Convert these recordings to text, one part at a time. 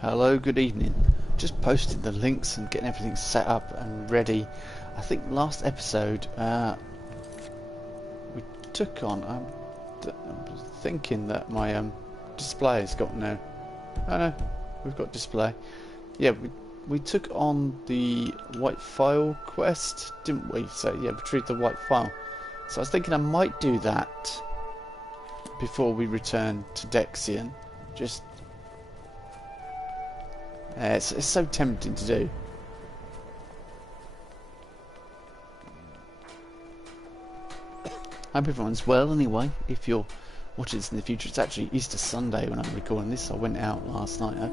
Hello, good evening. Just posted the links and getting everything set up and ready. I think last episode we took on. I'm thinking that my display has got no. Oh no, we've got display. Yeah, we took on the white file quest, didn't we? So yeah, retrieve the white file. So I was thinking I might do that before we return to Dexian. Just it's so tempting to do. Hope everyone's well anyway. If you're watching this in the future, it's actually Easter Sunday when I'm recording this. I went out last night. I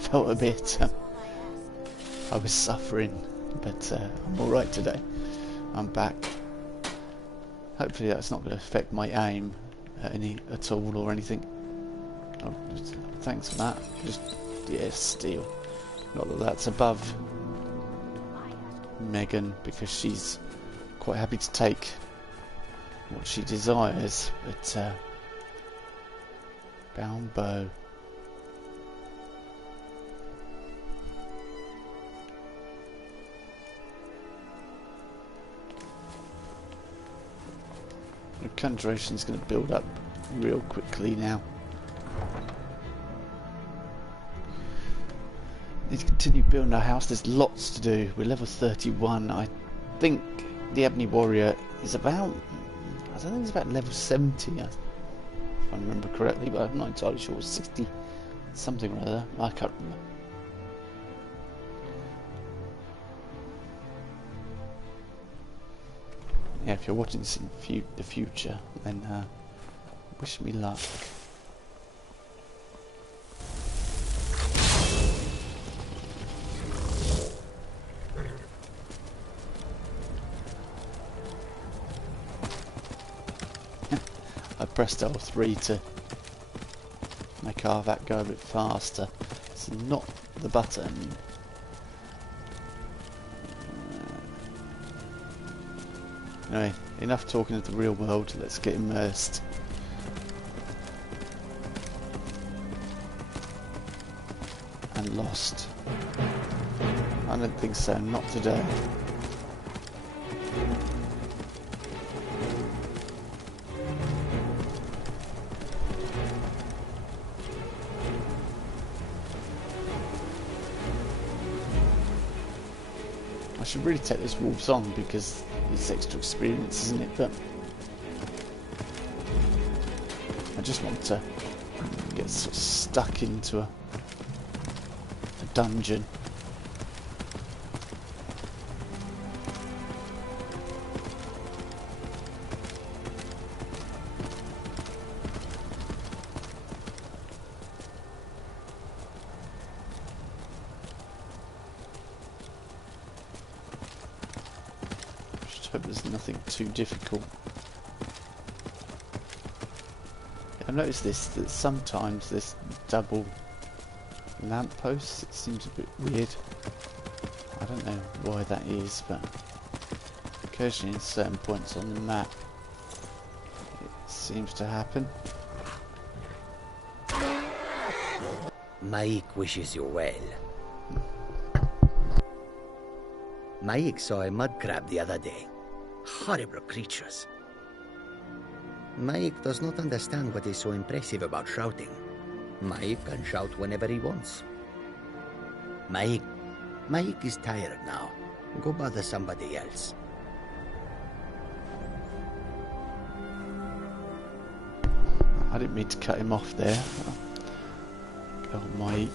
felt a bit... I was suffering, but I'm alright today. I'm back. Hopefully that's not going to affect my aim at all or anything. Oh, thanks for that. Just... yeah, steel. Not that that's above Megan, because she's quite happy to take what she desires, but bound bow. The conjuration is going to build up real quickly now. Need to continue building our house. There's lots to do. We're level 31. I think the Ebony Warrior is about... I don't think it's about level 70, if I remember correctly, but I'm not entirely sure. It's 60 something or other. I can't remember. Yeah, if you're watching this in the future, then wish me luck. I pressed L3 to make our that go a bit faster. It's not the button. Anyway, enough talking of the real world. Let's get immersed. And lost. I don't think so. Not today. I should really take this wolves on because it's extra experience, isn't it? But I just want to get sort of stuck into a dungeon. Hope there's nothing too difficult. I've noticed this, that sometimes there's double lampposts. It seems a bit weird. I don't know why that is, but occasionally in certain points on the map it seems to happen. Mike wishes you well. Mike saw a mud crab the other day. Horrible creatures. Mike does not understand what is so impressive about shouting. Mike can shout whenever he wants. Mike is tired now. Go bother somebody else. I didn't mean to cut him off there. Oh, Mike.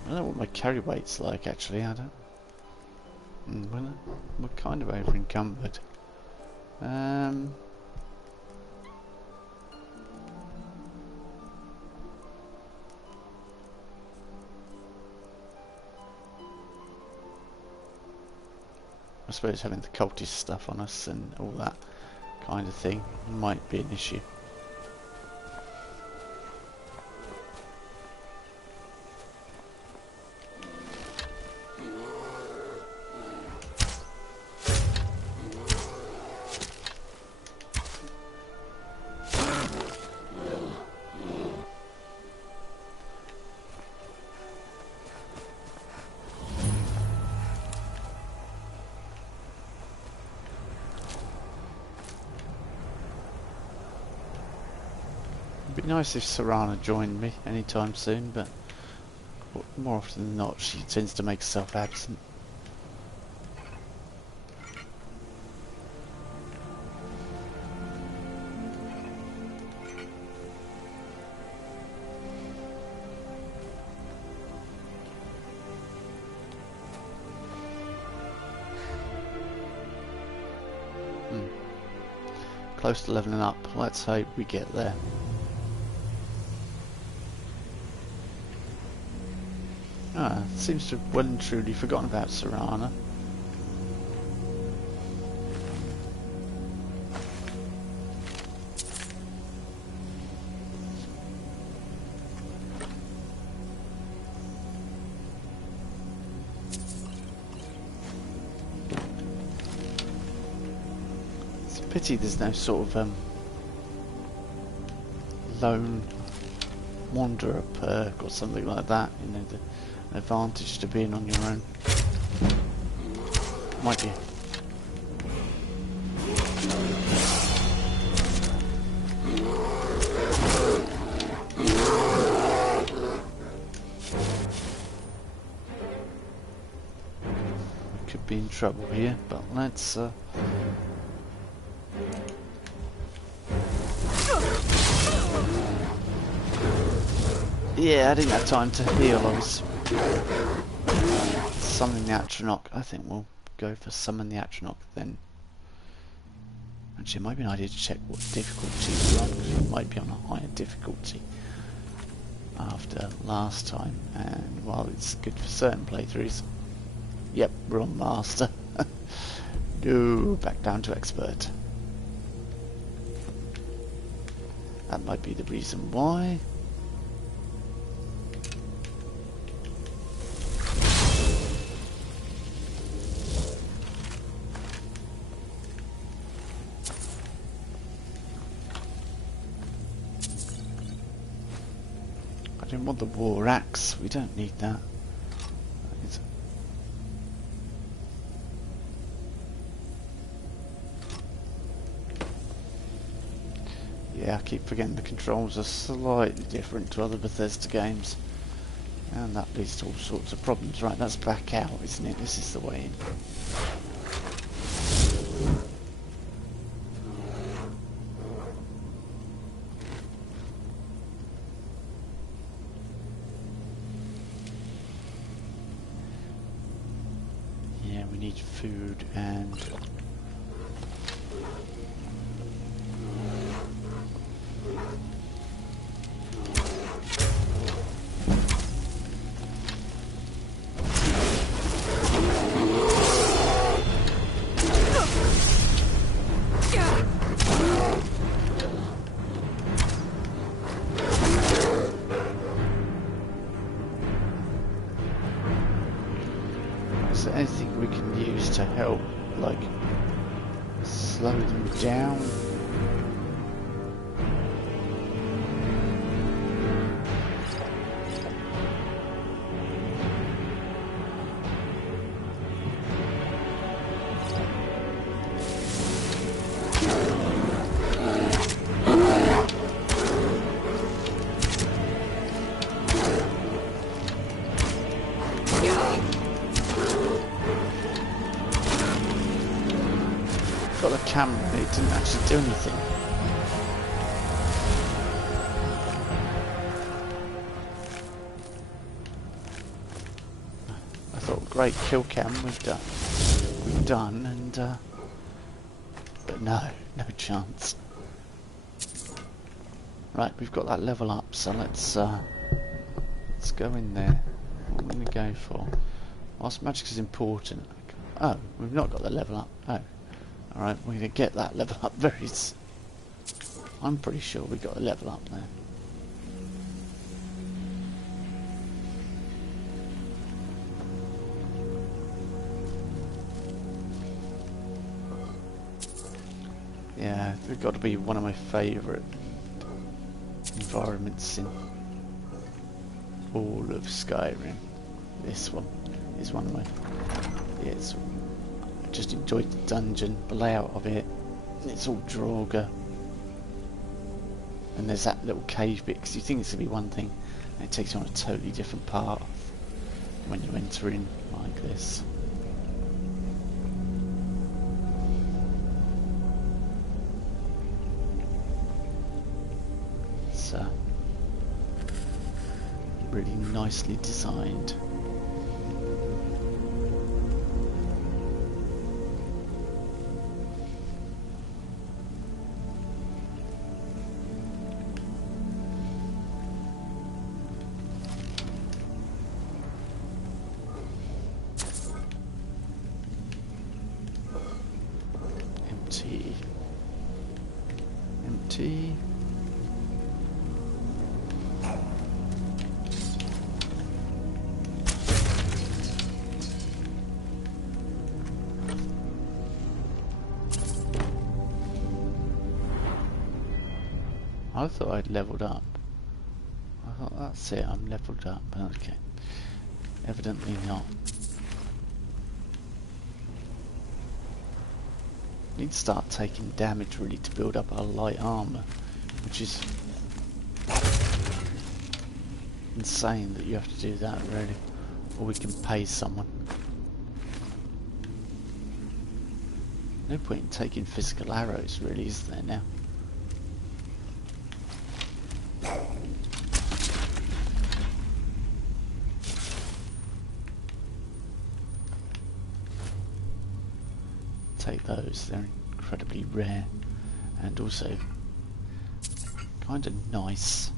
I don't know what my carry weight's like, actually. I don't. Well, we're kind of over encumbered. I suppose having the cultist stuff on us and all that kind of thing might be an issue. Be nice if Serana joined me anytime soon, but more often than not she tends to make herself absent. Close to leveling up. Let's hope we get there. Seems to have well and truly forgotten about Serana. Pity there's no sort of lone wanderer perk or something like that, you know, the advantage to being on your own. Might be. Could be in trouble here, but let's yeah, I didn't have time to heal. I was summoning the Atronach. I think we'll go for summon the Atronach then. Actually, it might be an idea to check what difficulty we're on, because we might be on a higher difficulty after last time. And while it's good for certain playthroughs, yep, we're on Master. No, back down to Expert. That might be the reason why. I don't want the war axe, we don't need that. Yeah, I keep forgetting the controls are slightly different to other Bethesda games. And that leads to all sorts of problems. Right, that's back out, isn't it? This is the way in. Yeah, we need food and... Is there anything we can use to help, like, slow them down? Got the camera, it didn't actually do anything. I thought, great, kill cam, we've done, and but no chance. Right, we've got that level up, so let's go in there. What are we gonna go for? Whilst magic is important. Oh, we've not got the level up. Oh. Alright, we're going to get that level up very soon. I'm pretty sure we got a level up there. Yeah, they've got to be one of my favourite environments in all of Skyrim. This one is one of my... Yeah, it's... I just enjoyed the dungeon, the layout of it. It's all Draugr. And there's that little cave bit, because you think it's going to be one thing, and it takes you on a totally different path when you enter in like this. It's really nicely designed. Empty. Empty. I thought I'd leveled up. I thought, that's it, I'm leveled up. Okay. Evidently not. Need to start taking damage really to build up our light armor, which is insane that you have to do that really. Or we can pay someone. No point in taking physical arrows really, is there now? Take those, they're incredibly rare and also kind of nice.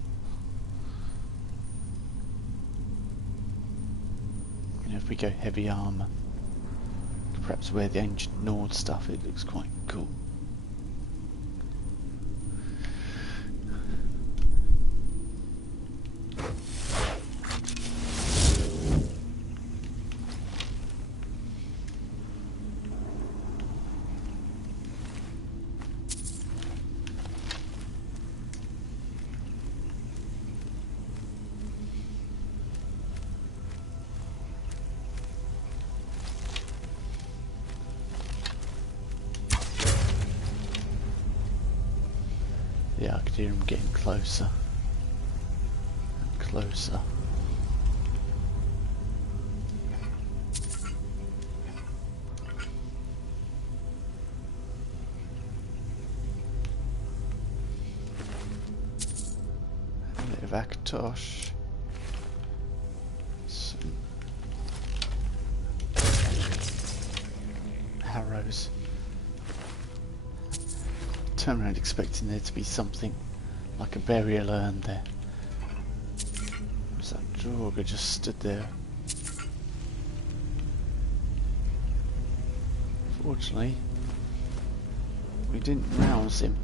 You know, if we go heavy armor, perhaps wear the ancient Nord stuff, it looks quite cool. Yeah, I could hear him getting closer and closer. A bit of Akatosh. Some arrows. Turn around expecting there to be something like a burial urn there. Was that Draugr just stood there? Fortunately, we didn't rouse him.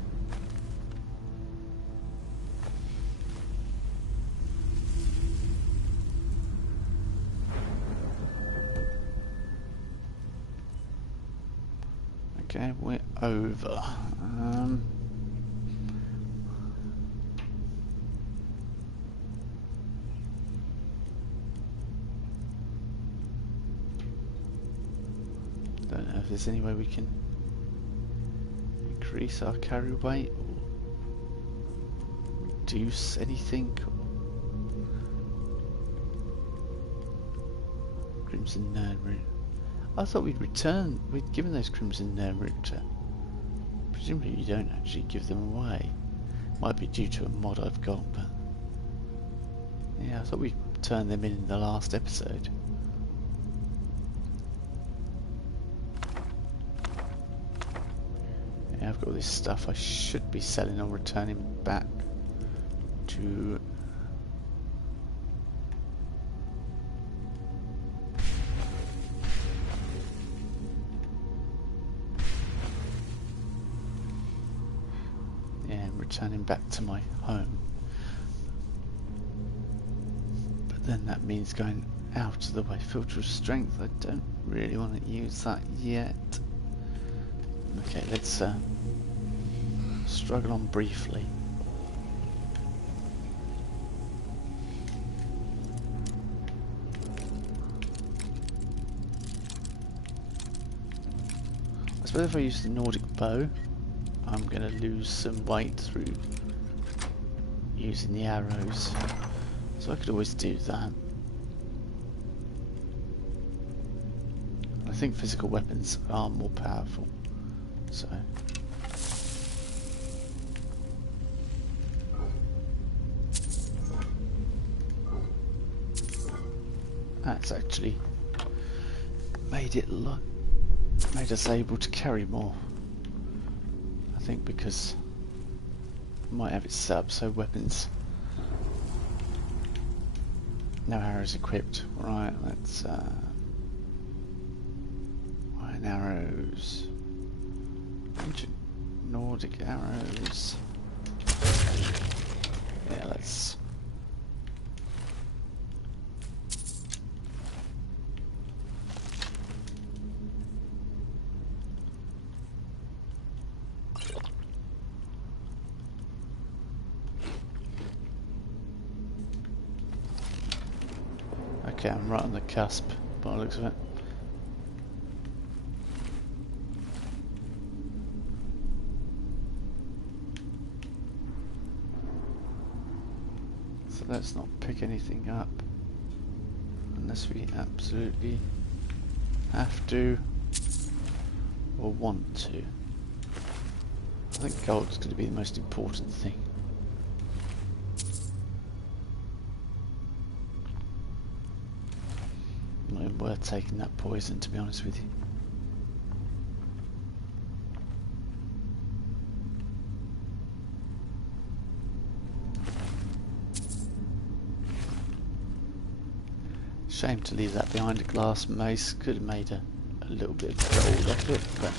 Okay, we're over. Don't know if there's any way we can increase our carry weight or reduce anything. Crimson Nerd Root. I thought we'd given those Crimson Nerd Root. Presumably you don't actually give them away. Might be due to a mod I've got, but yeah, I thought we turned them in the last episode. Yeah, I've got all this stuff I should be selling or returning back to returning back to my home. But then that means going out of the way. Filter of Strength, I don't really want to use that yet. Okay, let's struggle on briefly. I suppose if I use the Nordic bow, I'm going to lose some weight through using the arrows, so I could always do that. I think physical weapons are more powerful, so that's actually made us able to carry more. I think because I might have it set up so weapons. No arrows equipped. Right, let's iron arrows. Ancient Nordic arrows. Yeah, let's okay, I'm right on the cusp by the looks of it. So let's not pick anything up unless we absolutely have to or want to. I think gold's going to be the most important thing. Not even worth taking that poison, to be honest with you. Shame to leave that behind. A glass mace could have made a little bit of gold off it, but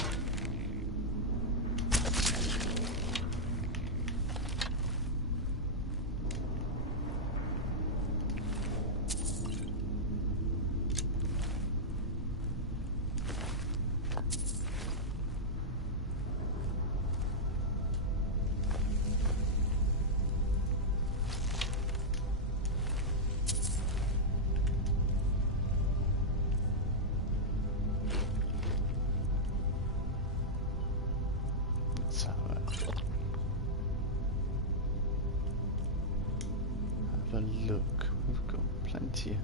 have a look. We've got plenty.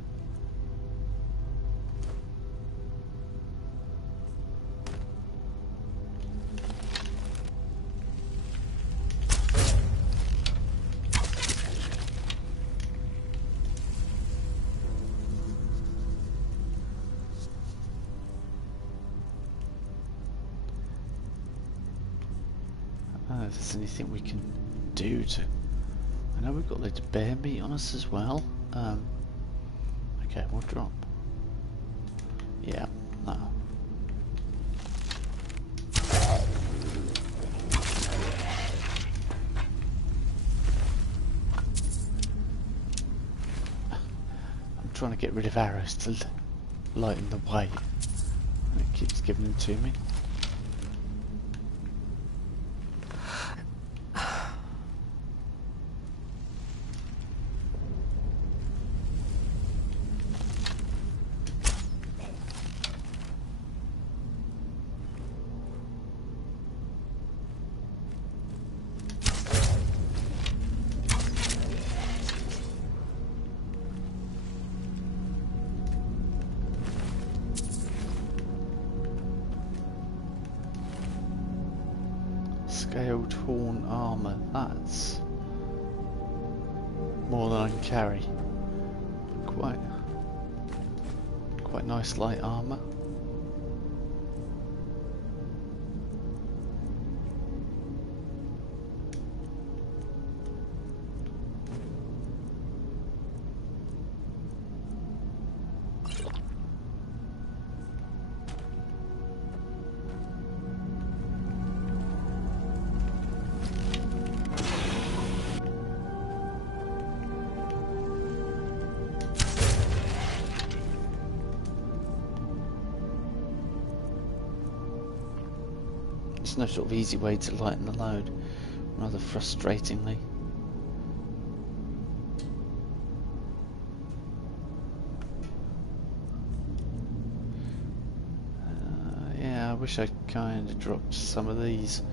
If there's anything we can do to... I know we've got loads of bear meat on us as well. Okay, we'll drop. Yeah, no. I'm trying to get rid of arrows to lighten the way. And it keeps giving them to me. Scaled horn armour, that's more than I can carry. Quite nice light armour. There's no sort of easy way to lighten the load, rather frustratingly. Yeah, I wish I'd kind of dropped some of these.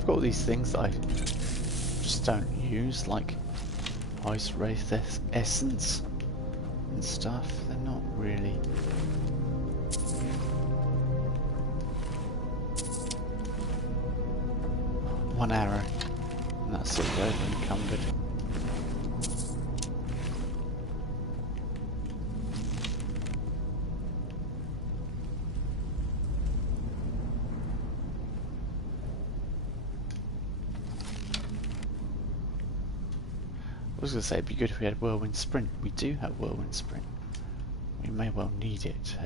I've got all these things that I just don't use, like Ice Wraith Essence and stuff. They're not really... One arrow, and that's it, over encumbered. I was going to say it'd be good if we had Whirlwind Sprint. We do have Whirlwind Sprint. We may well need it.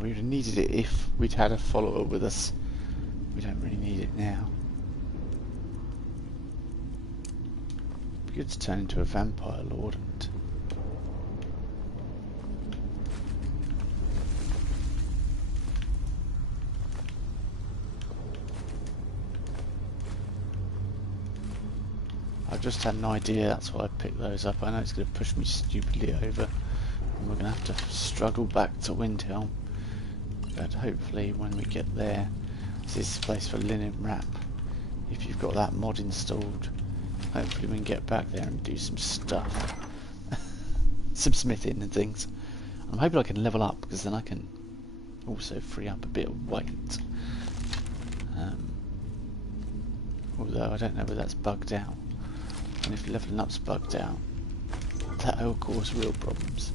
We would have needed it if we'd had a follower with us. We don't really need it now. It'd be good to turn into a vampire lord and I've just had an idea, that's why I picked those up. I know it's going to push me stupidly over and we're going to have to struggle back to Windhelm. But hopefully when we get there, this is the place for linen wrap. If you've got that mod installed, hopefully we can get back there and do some stuff. Some smithing and things. I'm hoping I can level up, because then I can also free up a bit of weight. Although I don't know whether that's bugged out. And if leveling up's bugged out, that will cause real problems.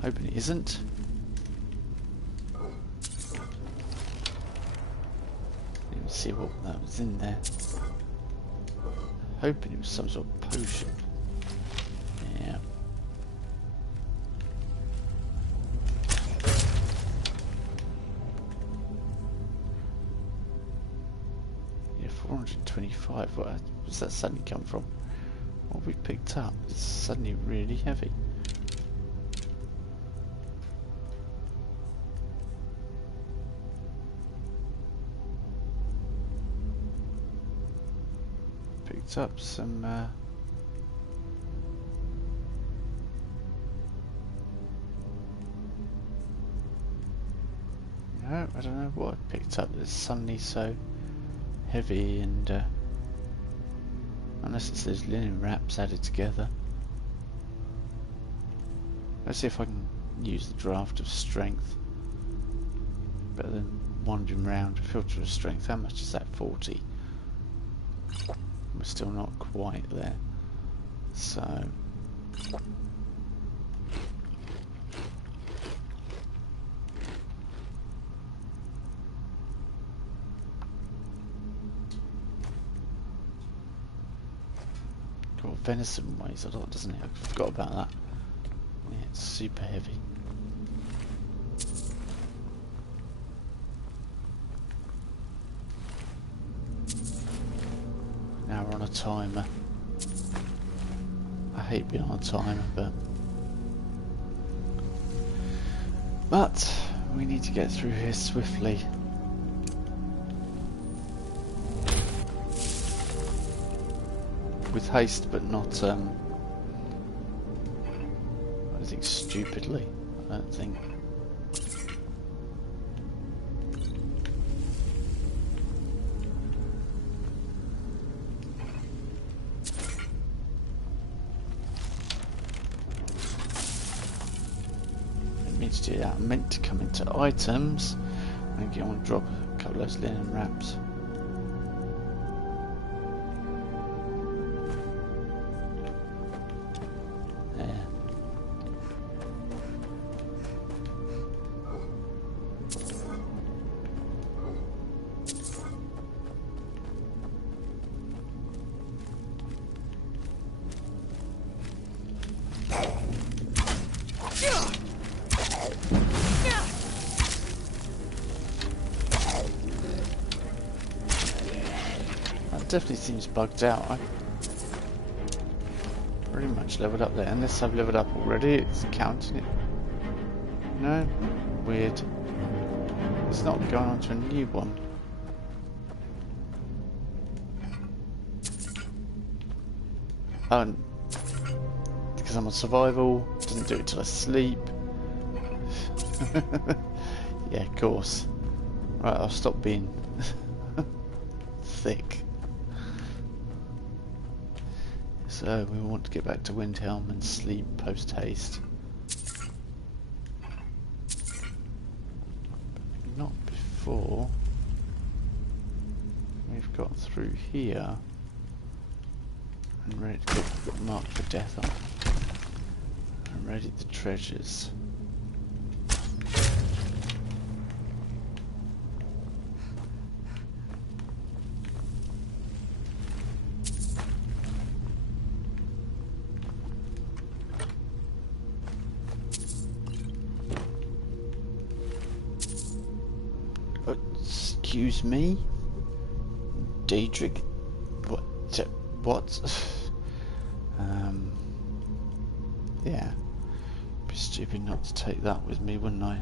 Hoping it isn't. See what that was in there. Hoping it was some sort of potion. Yeah. Yeah, 425. Where does that suddenly come from? What have we picked up? It's suddenly really heavy. Up some no, I don't know what I picked up that's suddenly so heavy, and unless it's those linen wraps added together. Let's see if I can use the draft of strength. Better than wandering around. Filter of strength, how much is that? 40. We're still not quite there, so got venison weighs a lot, doesn't it? I forgot about that. Yeah, it's super heavy. Now we're on a timer. I hate being on a timer, but we need to get through here swiftly. With haste, but not I think stupidly. I don't think. To do that. I meant to come into items and get on and drop a couple of those linen wraps. There. Definitely seems bugged out. I pretty much leveled up there. Unless I've leveled up already, it's counting it. No? Weird. It's not going on to a new one. Oh, because I'm on survival, doesn't do it till I sleep. Yeah, of course. Right, I'll stop being thick. So we want to get back to Windhelm and sleep post haste. Not before we've got through here and ready to get marked for death on. And ready the treasures. Excuse me? Daedric? What? What? Yeah. Be stupid not to take that with me, wouldn't I?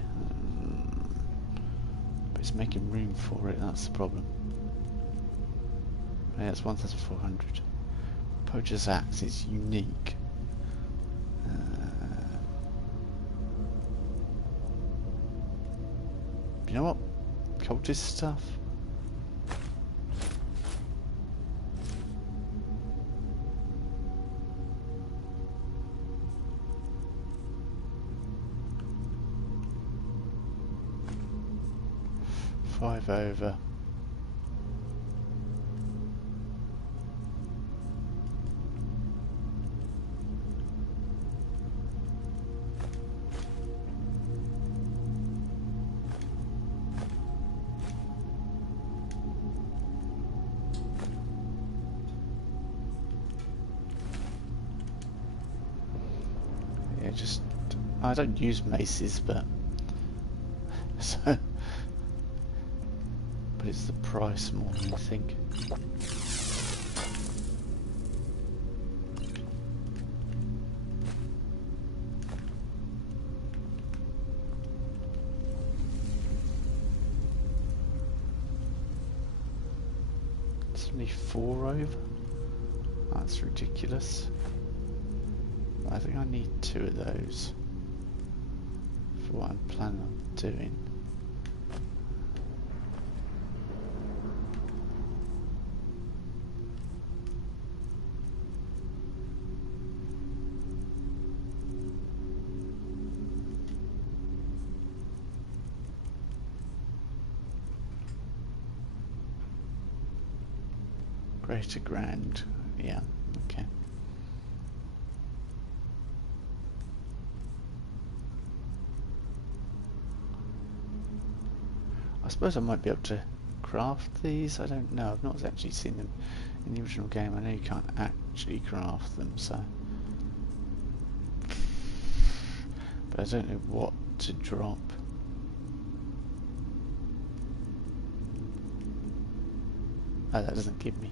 But it's making room for it, that's the problem. Yeah, it's 1,400. Poacher's Axe is unique. You know what? Cultist stuff. Five over. Yeah, just I don't use maces, but so, but it's the price more than I think. It's only 4 over. That's ridiculous. I think I need 2 of those for what I'm planning on doing. Greater Grand, yeah, okay. I suppose I might be able to craft these. I don't know. I've not actually seen them in the original game. I know you can't actually craft them, so. But I don't know what to drop. Oh, that doesn't give me.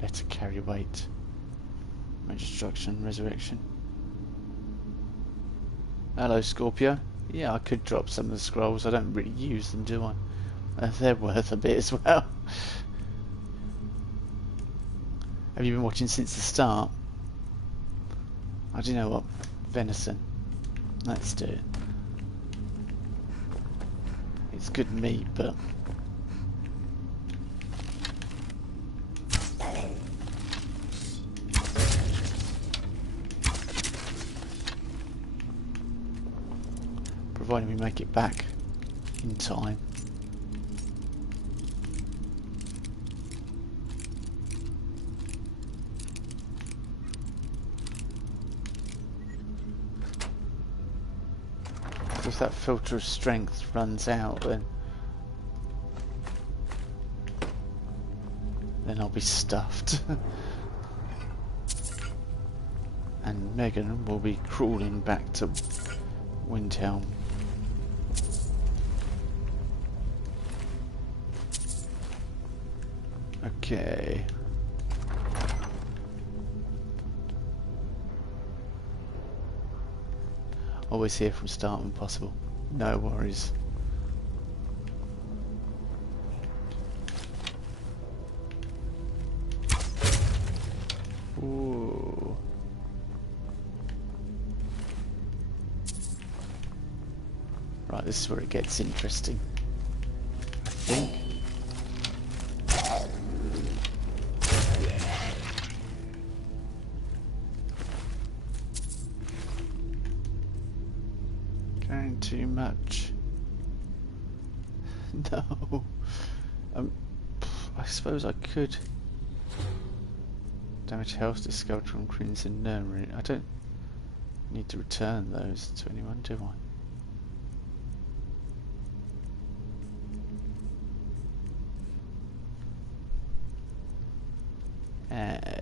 Better carry weight. Destruction, resurrection. Hello, Scorpio. Yeah, I could drop some of the scrolls. I don't really use them, do I? They're worth a bit as well. Have you been watching since the start? I do you know what? Venison. Let's do it. It's good meat, but providing we make it back in time. If that filter of strength runs out, then I'll be stuffed. And Megan will be crawling back to Windhelm. Okay. Always here from start when possible. No worries. Right, this is where it gets interesting, I think. Going too much. No. I suppose I could. Damage health discovered from Crimson Nursery. I don't need to return those to anyone, do I?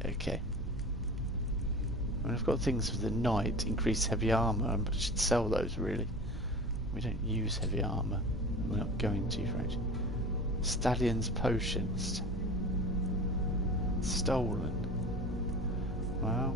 Okay. I mean, I've got things for the knight, increase heavy armor. I should sell those really. We don't use heavy armor. We're not going to, right? Stallion's potions. Stolen. Wow.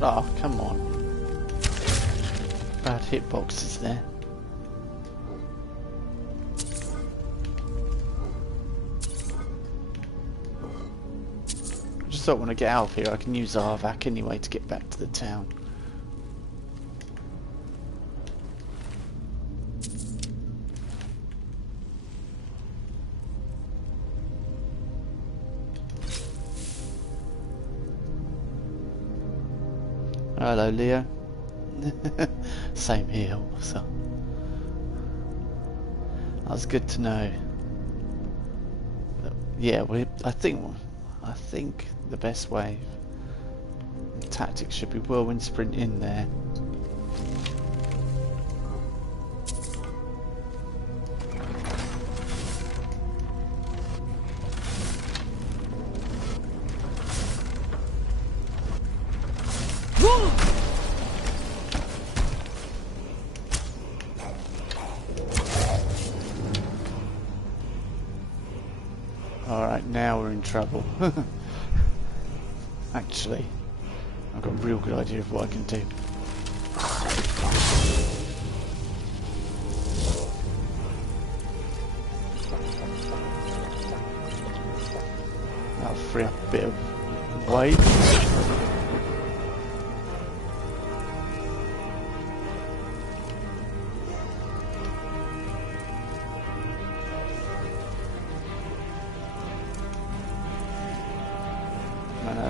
Oh, come on. Bad hitboxes there. I just thought when I get out of here I can use Arvac anyway to get back to the town. Hello, Leo. Same here, also. That's good to know. But yeah, I think the best way tactics should be whirlwind sprint in there. Alright, now we're in trouble. Actually, I've got a real good idea of what I can do. That'll free up a bit of weight.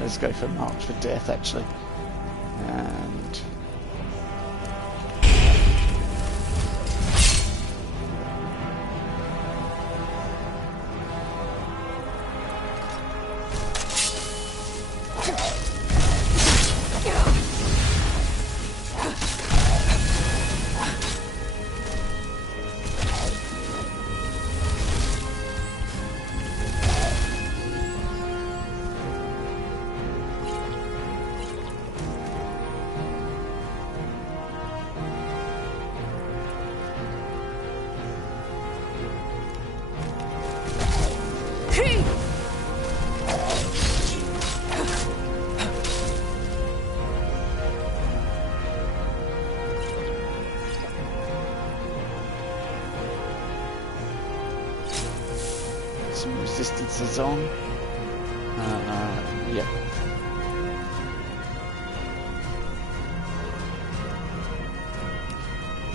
Let's go for March for Death, actually. And... some resistance is on. Yeah.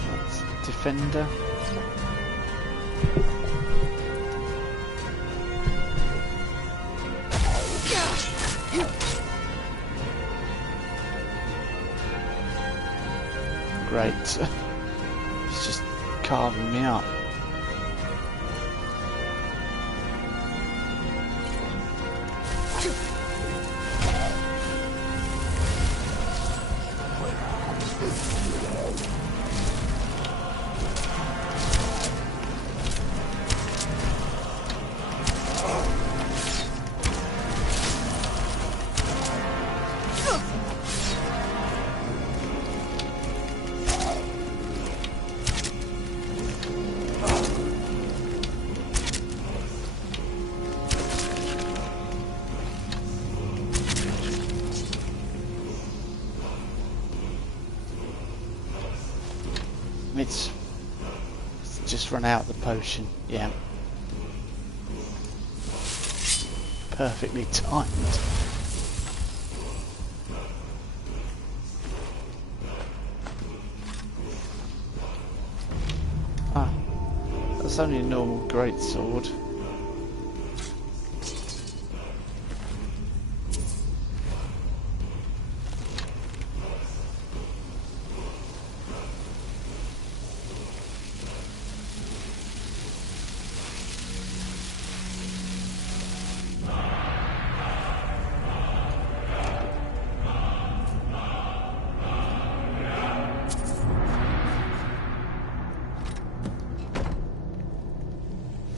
That's Defender. Great. He's just carving me up. it's just run out the potion. Yeah. Perfectly timed. Ah, that's only a normal greatsword.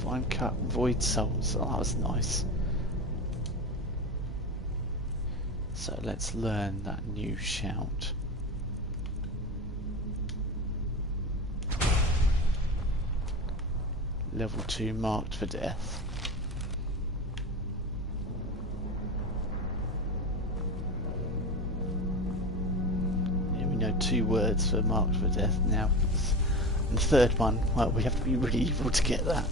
Fine cut void souls. Oh, that was nice. So let's learn that new shout. Level 2 marked for death. Yeah, we know 2 words for marked for death now. And the third one, well, we have to be really evil to get that.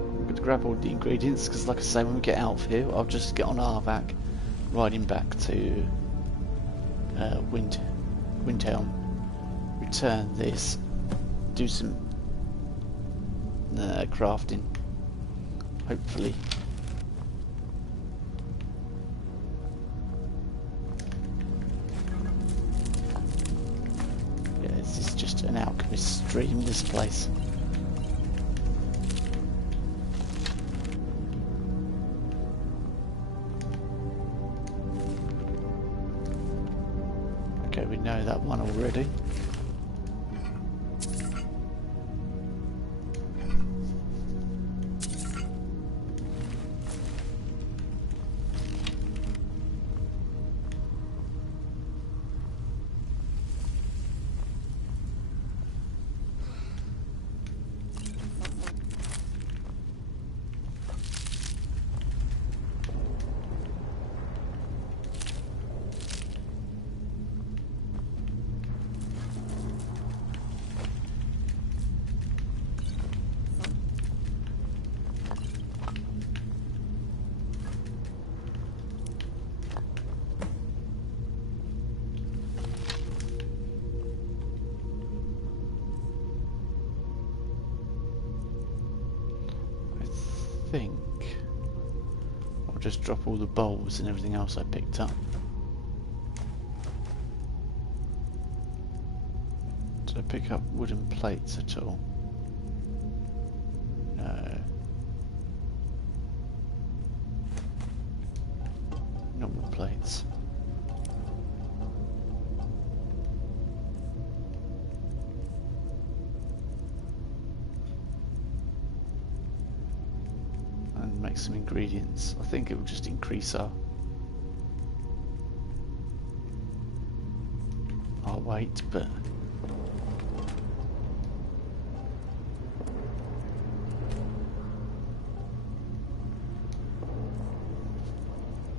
I'm going to grab all the ingredients because, like I say, when we get out of here, I'll just get on Arvac, riding back to Windhelm, return this, do some crafting, hopefully. Yeah, this is just an alchemist stream, this place. Okay, we know that one already. I think I'll just drop all the bowls and everything else I picked up. Did I pick up wooden plates at all? No. Normal plates. And make some ingredients. I think it will just increase our weight, but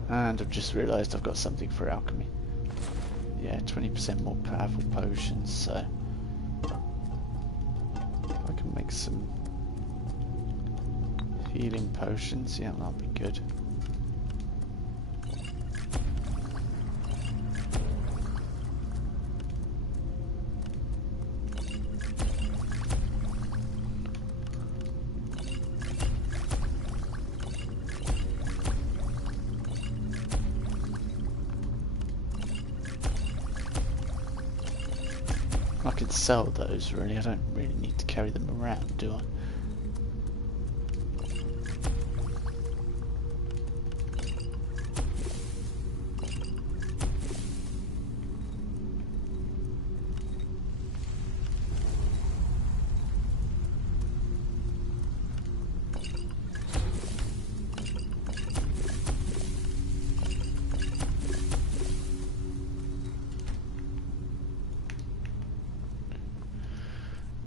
and I've just realised I've got something for alchemy. Yeah, 20% more powerful potions, so I can make some healing potions. Yeah, that'll be good. I could sell those, really. I don't really need to carry them around, do I?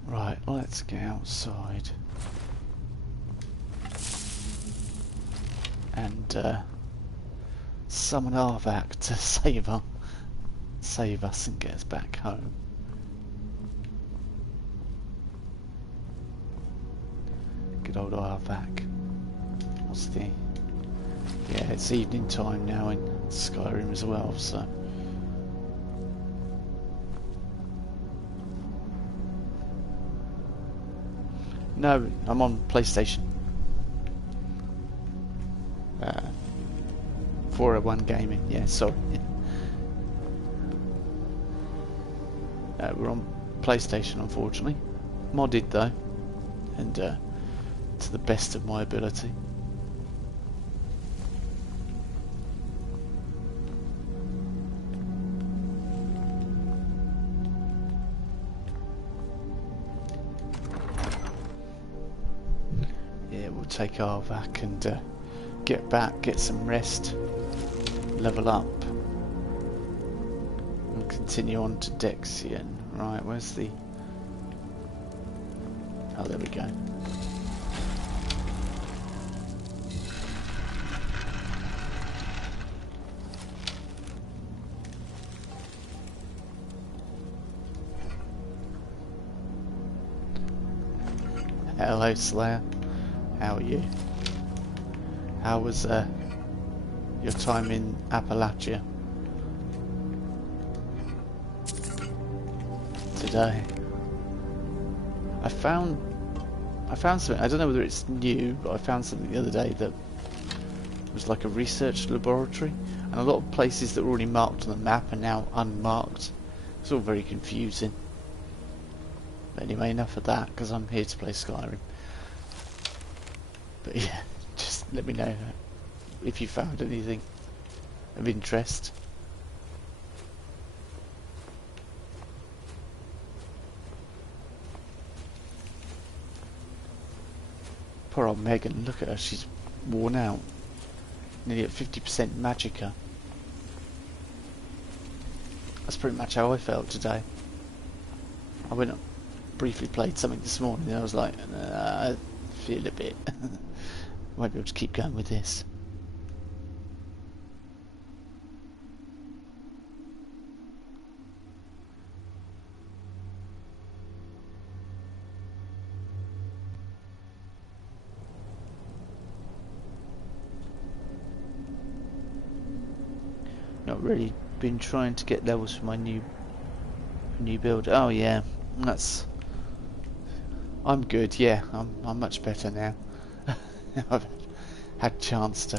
Right, let's get outside and summon Arvak to save us and get us back home. Good old Arvak. What's the... Yeah, it's evening time now in Skyrim as well, so... No, I'm on PlayStation. 401 Gaming, yeah, sorry. We're on PlayStation, unfortunately. Modded though, and to the best of my ability. Yeah, we'll take Arvak and get back, get some rest, level up, and continue on to Dexian. Right, where's the... Oh, there we go. Hello, Slayer. How are you? How was your time in Appalachia today? I found something. I don't know whether it's new, but I found something the other day that was like a research laboratory, and a lot of places that were already marked on the map are now unmarked. It's all very confusing. But anyway, enough of that, because I'm here to play Skyrim. But yeah, just let me know if you found anything of interest. Poor old Megan, look at her, she's worn out. Nearly at 50% magicka. That's pretty much how I felt today. I went up, briefly played something this morning, and I was like, I feel a bit. Won't be able to keep going with this. Not really been trying to get levels for my new build. Oh yeah, I'm good. Yeah, I'm much better now. I've had a chance to.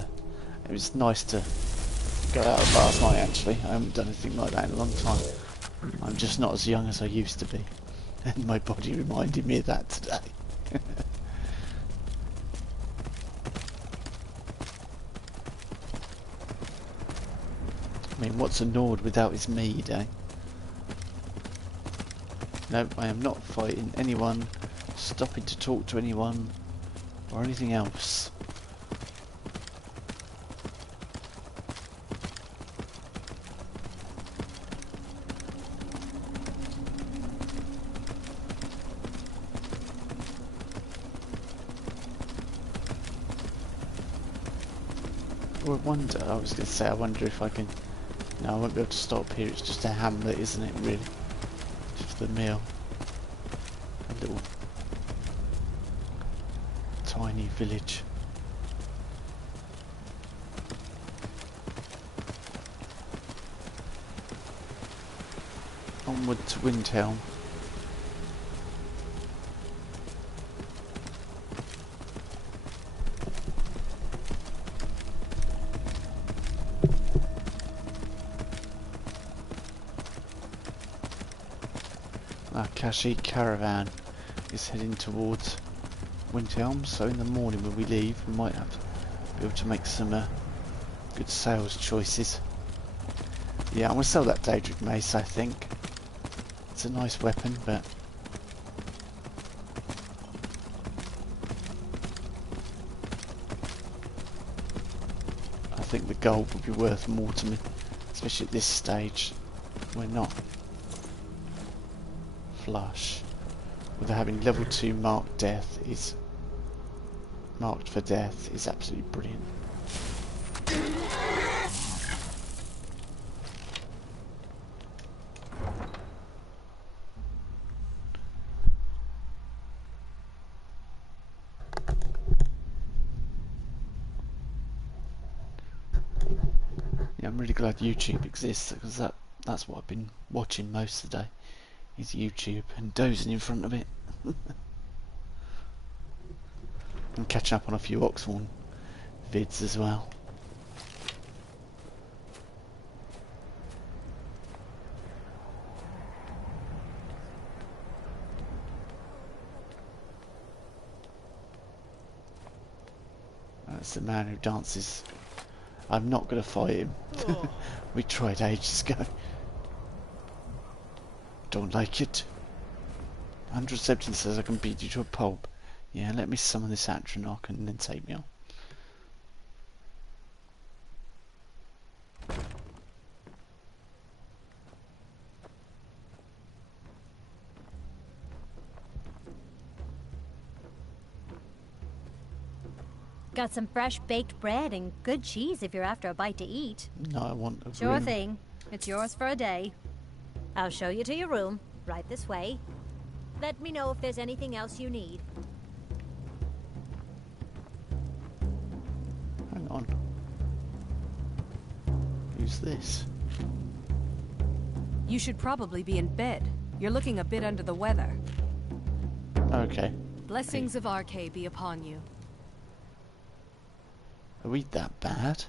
It was nice to go out last night. Actually, I haven't done anything like that in a long time. I'm just not as young as I used to be, and my body reminded me of that today. I mean, what's a Nord without his mead, eh? No, I am not fighting anyone, stopping to talk to anyone, or anything else. I was going to say, I wonder if I can... No, I won't be able to stop here, it's just a hamlet, isn't it, really? Just the mill. A little... tiny village. Onward to Windhelm. Our Kashi caravan is heading towards Windhelm, so in the morning when we leave we might have to be able to make some good sales choices. Yeah, I'm going to sell that Daedric mace, I think. It's a nice weapon, but I think the gold would be worth more to me, especially at this stage. We're not flush. With having level 2 marked death is marked for death is absolutely brilliant. really glad YouTube exists, because that's what I've been watching most of the day, is YouTube, and dozing in front of it. And catching up on a few Oxford vids as well. That's the man who dances. I'm not going to fight him. We tried ages ago. Don't like it. 117 says I can beat you to a pulp. Yeah, let me summon this Atronach and then take me on. Got some fresh baked bread and good cheese if you're after a bite to eat. No, I want a Sure ring. thing. It's yours for a day. I'll show you to your room, right this way. Let me know if there's anything else you need. Hang on. Who's this? You should probably be in bed. You're looking a bit under the weather. Okay. Blessings of RK be upon you. Are we that bad?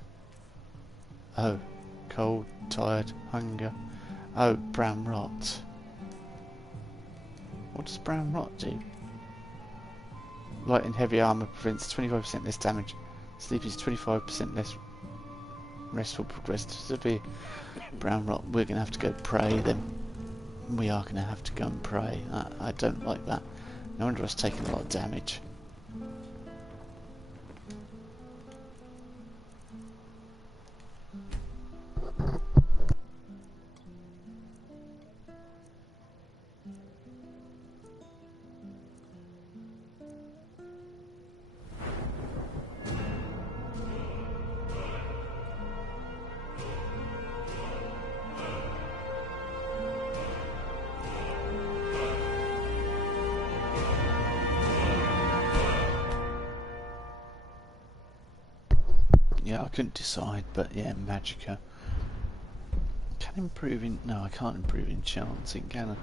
Oh. Cold, tired, hunger. Oh, brown rot. What does brown rot do? Light and heavy armour prevents 25% less damage. Sleep is 25% less restful, progress to severe. Brown rot. We're going to have to go pray then. We are going to have to go and pray. I don't like that. No wonder I was taking a lot of damage. Yeah, I couldn't decide, but yeah, Magicka. Can improve in... No, I can't improve enchanting, can I?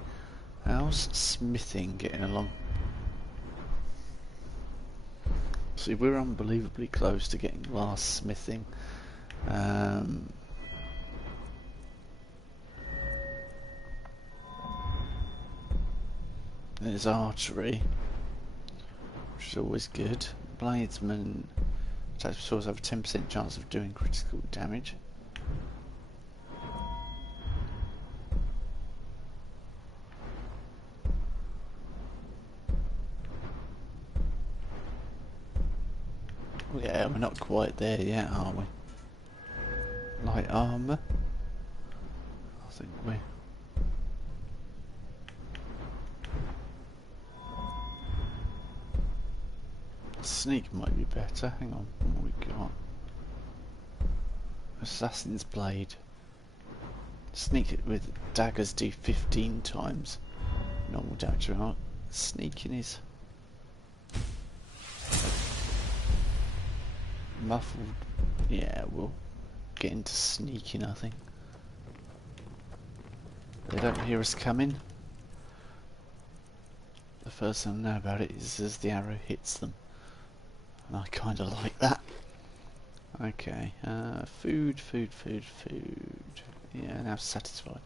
How's smithing getting along? See, we're unbelievably close to getting glass smithing. There's archery, which is always good. Bladesman... Attacks swords have a 10% chance of doing critical damage. Yeah, we're not quite there yet, are we? Light armour. I think we're... Sneak might be better. Hang on, what we got? Assassin's Blade. Sneak it with daggers do 15 times normal damage. Right? Sneaking is muffled. Yeah, we'll get into sneaking, I think. They don't hear us coming. The first thing I know about it is as the arrow hits them. And I kind of like that. Okay, food. Yeah, now satisfied.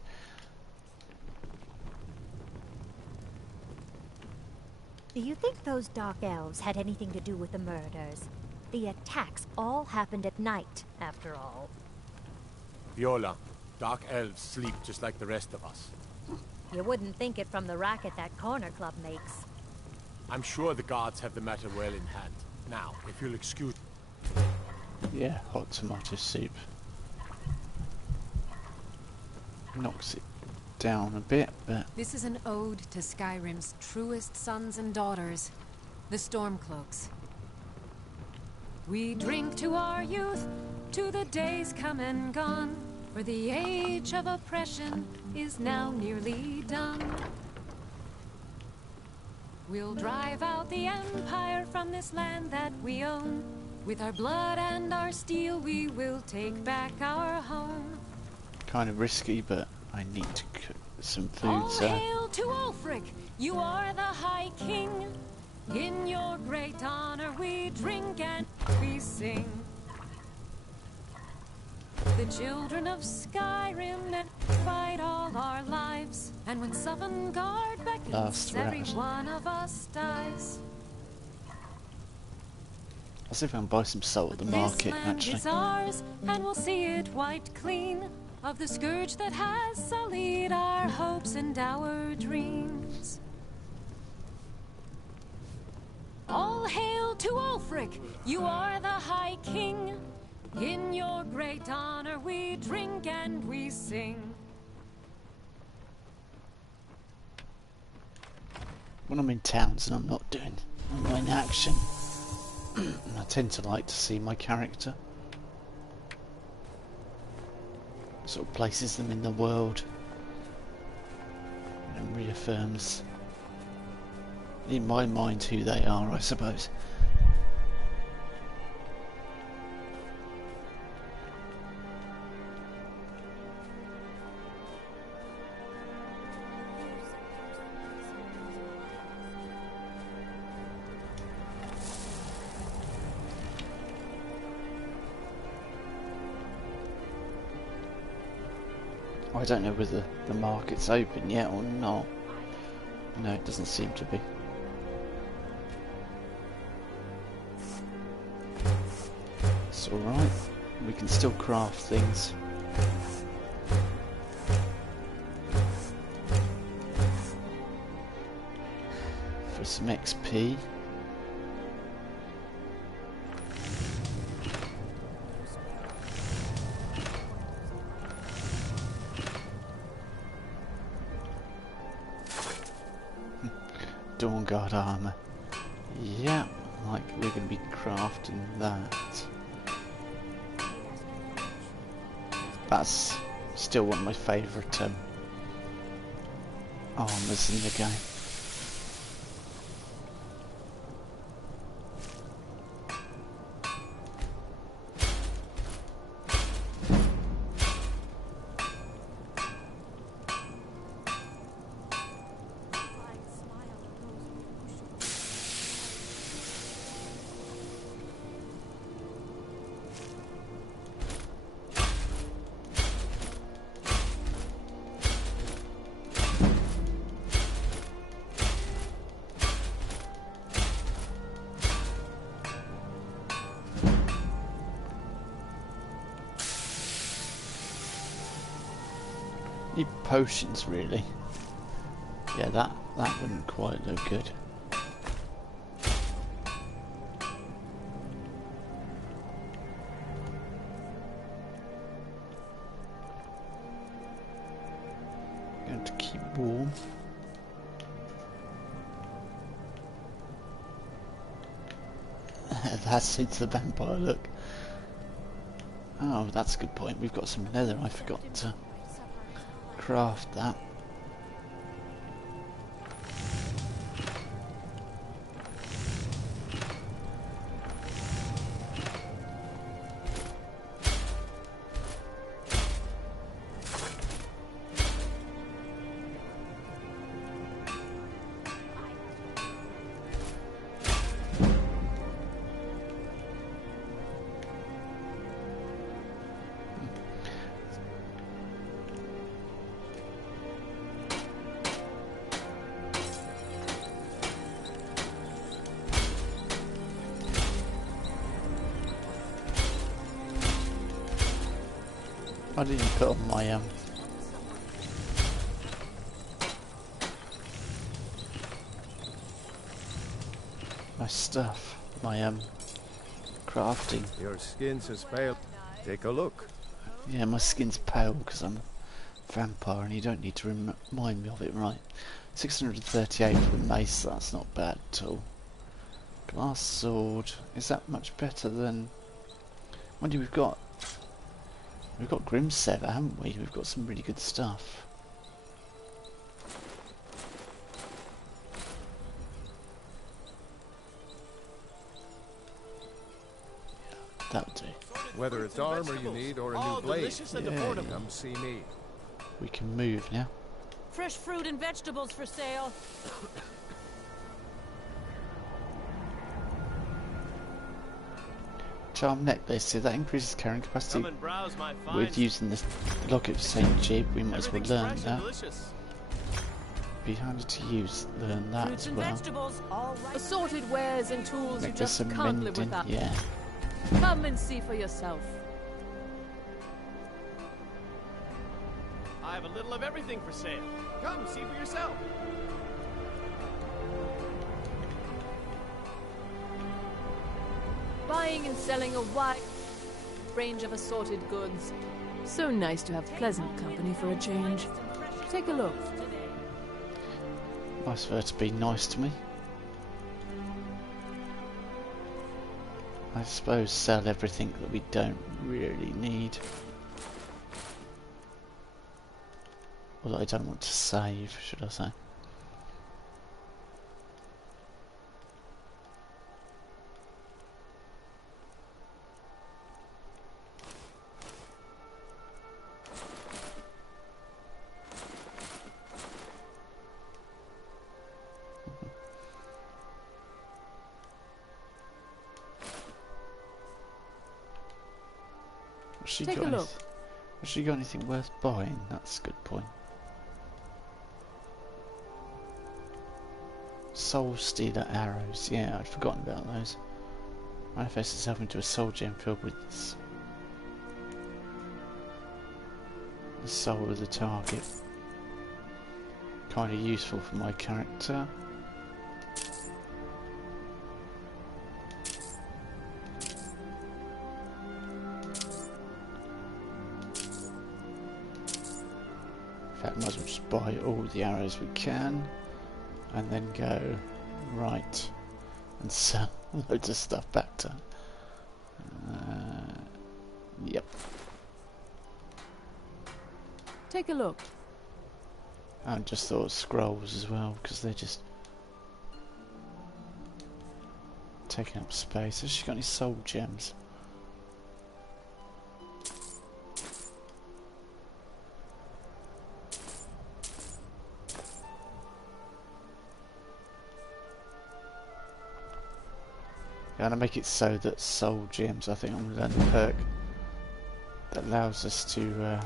Do you think those dark elves had anything to do with the murders? The attacks all happened at night, after all. Viola, dark elves sleep just like the rest of us. You wouldn't think it from the racket that corner club makes. I'm sure the guards have the matter well in hand. Now, if you'll excuse... Yeah, hot tomato soup. Knocks it down a bit, but... This is an ode to Skyrim's truest sons and daughters, the Stormcloaks. We drink to our youth, to the days come and gone, for the age of oppression is now nearly done. We'll drive out the Empire from this land that we own, With our blood and our steel, we will take back our home. Kind of risky, but I need to cook some food, All so... hail to Ulfric, you are the High King. In your great honor we drink and we sing. The children of Skyrim that fight all our lives. And when Sovngarde beckons, every one of us dies. I'll see if I can buy some salt at the market, actually. This land is ours, and we'll see it wiped clean of the scourge that has sullied our hopes and our dreams. All hail to Ulfric, you are the High King. In your great honor we drink and we sing. When I'm in towns and I'm not in action, I tend to like to see my character. Sort of places them in the world and reaffirms in my mind who they are, I suppose. I don't know whether the market's open yet or not. No, it doesn't seem to be. It's alright. We can still craft things. For some XP. Dawnguard armor. Yeah, like we're going to be crafting that. That's still one of my favourite armors in the game. Need potions, really. Yeah, that wouldn't quite look good. Going to keep warm. That suits the vampire look. Oh, that's a good point. We've got some leather. I forgot to craft that. I didn't put on my stuff, my crafting. Your skin's as pale. Take a look. Yeah, my skin's pale because I'm a vampire, and you don't need to remind me of it, right? 638 for the mace. That's not bad at all. Glass sword. Is that much better than? What do we've got? We've got Grimsever, haven't we? We've got some really good stuff. That'll do. Whether it's armor you need or a new blade, come see me. We can move now. Fresh fruit and vegetables for sale. Charm necklace, so that increases carrying capacity. Come and browse my With using the locket of St. Jib, we might as well learn that. Be handy to use, learn that Fruits as and well. vegetables, all right. Assorted wares and tools you Necklace just of can't live mending, without. yeah. Come and see for yourself. I have a little of everything for sale. Come see for yourself. Buying and selling a wide range of assorted goods. So nice to have pleasant company for a change. Take a look. Nice of her to be nice to me. I suppose sell everything that we don't really need. Or that I don't want to save, should I say. Take a look. Has she got anything worth buying? That's a good point. Soul Stealer arrows. Yeah, I'd forgotten about those. Manifest itself into a soul gem filled with the soul of the target. Kind of useful for my character. In fact, might as well just buy all the arrows we can, and then go right and sell loads of stuff back to. Yep. Take a look. I just thought scrolls as well, because they're just taking up space. Has she got any soul gems? Yeah, I'm going to make it so that soul gems, I think I'm going to learn a perk that allows us to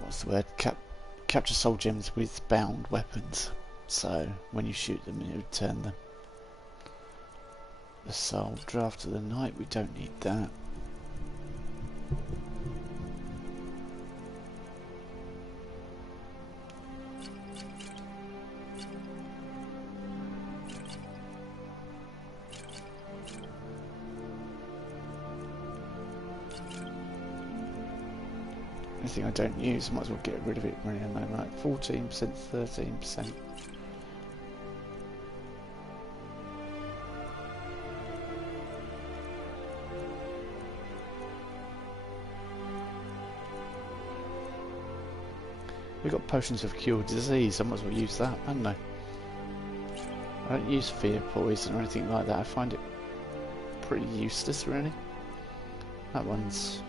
what's the word? Capture soul gems with bound weapons. So when you shoot them, it would turn them. The soul draft of the night. We don't need that. Anything I don't use, I might as well get rid of it really. Right, 14%, 13%. We've got potions of cure disease, I might as well use that, haven't I? I don't use fear poison or anything like that, I find it pretty useless really. That one's...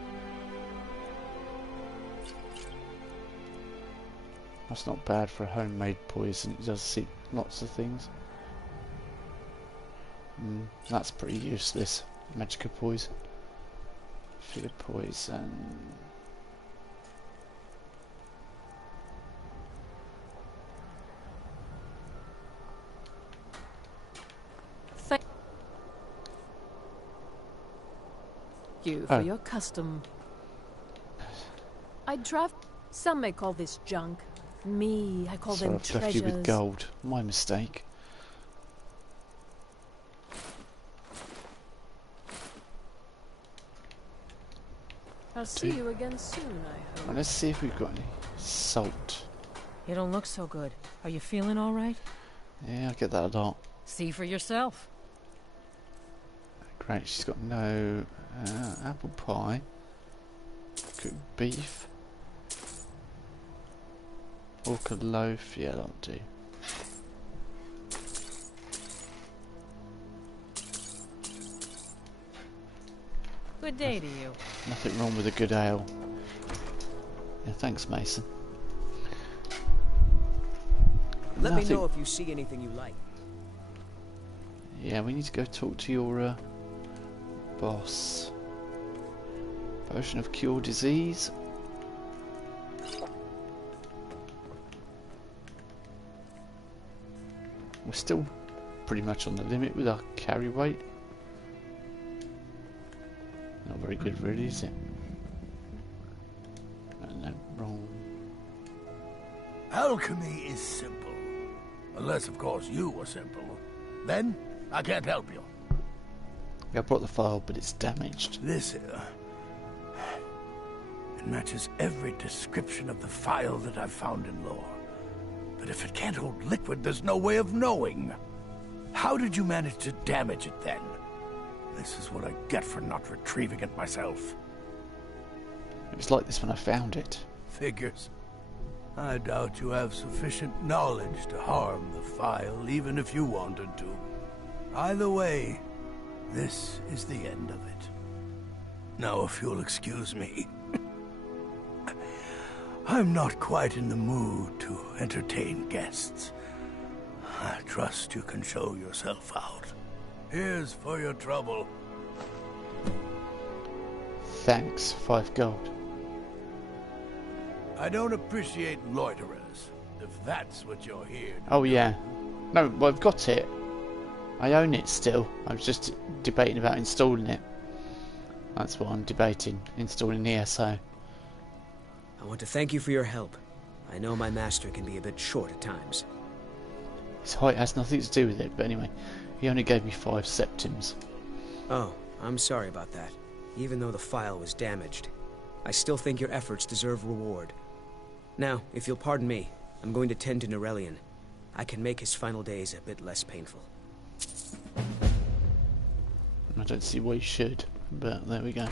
That's not bad for a homemade poison, it does see lots of things. That's pretty useless. Magical poison. Fear poison. Thank you for your custom. I draft. Some may call this junk. Me, I call them I've left treasures. you with gold. My mistake. I'll see you again soon, I hope. Well, let's see if we've got any salt. You don't look so good. Are you feeling all right? Yeah, I get that a lot. See for yourself. Great, she's got no apple pie. Cooked beef. Orca loaf, yeah, that'll do. Good day to you. Nothing wrong with a good ale. Yeah, thanks, Mason. Let me know if you see anything you like. Yeah, we need to go talk to your boss. Potion of cure disease. We're still pretty much on the limit with our carry weight. Not very good, really, is it? No, wrong. Alchemy is simple. Unless, of course, you are simple. Then, I can't help you. I brought the file, but it's damaged. This here... It matches every description of the file that I've found in lore. But if it can't hold liquid, there's no way of knowing. How did you manage to damage it, then? This is what I get for not retrieving it myself. It was like this when I found it. Figures. I doubt you have sufficient knowledge to harm the file, even if you wanted to. Either way, this is the end of it. Now, if you'll excuse me, I'm not quite in the mood to entertain guests. I trust you can show yourself out. Here's for your trouble. Thanks, 5 gold. I don't appreciate loiterers, if that's what you're here to Oh do. yeah. No, well, I've got it. I own it still. I was just debating about installing it. That's what I'm debating, installing the ESO. I want to thank you for your help. I know my master can be a bit short at times. His height has nothing to do with it, but anyway, he only gave me 5 septims. Oh, I'm sorry about that. Even though the file was damaged, I still think your efforts deserve reward. Now, if you'll pardon me, I'm going to tend to Norellian. I can make his final days a bit less painful. I don't see why you should, but there we go.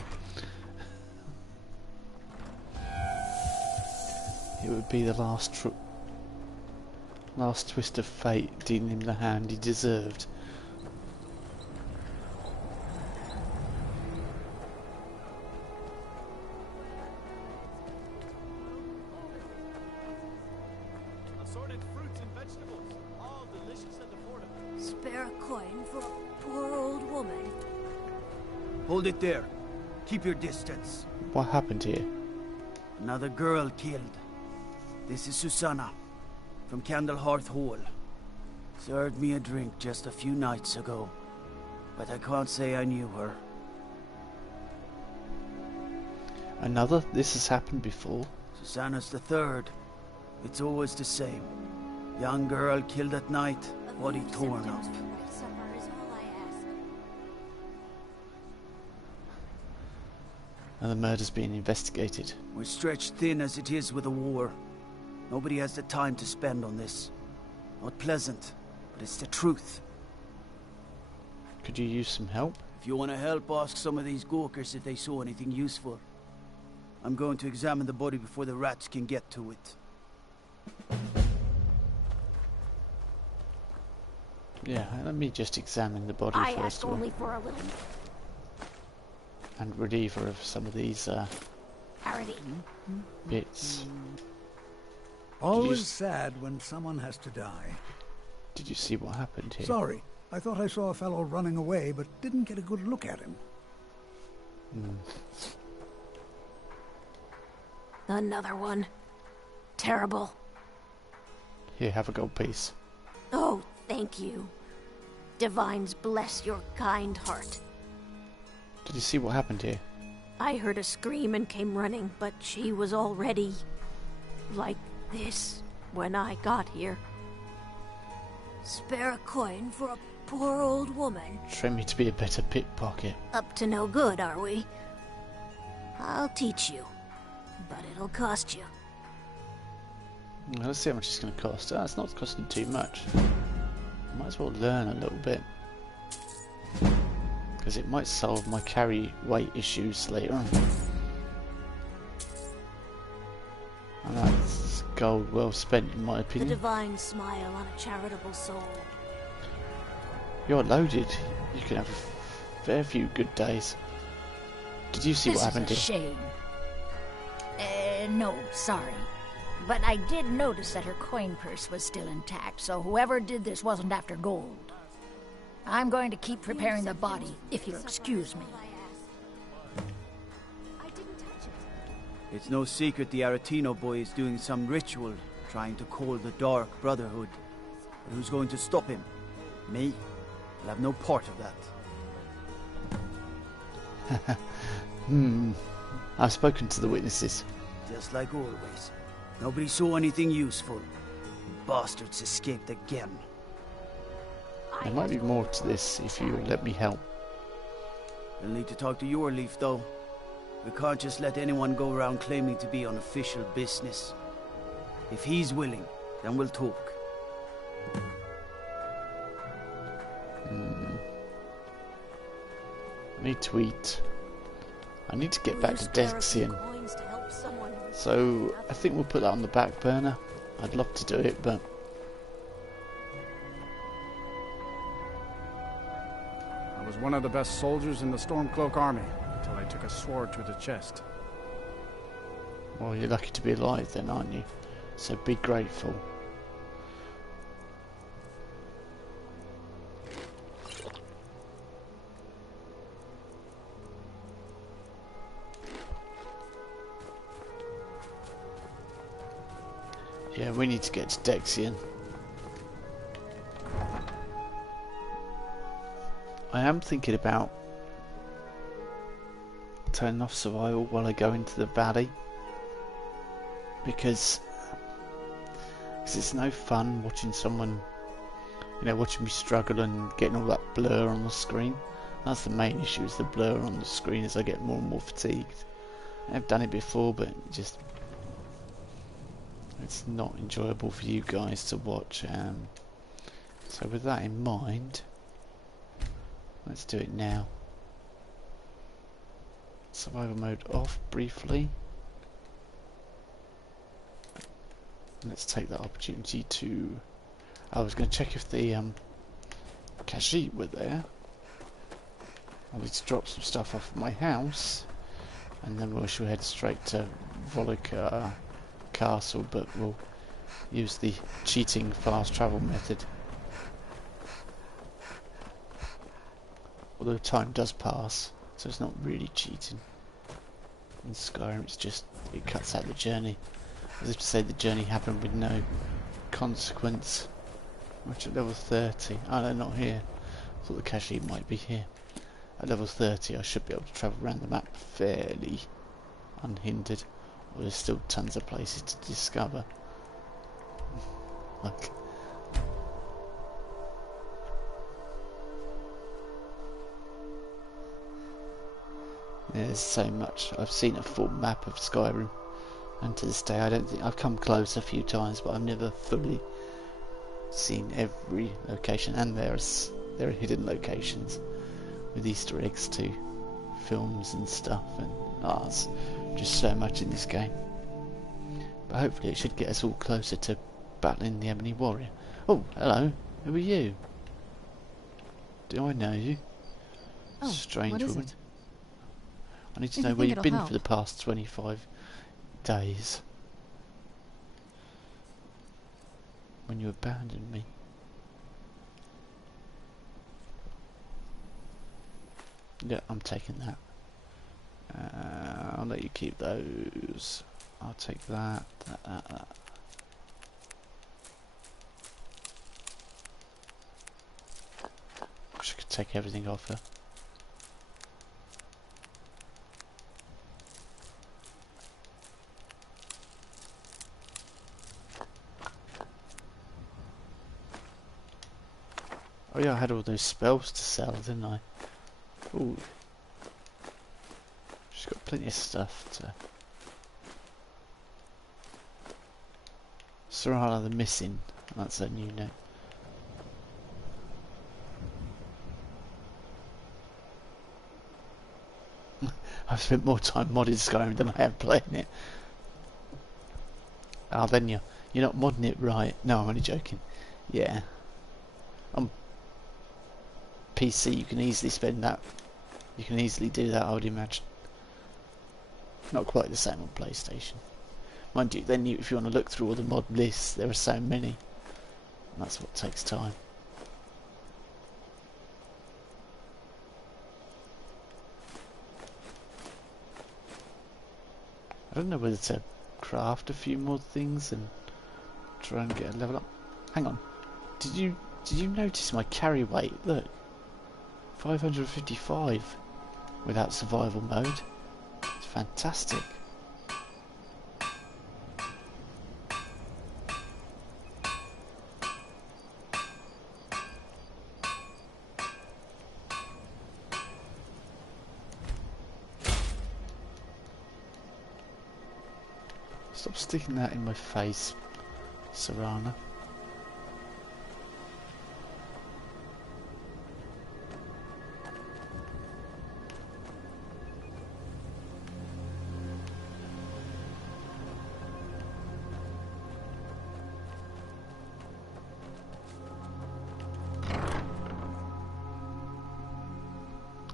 It would be the last twist of fate, dealing him the hand he deserved. Assorted fruits and vegetables, all delicious and affordable. Spare a coin for a poor old woman. Hold it there. Keep your distance. What happened here? Another girl killed. This is Susanna, from Candlehearth Hall. Served me a drink just a few nights ago, but I can't say I knew her. Another? This has happened before. Susanna's the third. It's always the same. Young girl killed at night, body torn up. And the murder's being investigated. We're stretched thin as it is with the war. Nobody has the time to spend on this. Not pleasant, but it's the truth. Could you use some help? If you want to help, ask some of these gawkers if they saw anything useful. I'm going to examine the body before the rats can get to it. Yeah, let me just examine the body I first ask of all. only for a little And relieve her of some of these parody. bits. Always sad when someone has to die. Did you see what happened here? Sorry, I thought I saw a fellow running away, but didn't get a good look at him. Another one. Terrible. Here, have a gold piece. Oh, thank you. Divines bless your kind heart. Did you see what happened here? I heard a scream and came running, but she was already like this when I got here. Spare a coin for a poor old woman. Train me to be a better pickpocket. Up to no good, are we? I'll teach you, but it'll cost you. Well, let's see how much it's going to cost. It's not costing too much. Might as well learn a little bit. Because it might solve my carry weight issues later on. Alright, gold well spent, in my The opinion. divine smile on a charitable soul. You're loaded. You can have a fair few good days. Did you see what happened This is a here? shame. No, sorry. But I did notice that her coin purse was still intact, so whoever did this wasn't after gold. I'm going to keep preparing the body, if you'll excuse me. It's no secret the Aretino boy is doing some ritual, trying to call the Dark Brotherhood. But who's going to stop him? Me? I'll have no part of that. I've spoken to the witnesses. Just like always. Nobody saw anything useful. Bastards escaped again. There might be more to this if you let me help. We'll need to talk to your Leaf, though. We can't just let anyone go around claiming to be on official business. If he's willing, then we'll talk. I need to eat. I need to get back to Dexian. So I think we'll put that on the back burner. I'd love to do it, but I was one of the best soldiers in the Stormcloak army until I took a sword to the chest. well, you're lucky to be alive then, aren't you? So be grateful. Yeah, we need to get to Dexian. I am thinking about turning off survival while I go into the valley, because it's no fun watching someone, watching me struggle and getting all that blur on the screen. That's the main issue, is the blur on the screen as I get more and more fatigued. I've done it before, but it's not enjoyable for you guys to watch. So with that in mind, let's do it now. Survival mode off briefly. Let's take that opportunity to... I was going to check if the Khajiit were there. I need to drop some stuff off at my house, and then we shall head straight to Volok Castle, but we'll use the cheating fast travel method. Although time does pass, so it's not really cheating. In Skyrim it's just, it cuts out the journey. As if to say the journey happened with no consequence. Which at level 30, oh no, not here. I thought the Khajiit might be here. At level 30 I should be able to travel around the map fairly unhindered. Well, there's still tons of places to discover. Look. There's so much. I've seen a full map of Skyrim, and to this day I don't think I've come close a few times, but I've never fully seen every location. And there are hidden locations with Easter eggs to films and stuff, and it's just so much in this game. But hopefully it should get us all closer to battling the Ebony Warrior. Oh, hello. Who are you? Do I know you? Oh, strange what is woman. it? I need to If know you where think you've been it'll for the past 25 days. When you abandoned me. Yeah, I'm taking that. I'll let you keep those. I'll take that. Wish I could take everything off her. Oh yeah, I had all those spells to sell, didn't I? Ooh. She's got plenty of stuff to... Serala the Missing. That's a new name. I've spent more time modding Skyrim than I have playing it. Oh, then you're not modding it right. No, I'm only joking. Yeah. On PC, you can easily spend that. You can easily do that, I would imagine. Not quite the same on PlayStation. Mind you, then if you want to look through all the mod lists, there are so many. And that's what takes time. I don't know whether to craft a few more things and try and get a level up. Hang on. Did you notice my carry weight? Look. 555 without survival mode. It's fantastic. Stop sticking that in my face, Serana.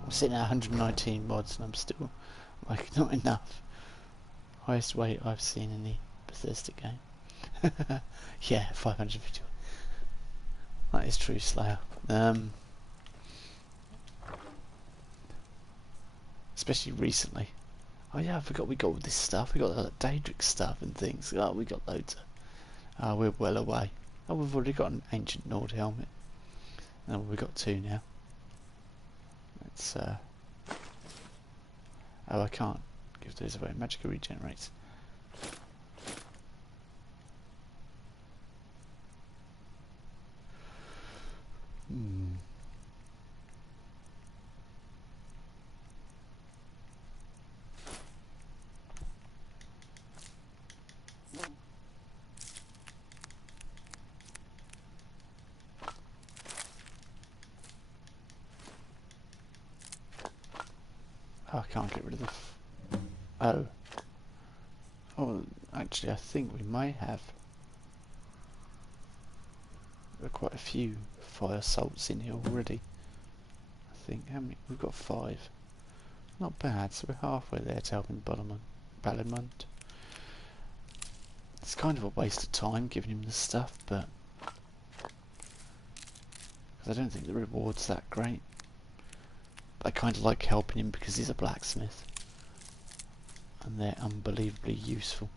I'm sitting at 119 mods and I'm still like not enough. Highest weight I've seen in the Bethesda game. Yeah, 550. That is true, Slayer. Especially recently. Oh yeah, I forgot we got all this stuff. We got that Daedric stuff and things. Oh, we got loads of... we're well away. Oh, we've already got an ancient Nord helmet. Oh, we've got 2 now. Let's... Oh, I can't give those away. Magicka regenerates. Oh, I can't get rid of the... Oh, actually I think we may have. There are quite a few fire salts in here already. I think, how many? We've got 5. Not bad, so we're halfway there to helping Balimund. It's kind of a waste of time giving him the stuff, but... because I don't think the reward's that great. I kind of like helping him because he's a blacksmith and they're unbelievably useful.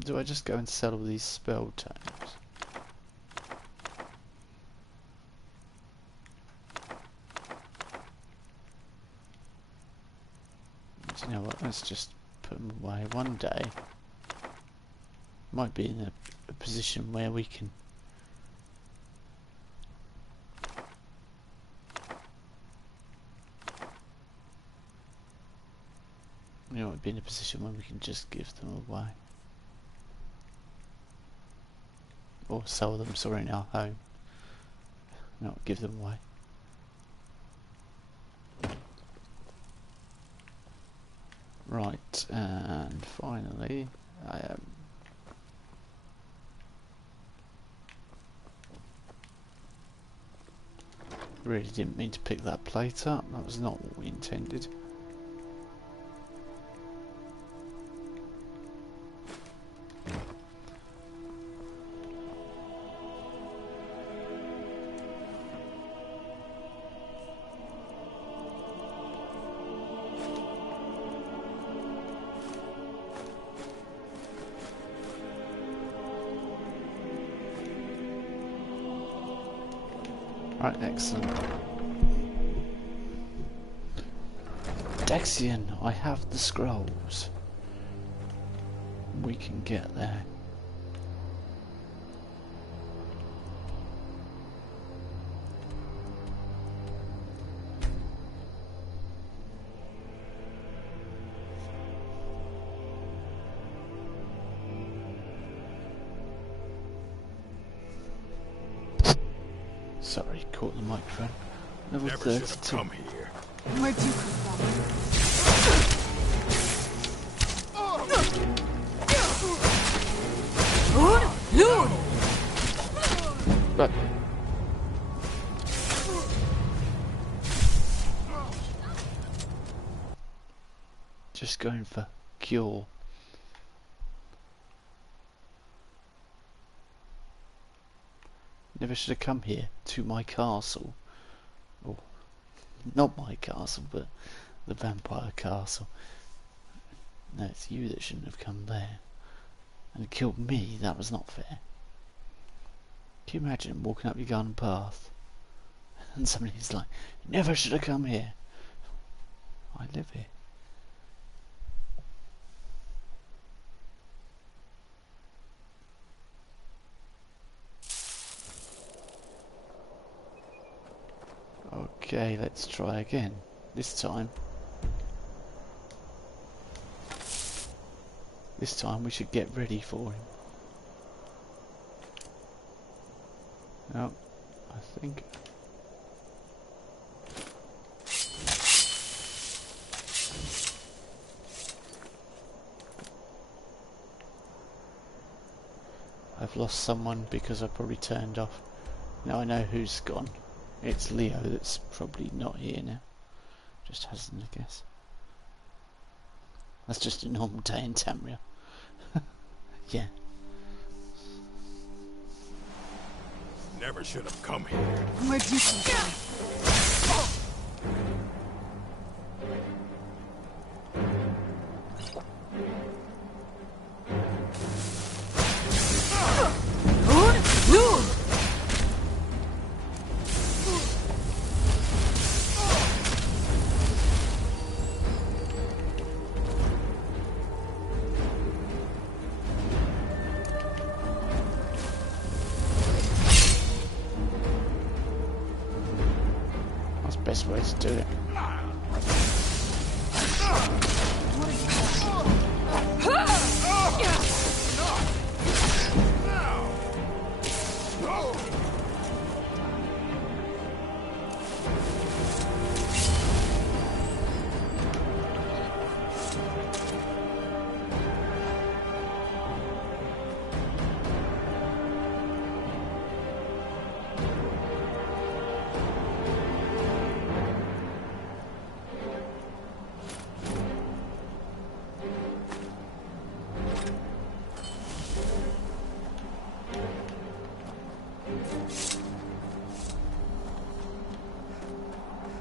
Do I just go and sell all these spell tomes? Do you know what, let's just put them away. One day might be in a position where we can might be in a position where we can just give them away or sell them, sorry, in our home, not give them away. Right, and finally I really didn't mean to pick that plate up. That was not what we intended. Right, excellent. Dexian, I have the scrolls. We can get there. Sorry, caught the microphone. Level Never should have 32. come here. Where'd you come from? But just going for cure. Never should have come here to my castle. Or not my castle, but the vampire castle. No, it's you that shouldn't have come there. And killed me, that was not fair. Can you imagine walking up your garden path and somebody's like, never should have come here. I live here. Okay, let's try again. This time we should get ready for him. No, I think I've lost someone because I probably turned off. Now I know who's gone. It's Leo that's probably not here now. Just hasn't, I guess. That's just a normal day in Tamriel. Yeah. Never should have come here. Where'd you come from? Best way to do it.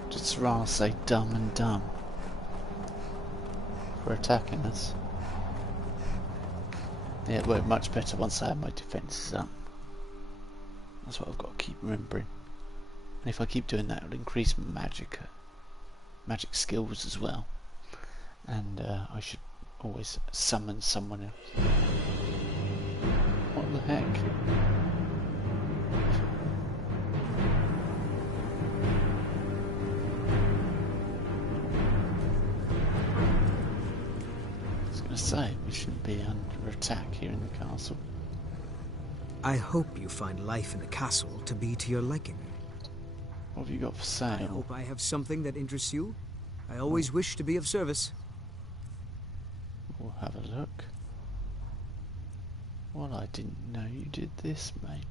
Just rather say dumb and dumb for attacking us. Yeah, it worked much better once I had my defences up. That's what I've got to keep remembering. And if I keep doing that, it'll increase my magic skills as well. And I should always summon someone else. What the heck? Say we shouldn't be under attack here in the castle. I hope you find life in the castle to be to your liking. What have you got for sale? I hope I have something that interests you. I always wish to be of service. We'll have a look. Well, I didn't know you did this, mate.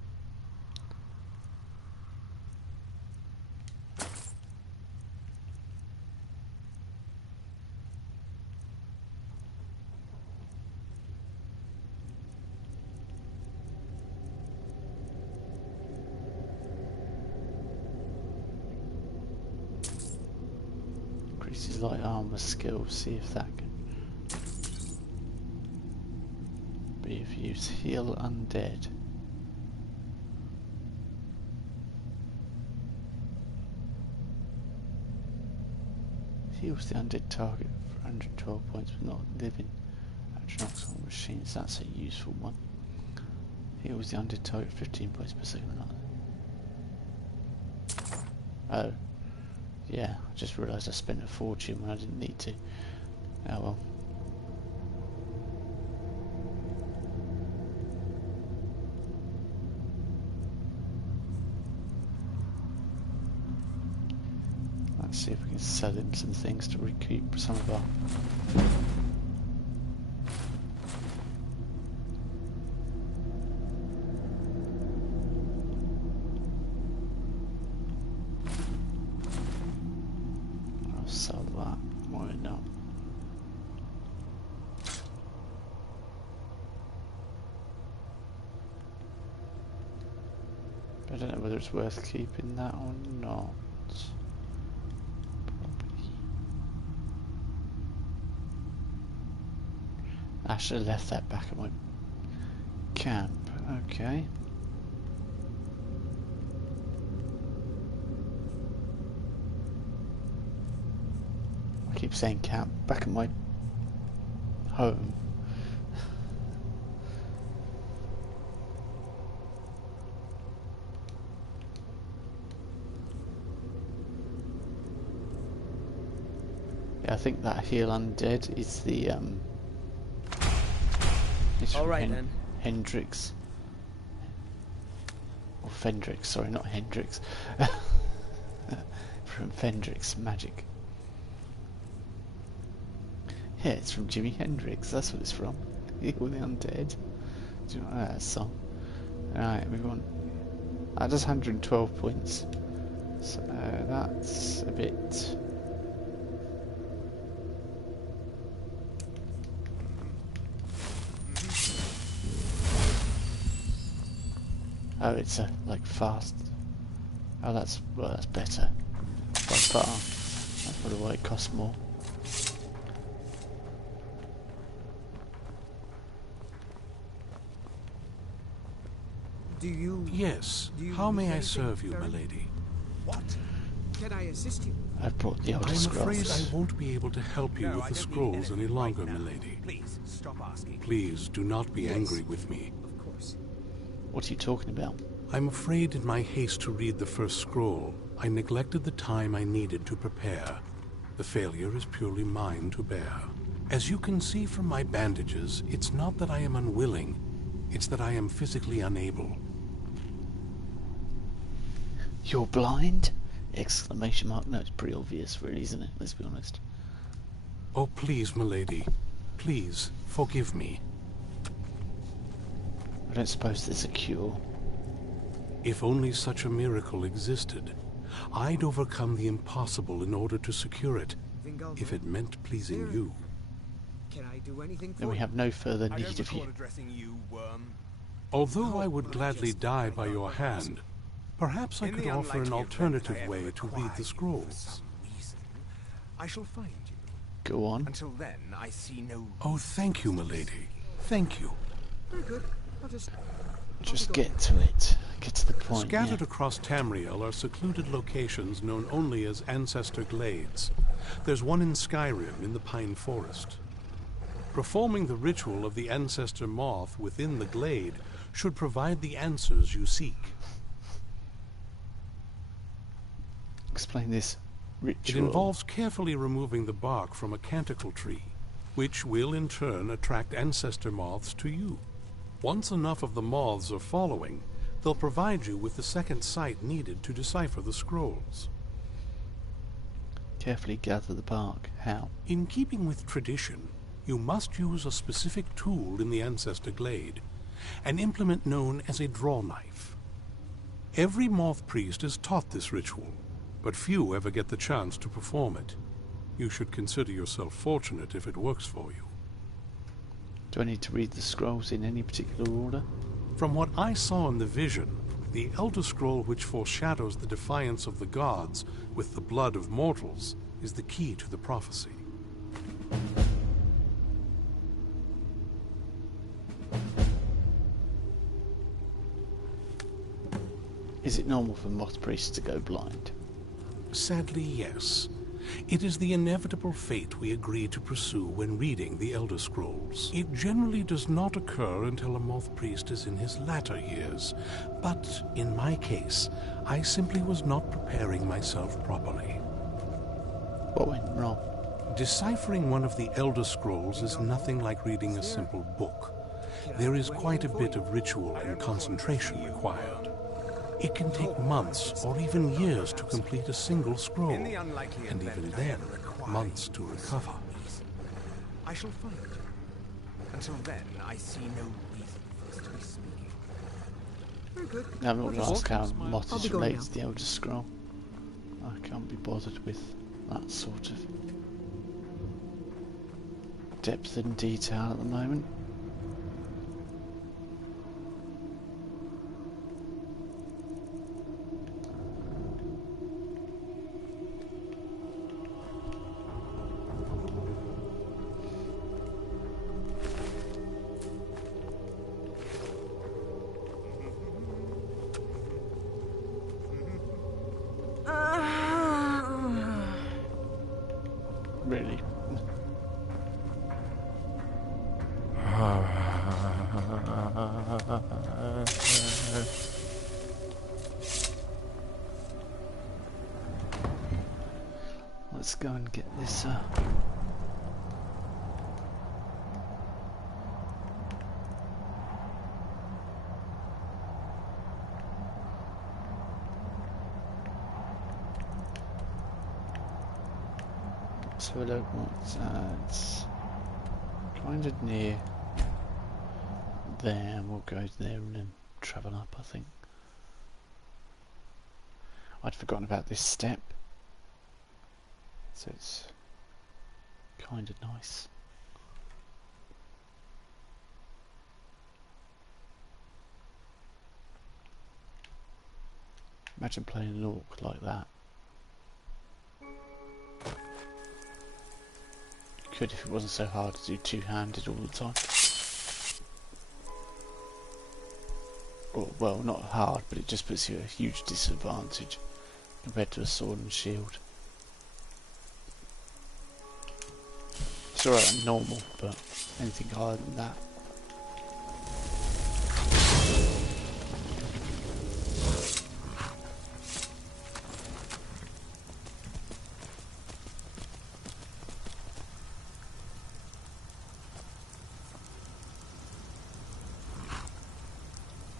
Increases light armor skill, see if that can be of use. Heal undead. Heals the undead target for 112 points but not living. Action knocks on machines, that's a useful one. Heals the undead target 15 points per second. Oh. Yeah, I just realised I spent a fortune when I didn't need to. Oh well. Let's see if we can sell him some things to recoup some of our... I'll sell that, why not? I don't know whether it's worth keeping that or not. I should have left that back at my camp. Okay. I keep saying camp, back at my home. Yeah, I think that heal undead is the it's all right, from then. Hendrix. Or Fendrix, sorry, not Hendrix. From Fendrix Magic. Yeah, it's from Jimi Hendrix, that's what it's from. Heal the undead. Do you know that song? Alright, we want... That does 112 points. So that's a bit... Oh, it's like fast. Oh, that's better by far. That's probably why it costs more. Yes. How may I serve you, my lady? What? Can I assist you? I've brought the Elder I'm Scrolls. afraid I won't be able to help you with the scrolls any longer, my lady. Please stop asking. Please do not be angry with me. Of course. What are you talking about? I'm afraid in my haste to read the first scroll, I neglected the time I needed to prepare. The failure is purely mine to bear. As you can see from my bandages, it's not that I am unwilling, it's that I am physically unable. You're blind? Exclamation mark. No, it's pretty obvious, really, isn't it? Let's be honest. Oh, please, milady. Please, forgive me. I don't suppose there's a cure. If only such a miracle existed, I'd overcome the impossible in order to secure it, if it meant pleasing you. Can I do anything for Then we have no further need of you. Although I would gladly die by your hand, perhaps I could offer an alternative way to read the scrolls. I shall find you. Go on. Until then, I see no... Oh, thank you, milady. Thank you. Very good. I'll just get to it. Get to the point. Scattered across Tamriel are secluded locations known only as Ancestor Glades. There's one in Skyrim in the Pine Forest. Performing the ritual of the Ancestor Moth within the glade should provide the answers you seek. Explain this ritual. It involves carefully removing the bark from a canticle tree, which will in turn attract ancestor moths to you. Once enough of the moths are following, they'll provide you with the second sight needed to decipher the scrolls. Carefully gather the bark. How? In keeping with tradition, you must use a specific tool in the Ancestor Glade, an implement known as a draw knife. Every moth priest is taught this ritual, but few ever get the chance to perform it. You should consider yourself fortunate if it works for you. Do I need to read the scrolls in any particular order? From what I saw in the vision, the Elder Scroll which foreshadows the defiance of the gods with the blood of mortals is the key to the prophecy. Is it normal for moth priests to go blind? Sadly, yes. It is the inevitable fate we agree to pursue when reading the Elder Scrolls. It generally does not occur until a moth priest is in his latter years, but in my case, I simply was not preparing myself properly. What went wrong? Deciphering one of the Elder Scrolls is nothing like reading a simple book. There is quite a bit of ritual and concentration required. It can take months or even years to complete a single scroll, In the unlikely and event even I then, ever require months to recover. I shall find you. Until then, I see no reason for us to be speaking. Very good. Now I'm not going to ask how Mott I'll is be going related now. to the Elder Scroll. I can't be bothered with that sort of depth and detail at the moment. Really. Let's go and get this let's have a look what's it's kind of near there. We'll go there and then travel up, I think. I'd forgotten about this step, so it's kind of nice. Imagine playing an orc like that. You could if it wasn't so hard to do two-handed all the time. Or, well, not hard, but it just puts you at a huge disadvantage compared to a sword and shield. It's alright on normal, but anything higher than that.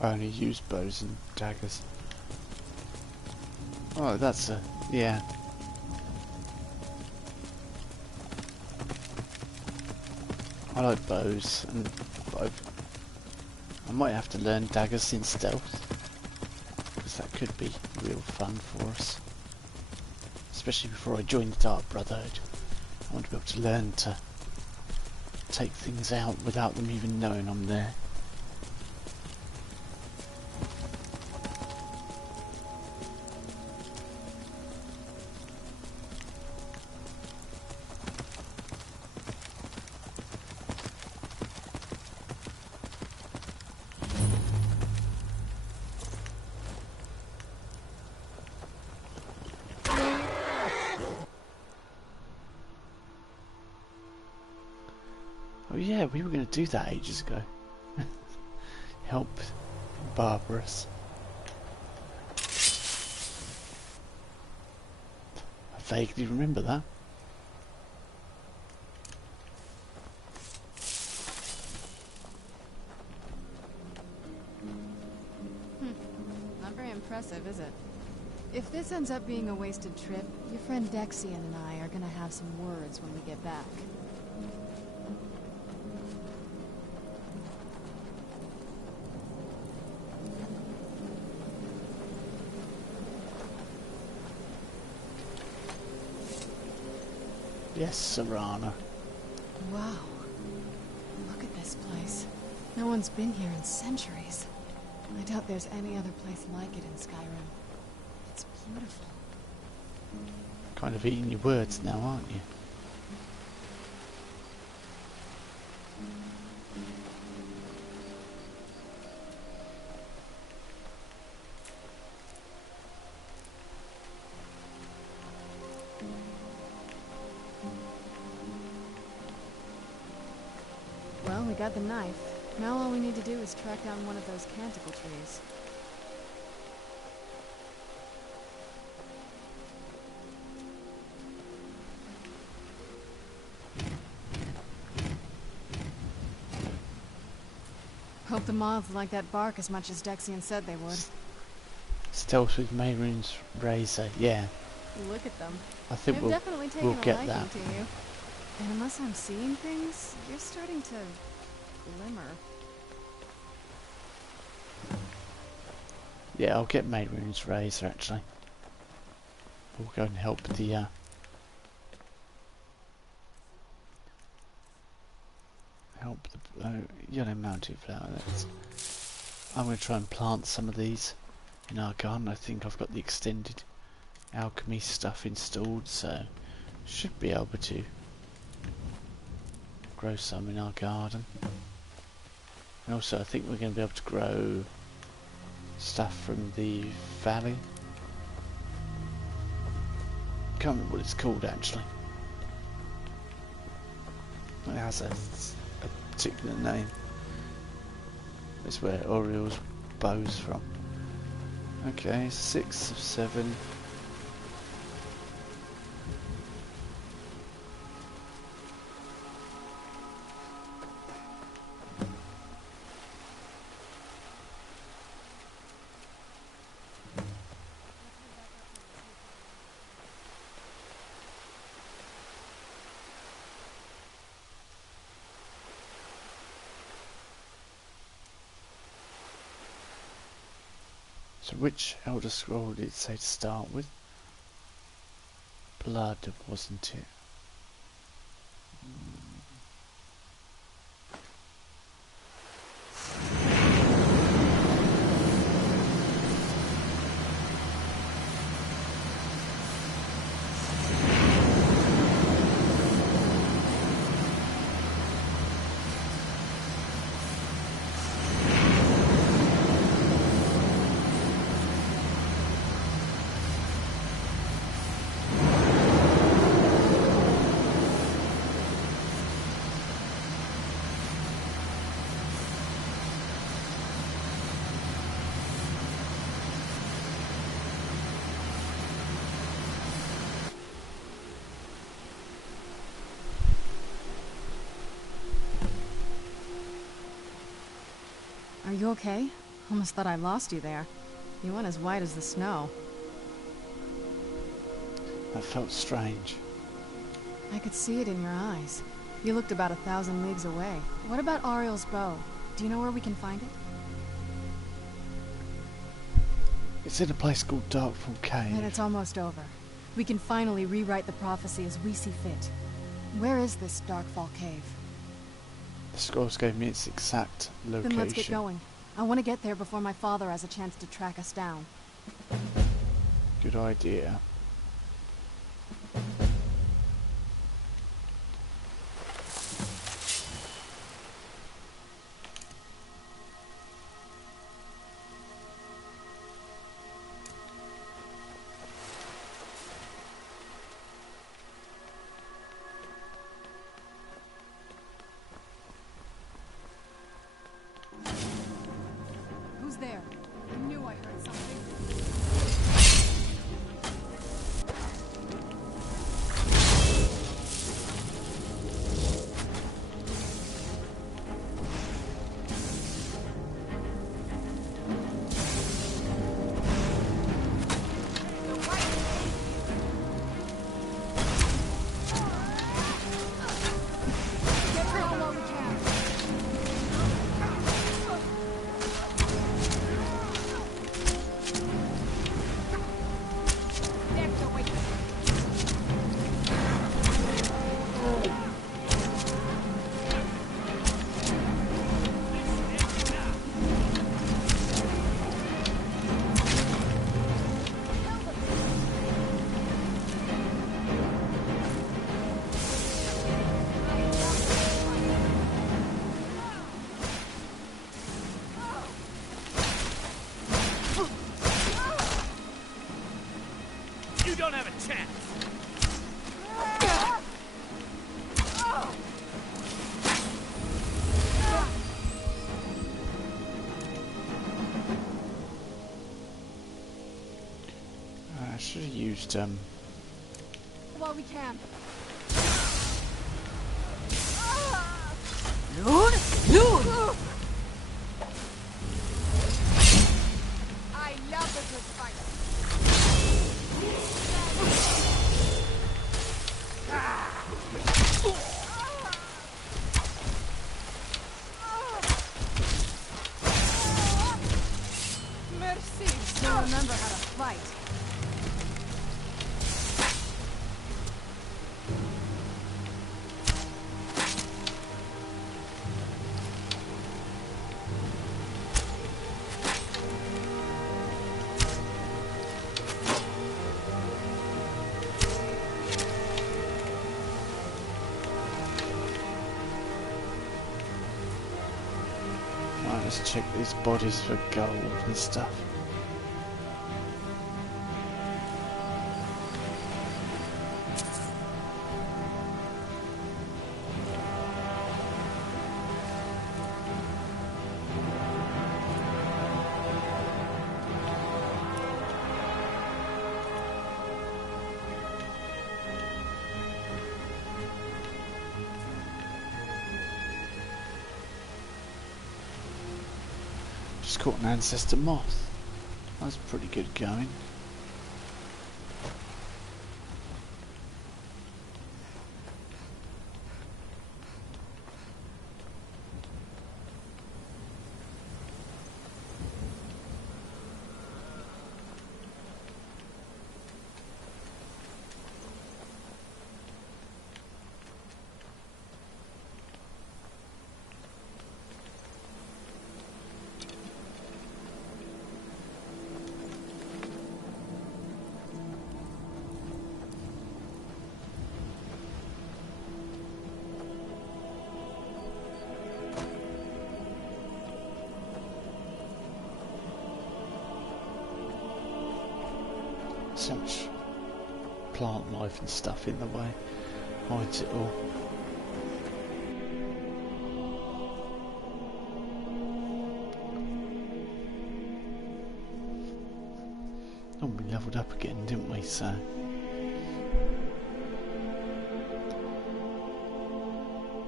I only use bows and daggers. Oh, that's a... yeah. I like bows, and I might have to learn daggers in stealth, because that could be real fun for us. Especially before I join the Dark Brotherhood. I want to be able to learn to take things out without them even knowing I'm there. Oh yeah, we were going to do that ages ago. Help Barbarous. I vaguely remember that. Not very impressive, is it? If this ends up being a wasted trip, your friend Dexian and I are gonna have some words when we get back. Yes, Serana. Wow. Look at this place. No one's been here in centuries. I doubt there's any other place like it in Skyrim. It's beautiful. Kind of eating your words now, aren't you? Well, we got the knife. Now all we need to do is track down one of those canticle trees. Hope the moths like that bark as much as Dexian said they would. Stealth with Mayroon's razor, yeah. Look at them. I think They've we'll definitely taken get a liking that. to you. And unless I'm seeing things, you're starting to glimmer. Yeah, I'll get Mayroon's razor actually. We'll go and help the yellow mountain flower. I'm going to try and plant some of these in our garden. I think I've got the extended alchemy stuff installed, so should be able to grow some in our garden. And also I think we're going to be able to grow stuff from the valley. Can't remember what it's called actually. It has a particular name. It's where Oriel's bow's from. Okay, 6 of 7. So which Elder Scroll did it say to start with? Blood, wasn't it? Are you okay? Almost thought I lost you there. You went as white as the snow. That felt strange. I could see it in your eyes. You looked about 1,000 leagues away. What about Ariel's bow? Do you know where we can find it? It's in a place called Darkfall Cave. Then it's almost over. We can finally rewrite the prophecy as we see fit. Where is this Darkfall Cave? The scrolls gave me its exact location. Then let's get going. I want to get there before my father has a chance to track us down. Good idea. Who's there? I knew I heard something. You don't have a chance! I should have used While we can. Loon? Loon! I love the good fight. Merci. Still remember how to fight. Right, let's check these bodies for gold and stuff. Just caught an ancestor moth. That's pretty good going. So much plant life and stuff in the way. Hides it all. Oh, we leveled up again, didn't we? So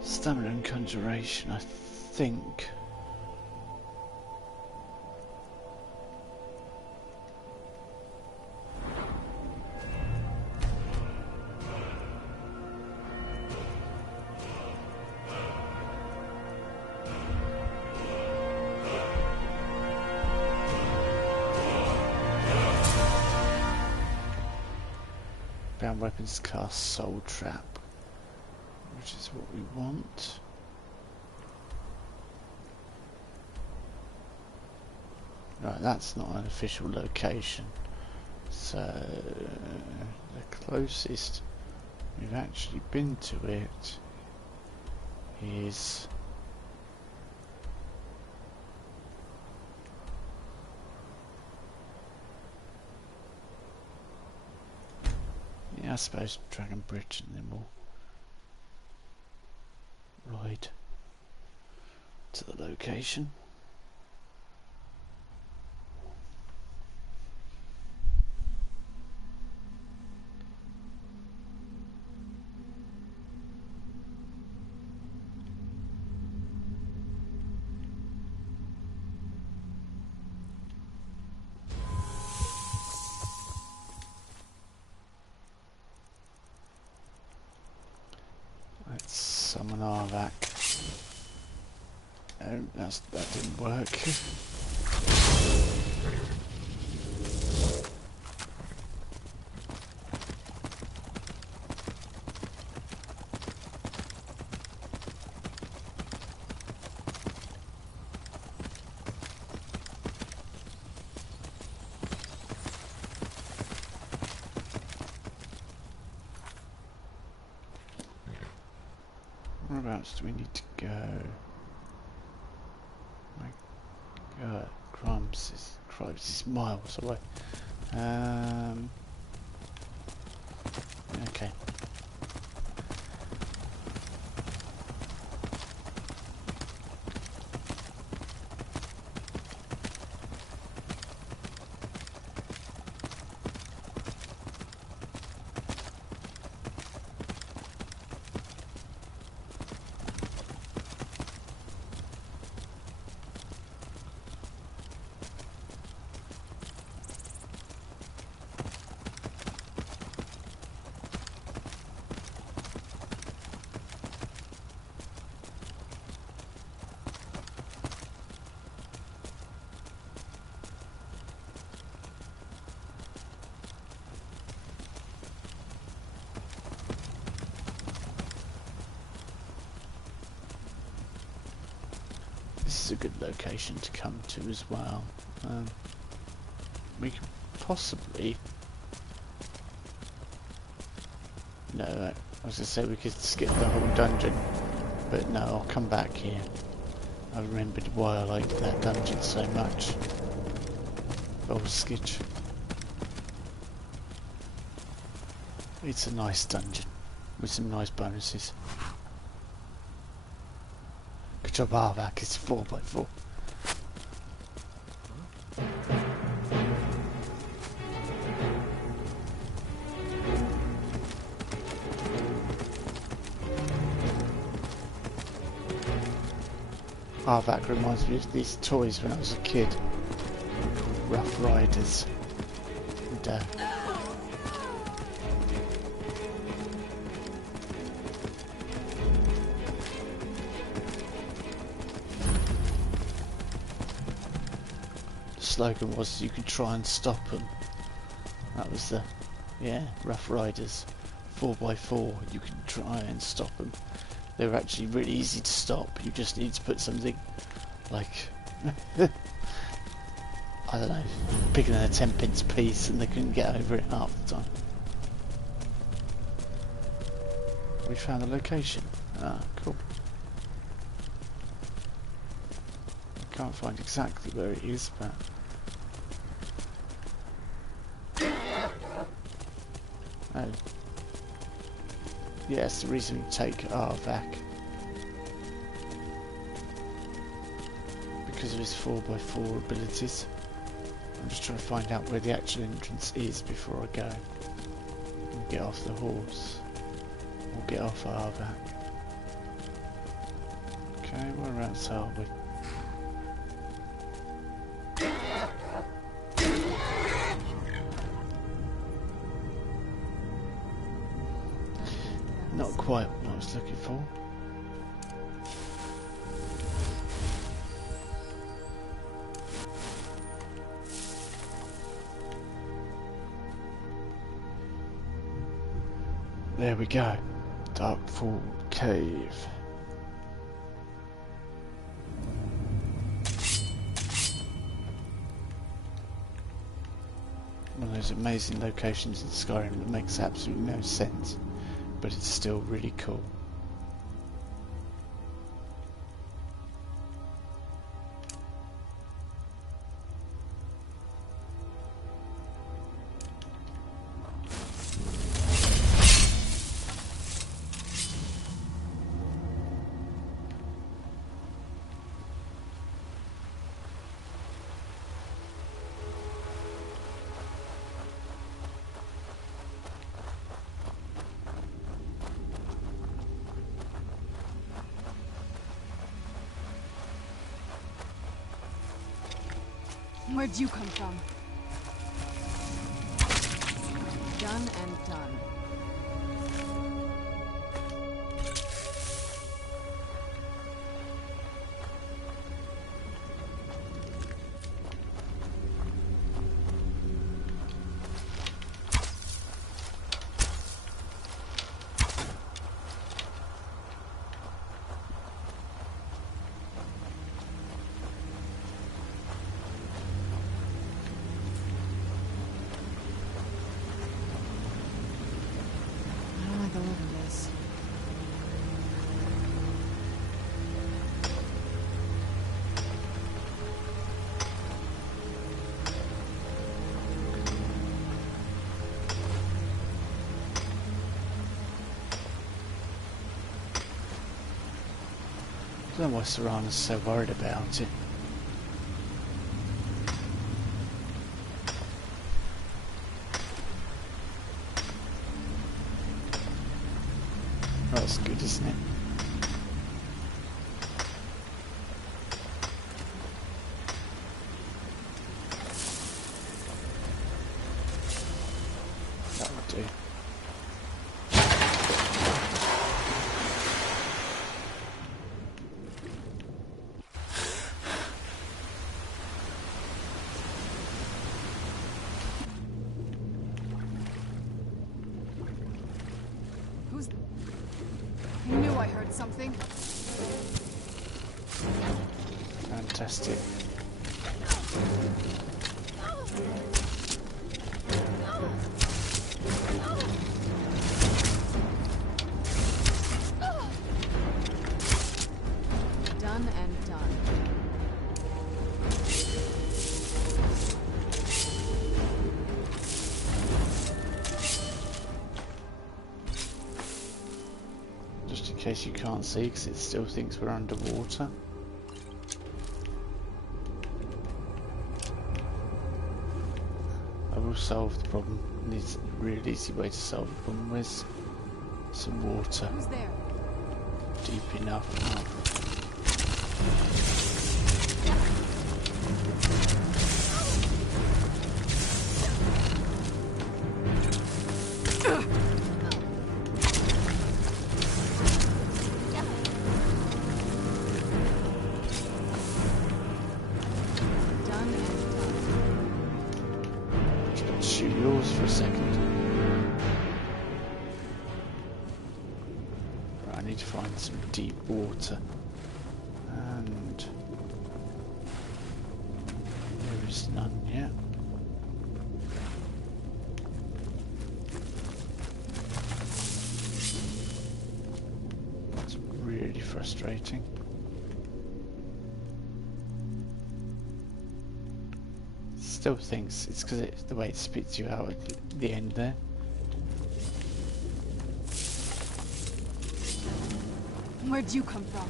stamina and conjuration, I think. Bound weapons cast soul trap, which is what we want. Right, that's not an official location. So the closest we've actually been to it is I suppose Dragon Bridge, and then we'll ride to the location. Let's summon Arvak. Oh, that didn't work. Whereabouts do we need to go? My God, crumbs is miles away. Okay. a good location to come to as well. We could possibly... No, I was going to say we could skip the whole dungeon, but no, I'll come back here. I remembered why I liked that dungeon so much. Skitch. It's a nice dungeon with some nice bonuses. Good job, Arvak, it's 4x4. Arvak reminds me of these toys when I was a kid. Called Rough Riders. And, the slogan was you could try and stop them. That was the, yeah, Rough Riders 4x4, you could try and stop them. They were actually really easy to stop. You just need to put something like I don't know, bigger than a 10p piece, and they couldn't get over it half the time. We found the location. Ah, cool. I can't find exactly where it is, but oh. Yes, the reason we take Arvak. Because of his 4x4 abilities. I'm just trying to find out where the actual entrance is before I go. And get off the horse. Or get off Arvak. Okay, whereabouts are we? Not quite what I was looking for. There we go. Darkfall Cave. One of those amazing locations in Skyrim that makes absolutely no sense, but it's still really cool. Where'd you come from? Done and done. I don't know why Serana's so worried about it. That's good, isn't it? That would do. I knew I heard something. Fantastic. Done and done. Just in case you can't see, because it still thinks we're underwater. I will solve the problem. It's a really easy way to solve the problem. Where's some water? Who's there? Deep enough now. Shoot yours for a second. Right, I need to find some deep water. And there is none yet. That's really frustrating. Still thinks it's because it's the way it spits you out at the end there. Where'd you come from?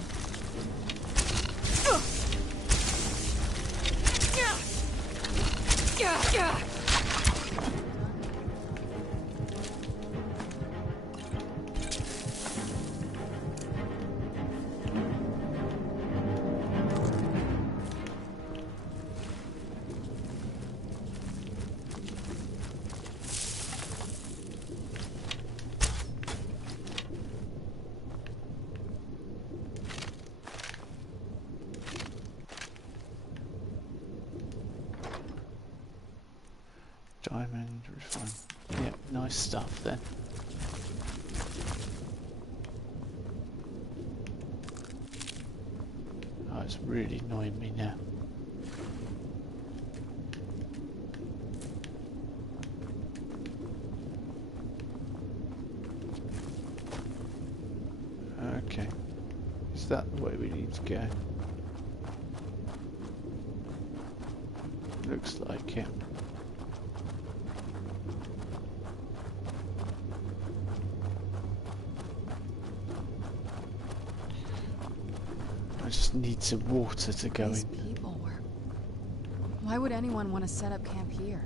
Diamond, refine. Yep, nice stuff then. Oh, it's really annoying me now. Okay. Is that the way we need to go? Looks like it. I just need some water to go These in. people were... Why would anyone want to set up camp here?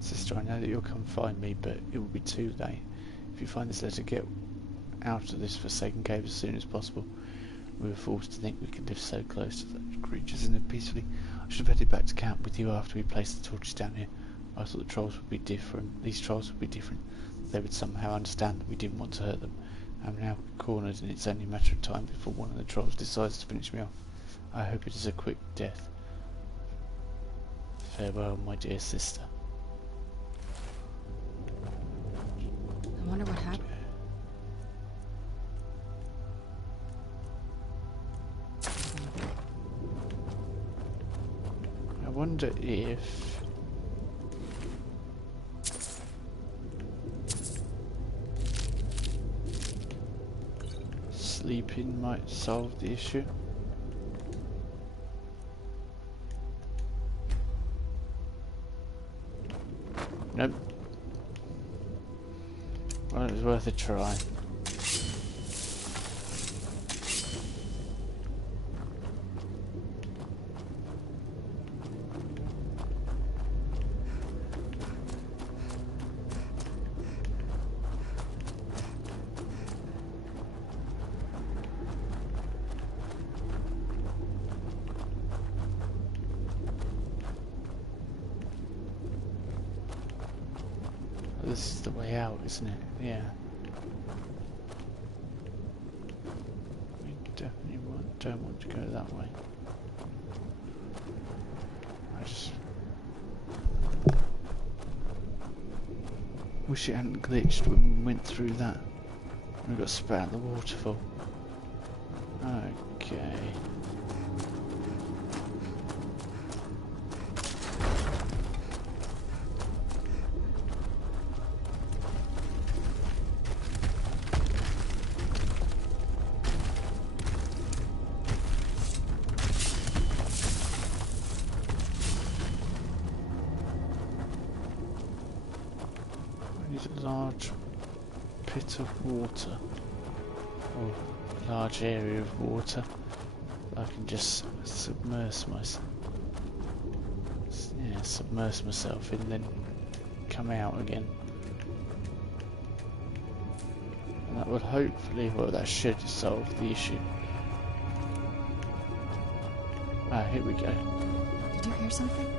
Sister, I know that you'll come find me, but it will be too late. If you find this letter, get out of this forsaken cave as soon as possible. We were forced to think we could live so close to such creatures and live peacefully. I should have headed back to camp with you after we placed the torches down here. I thought the trolls would be different. These trolls would be different. They would somehow understand that we didn't want to hurt them. I'm now cornered, and it's only a matter of time before one of the trolls decides to finish me off. I hope it is a quick death. Farewell, my dear sister. I wonder what happened. I wonder if... sleeping might solve the issue. Nope. Well, it was worth a try. This is the way out, isn't it? Yeah. We definitely don't want to go that way. I just wish it hadn't glitched when we went through that We've got to spat out the waterfall. Okay. I need a large pit of water, or large area of water. I can just submerge myself. Yeah, submerge myself in, then come out again. And that would hopefully, well, that should solve the issue. Ah, here we go. Did you hear something?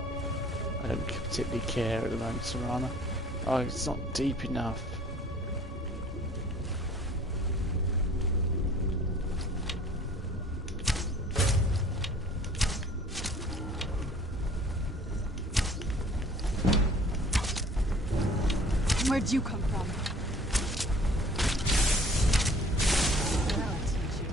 I don't particularly care at the moment, Serana. Oh, it's not deep enough. Where'd you come from? I'll teach you.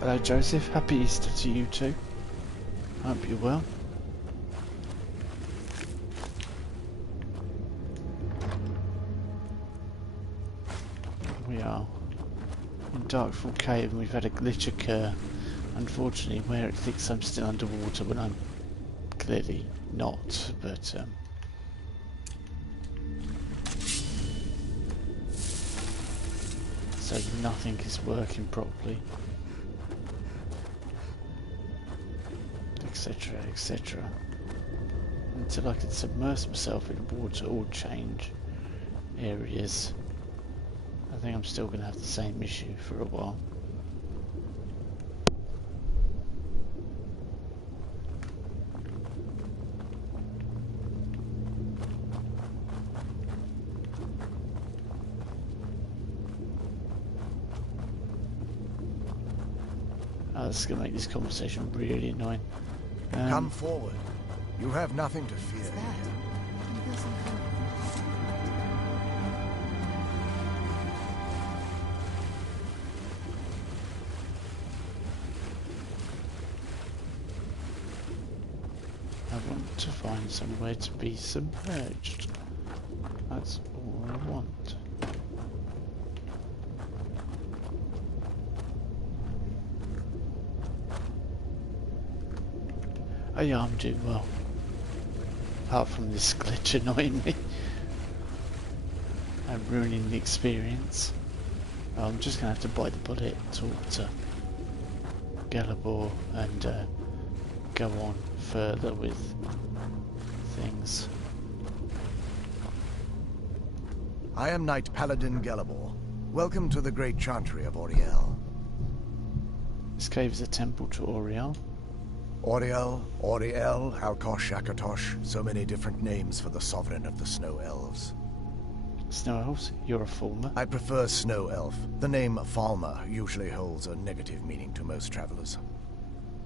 Hello Joseph, happy Easter to you too. I hope you're well. We are in Darkfall Cave and we've had a glitch occur. Unfortunately, where it thinks I'm still underwater when I'm clearly not, but so nothing is working properly, etc, etc, until I can submerge myself in water or change areas. I think I'm still going to have the same issue for a while. Oh, this is going to make this conversation really annoying. Come forward. You have nothing to fear. What's that? I feel some kind of... I want to find somewhere to be submerged. That's all I want. Oh yeah, I'm doing well. Apart from this glitch annoying me and ruining the experience. I'm just going to have to bite the bullet, talk to Galabor and go on further with things. I am Knight Paladin Galabor. Welcome to the Great Chantry of Auriel. This cave is a temple to Auriel. Auriel, Auriel, Alkosh, Akatosh, so many different names for the sovereign of the Snow Elves. Snow Elves? You're a Falmer? I prefer Snow Elf. The name Falmer usually holds a negative meaning to most travelers.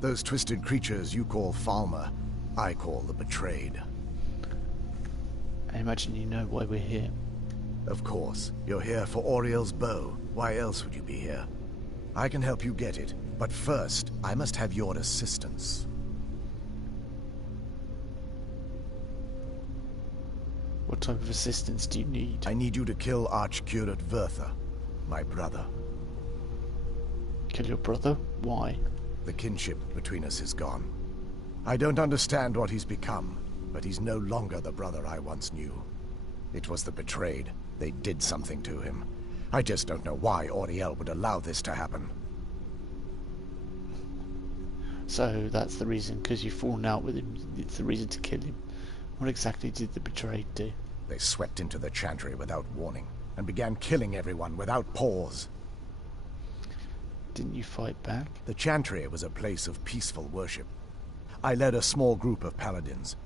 Those twisted creatures you call Falmer, I call the Betrayed. I imagine you know why we're here. Of course. You're here for Auriel's bow. Why else would you be here? I can help you get it, but first, I must have your assistance. What type of assistance do you need? I need you to kill Archcurate Vertha, my brother. Kill your brother? Why? The kinship between us is gone. I don't understand what he's become, but he's no longer the brother I once knew. It was the Betrayed. They did something to him. I just don't know why Auriel would allow this to happen. So that's the reason, because you've fallen out with him. It's the reason to kill him. What exactly did the Betrayed do? They swept into the Chantry without warning, and began killing everyone without pause. Didn't you fight back? The Chantry was a place of peaceful worship. I led a small group of paladins,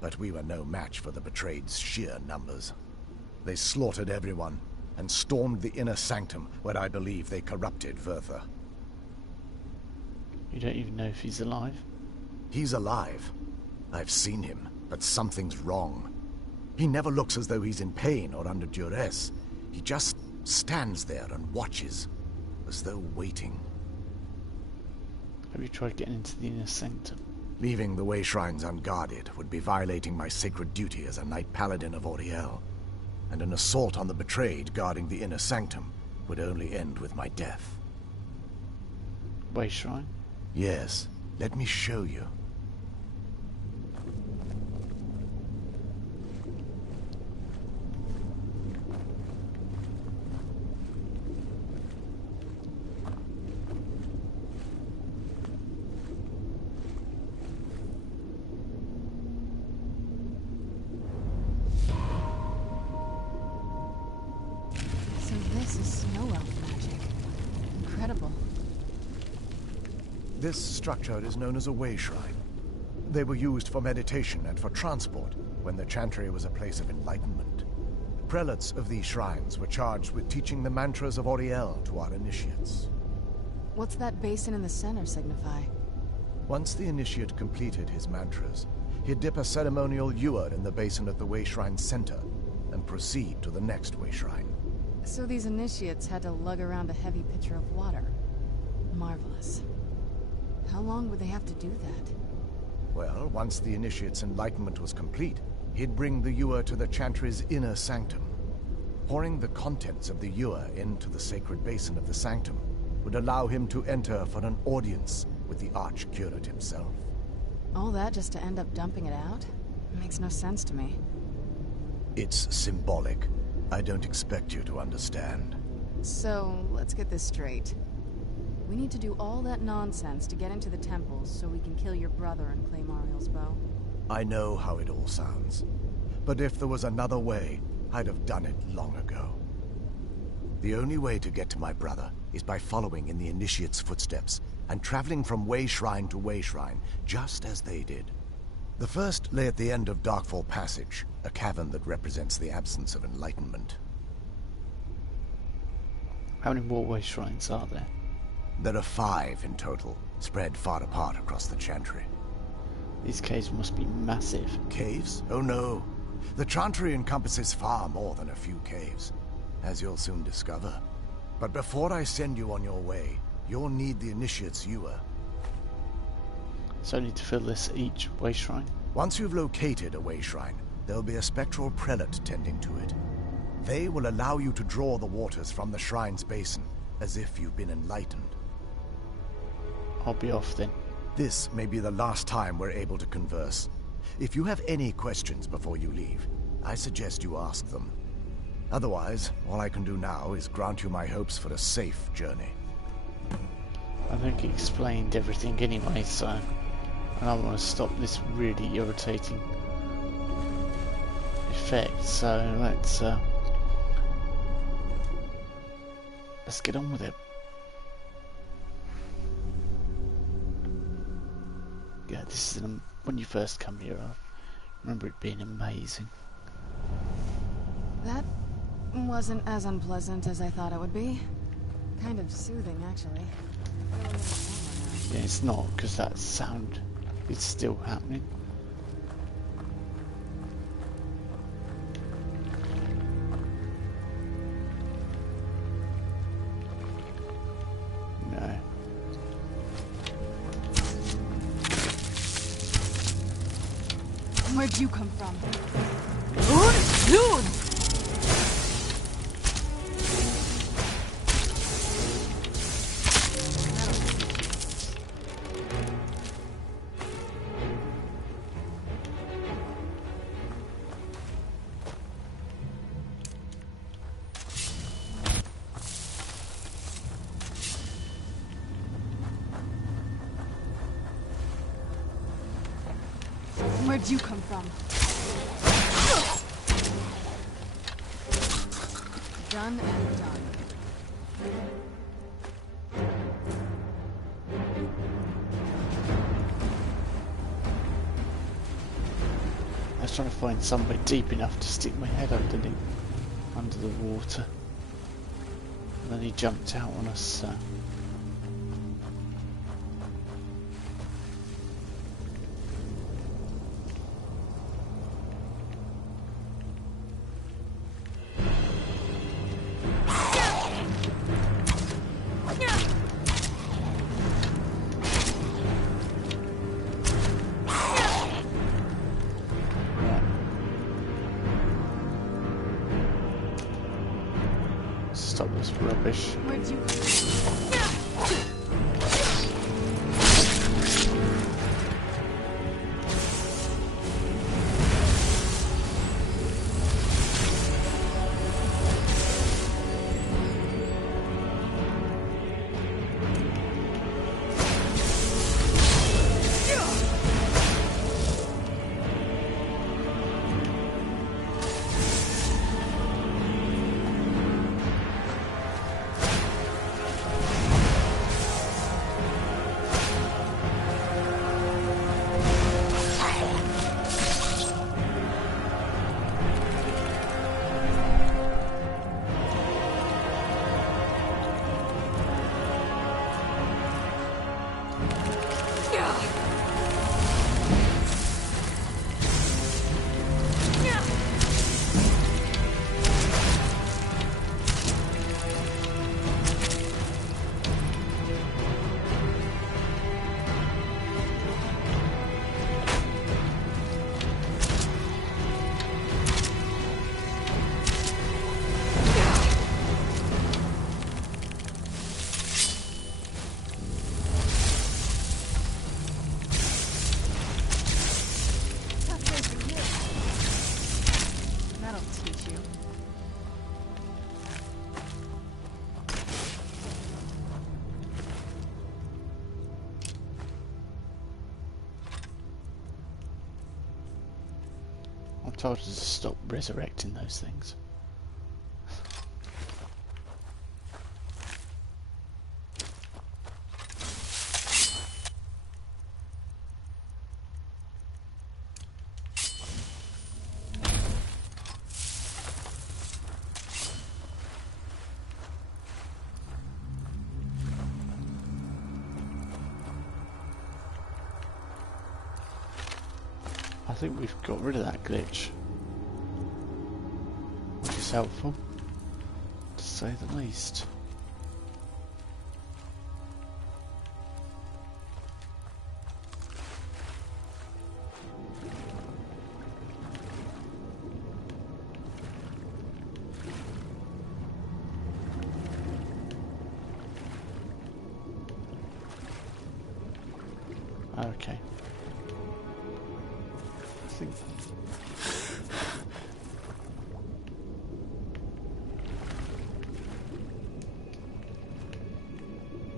but we were no match for the Betrayed's sheer numbers. They slaughtered everyone, and stormed the inner sanctum, where I believe they corrupted Vertha. You don't even know if he's alive? He's alive. I've seen him, but something's wrong. He never looks as though he's in pain or under duress. He just stands there and watches, as though waiting. Have you tried getting into the inner sanctum? Leaving the way shrines unguarded would be violating my sacred duty as a Knight Paladin of Auriel. And an assault on the betrayed guarding the inner sanctum would only end with my death. Way shrine? Yes, let me show you. This structure is known as a way shrine. They were used for meditation and for transport when the Chantry was a place of enlightenment. Prelates of these shrines were charged with teaching the mantras of Auriel to our initiates. What's that basin in the center signify? Once the initiate completed his mantras, he'd dip a ceremonial ewer in the basin at the way shrine's center and proceed to the next way shrine. So these initiates had to lug around a heavy pitcher of water. Marvelous. How long would they have to do that? Well, once the initiate's enlightenment was complete, he'd bring the ewer to the Chantry's inner sanctum. Pouring the contents of the ewer into the sacred basin of the sanctum would allow him to enter for an audience with the Archcurate himself. All that just to end up dumping it out? It makes no sense to me. It's symbolic. I don't expect you to understand. So, let's get this straight. We need to do all that nonsense to get into the temples so we can kill your brother and claim Ariel's bow. I know how it all sounds. But if there was another way, I'd have done it long ago. The only way to get to my brother is by following in the initiate's footsteps and traveling from way shrine to way shrine, just as they did. The first lay at the end of Darkfall Passage, a cavern that represents the absence of enlightenment. How many more way shrines are there? There are 5 in total, spread far apart across the Chantry. These caves must be massive. Caves? Oh no. The Chantry encompasses far more than a few caves, as you'll soon discover. But before I send you on your way, you'll need the initiate's ewer. So I need to fill this each way shrine? Once you've located a way shrine, there'll be a spectral prelate tending to it. They will allow you to draw the waters from the shrine's basin, as if you've been enlightened. I'll be off then. This may be the last time we're able to converse. If you have any questions before you leave, I suggest you ask them. Otherwise, all I can do now is grant you my hopes for a safe journey. I think he explained everything anyway, so I don't want to stop this really irritating effect, so let's get on with it. Yeah, this is when you first come here, I remember it being amazing. That wasn't as unpleasant as I thought it would be. Kind of soothing, actually. Yeah, it's not, because that sound is still happening. No. Where'd you come from? Dude! Where'd you come from? Done and done. I was trying to find somewhere deep enough to stick my head underneath, under the water. And then he jumped out on us. That's rubbish. Where'd you I told her to stop resurrecting those things. I think we've got rid of that glitch, which is helpful, to say the least. Okay.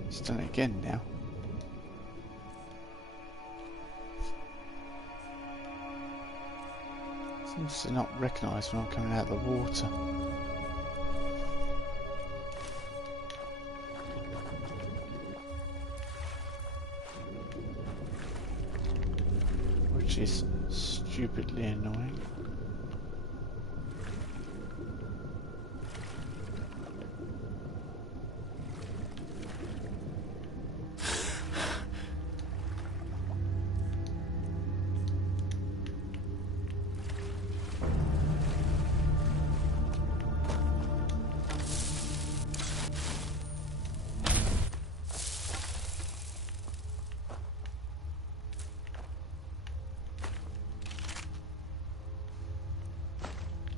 It's done it again now. Seems to not recognise when I'm coming out of the water. Which is stupidly annoying.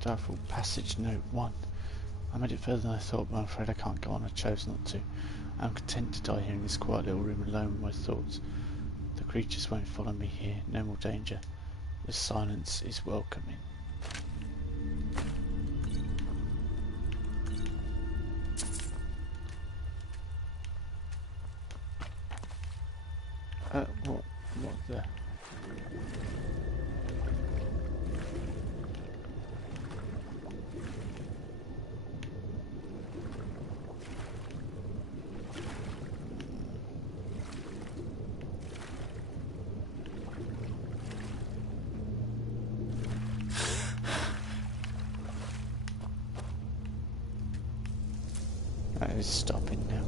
Doubtful passage note 1. I made it further than I thought, but I'm afraid I can't go on. I chose not to. I'm content to die here in this quiet little room alone with my thoughts. The creatures won't follow me here. No more danger. The silence is welcoming. What the? That is stopping now.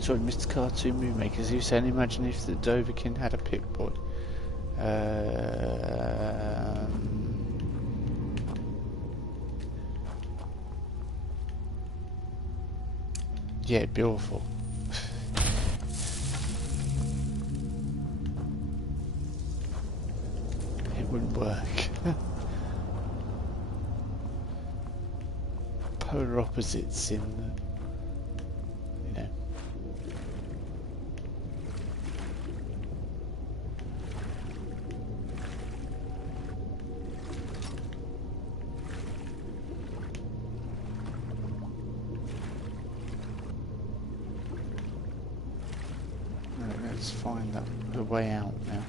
Sorry, Mr. Cartoon Moonmakers, you saying imagine if the Dovahkiin had a Pip-Boy. Yeah, it'd be awful. wouldn't work. Polar opposites in the, you know. Right, let's find the way out now.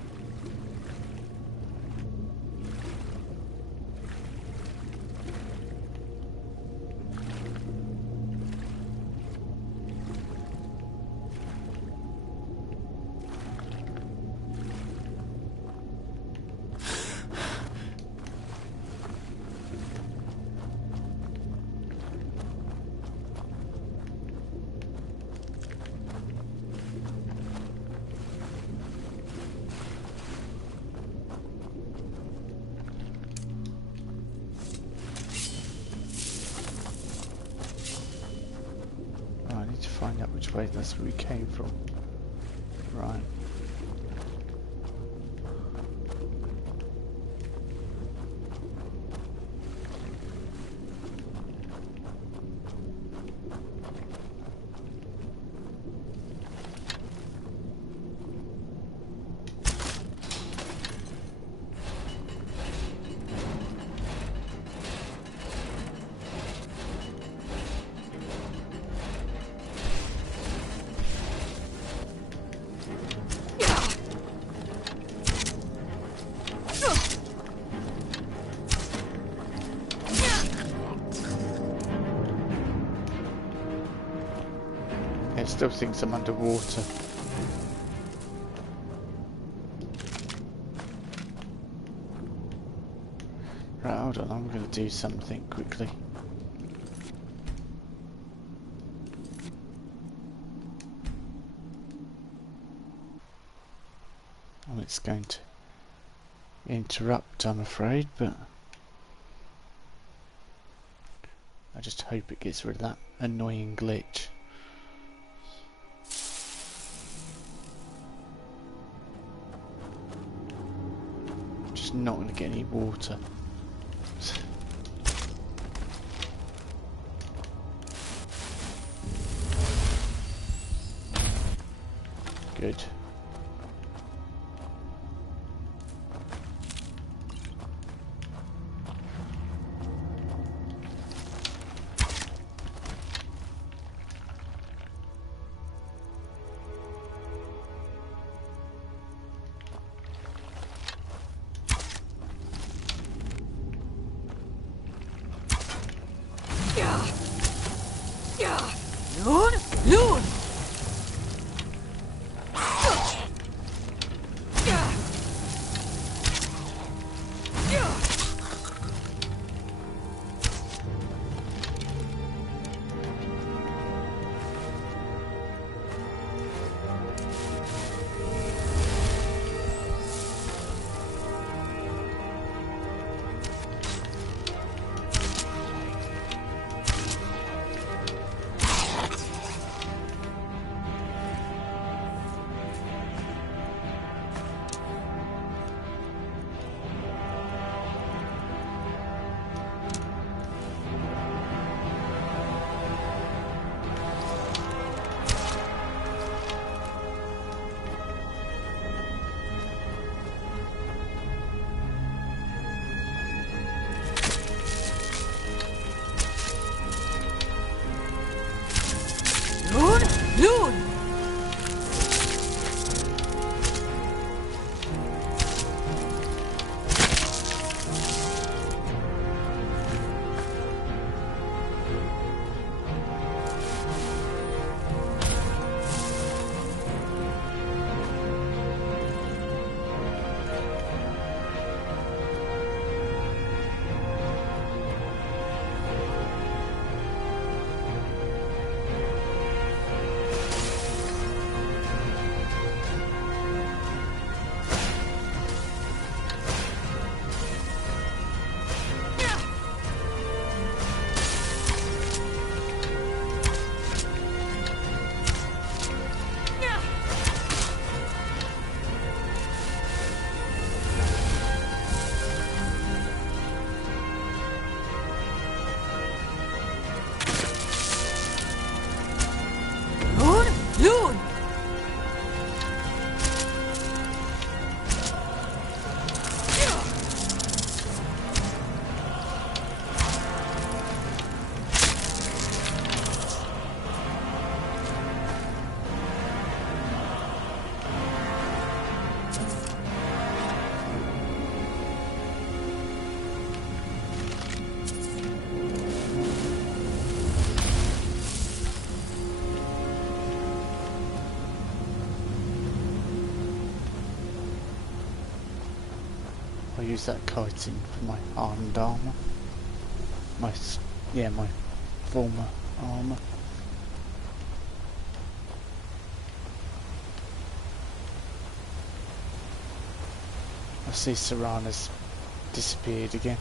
Find out which way that's where we came from. Right. It still thinks I'm underwater. Right, hold on, I'm going to do something quickly. Well, it's going to interrupt, I'm afraid, but I just hope it gets rid of that annoying glitch. Just not going to get any water. Good. I'll use that kiting for my hardened armour. My former armour. I see Serana's disappeared again.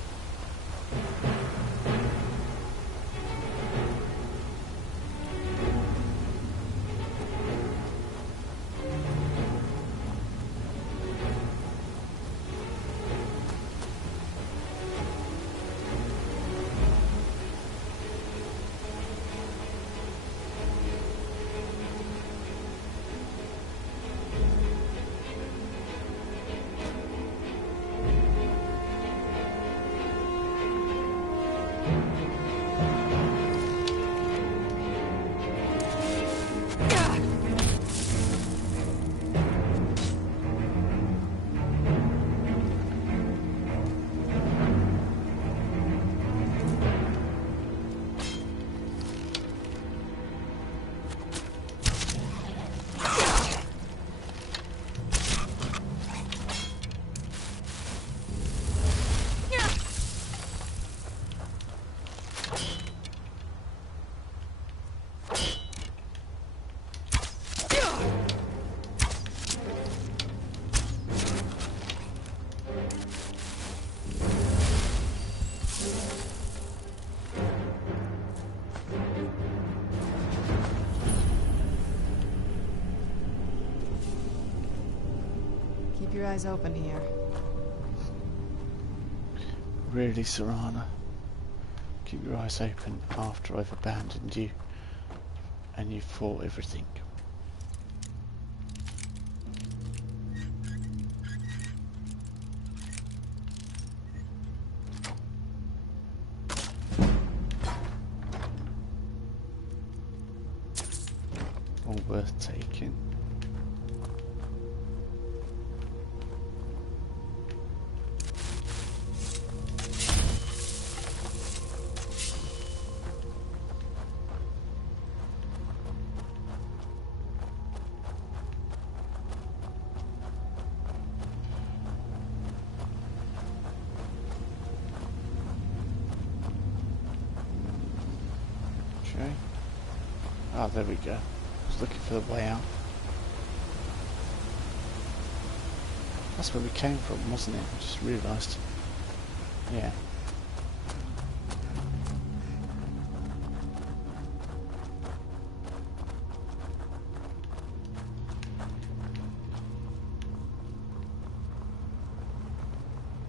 Keep your eyes open here. Really, Serana? Keep your eyes open after I've abandoned you and you fought everything. All worth taking. Oh, there we go. I was looking for the way out. That's where we came from, wasn't it? I just realised. Yeah.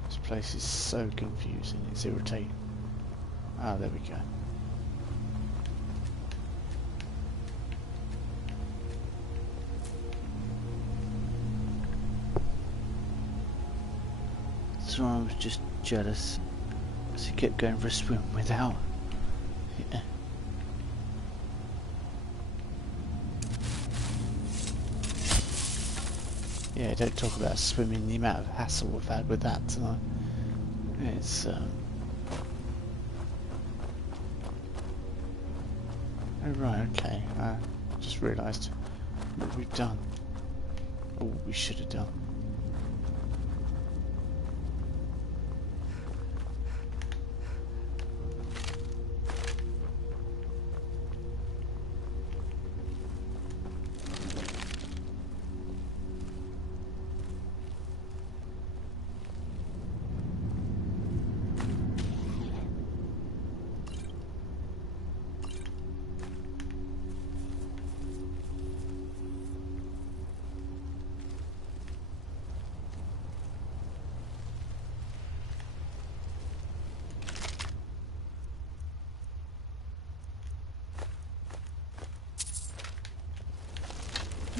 This place is so confusing, it's irritating. Ah, there we go. So I was just jealous as he kept going for a swim without. Yeah. Yeah, don't talk about swimming, the amount of hassle we've had with that tonight. It's oh right, okay. Just realised what we've done. Or what we should have done.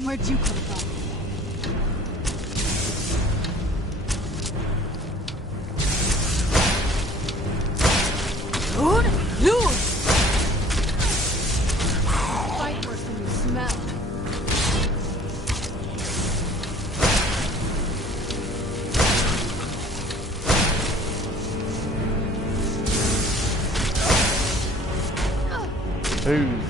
Where'd you come from? Good news! Fight worse than you smell. Move.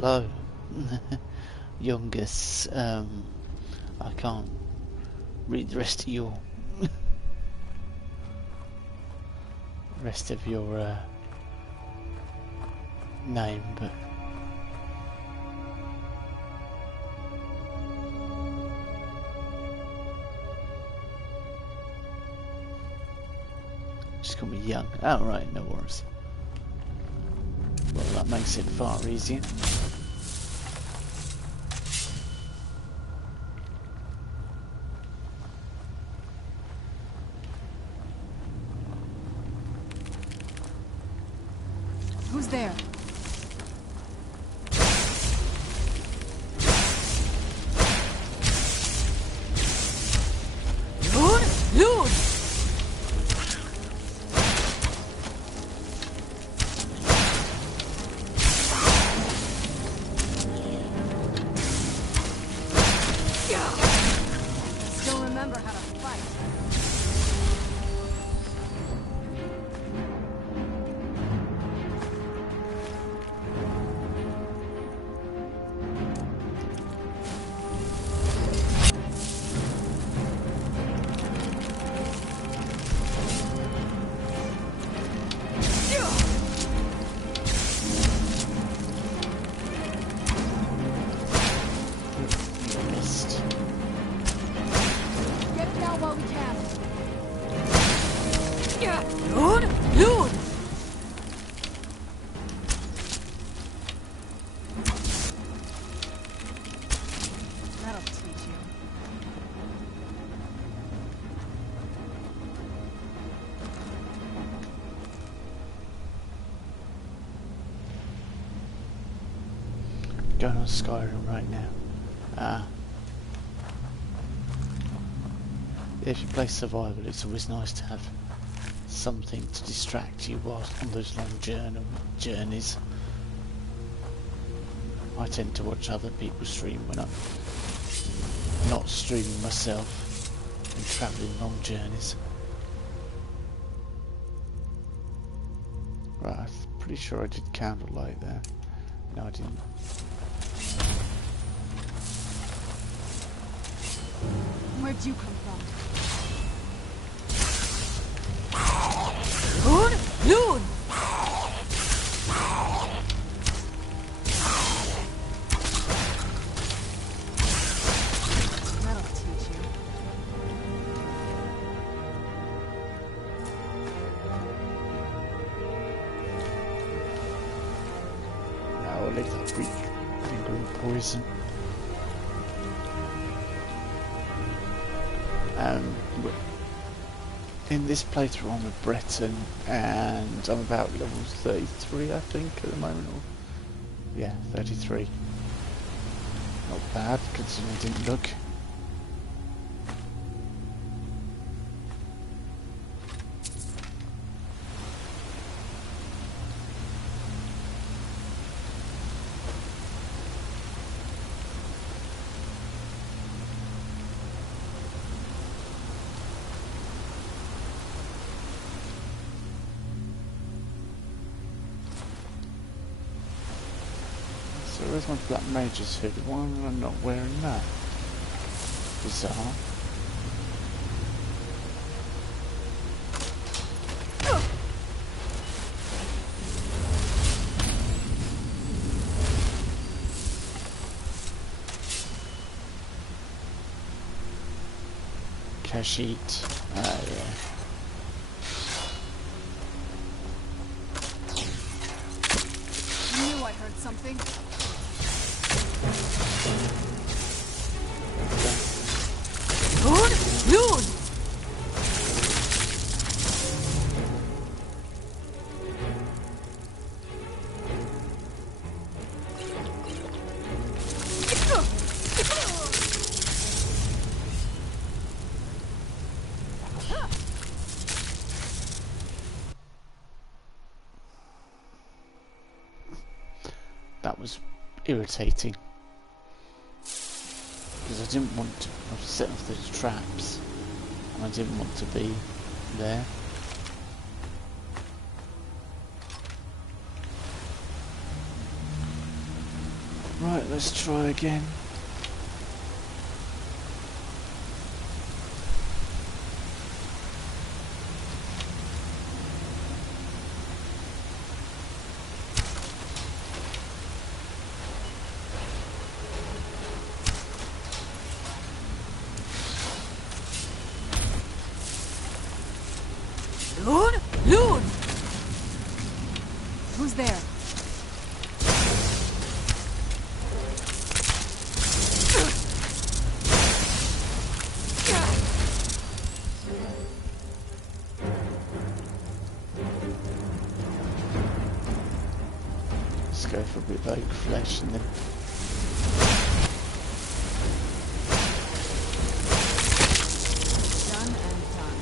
hello. Youngest, I can't read the rest of your name, but just call me Young. Oh, right, no worries. Well, that makes it far easier. Who's there? Lord! Still remember how to fight. Missed. Get it now while we can. Lord! That'll teach you. Going on Skyrim right now. If you play survival, it's always nice to have something to distract you whilst on those long journeys. I tend to watch other people stream when I'm not streaming myself and travelling long journeys. Right, I'm pretty sure I did candlelight there. No, I didn't. Where'd you come from? Lord! Lord! That'll teach you. No, I'll leave that for lingering poison. In this playthrough I'm a Breton and I'm about level 33 I think at the moment. Yeah, 33. Not bad considering I didn't look. So where's my black mage's hood? Why am I not wearing that? Bizarre. Kashyyyk. Yeah. I knew I heard something. Lord! Lord! That was irritating because I didn't want to. I was setting off those traps and I didn't want to be there. Right, let's try again. Lord? Lord! Who's there? Let's go for a bit of oak flesh and then Done and done.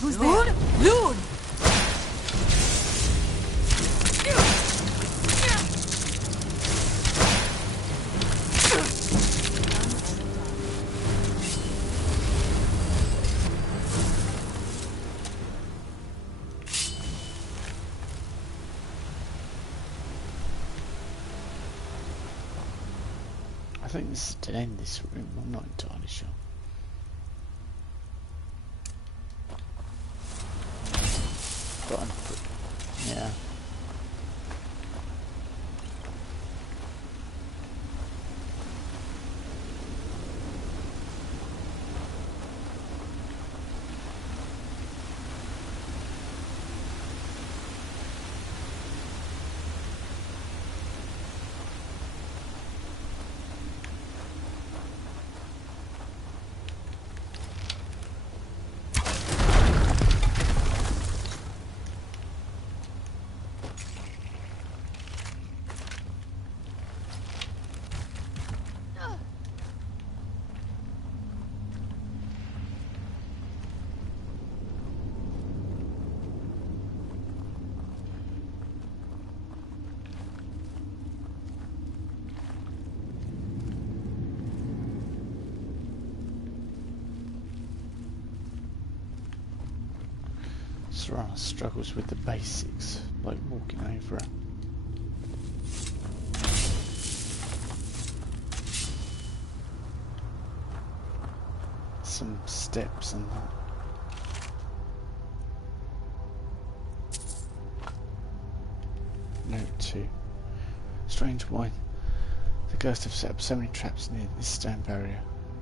Who's Lord? there? Lord! I think this is to end this room, I'm not entirely sure. But yeah. Serrano struggles with the basics, like walking over it. Some steps and that. Note 2. Strange wine. The ghosts have set up so many traps near this stone barrier.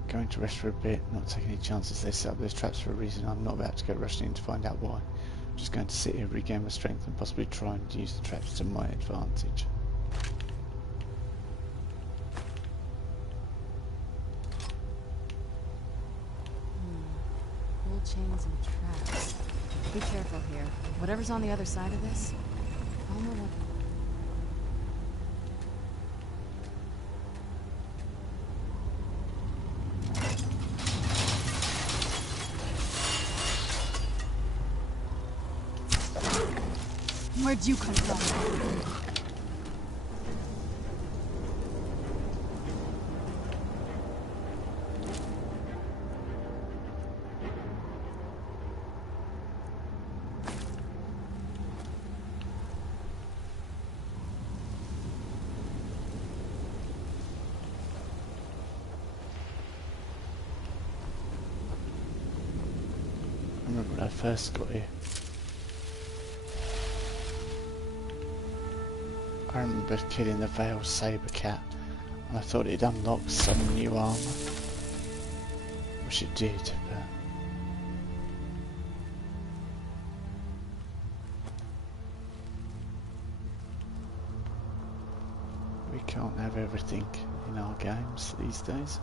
Going to rest for a bit, not taking any chances. They set up those traps for a reason. I'm not about to go rushing in to find out why. I'm just going to sit here, regain my strength, and possibly try and use the traps to my advantage. Old chains and traps. Be careful here. Whatever's on the other side of this, I don't know what... Where'd you come from? I remember when I first got here. I remember killing the Veiled Saber Cat, and I thought it'd unlock some new armour, which it did, but we can't have everything in our games these days.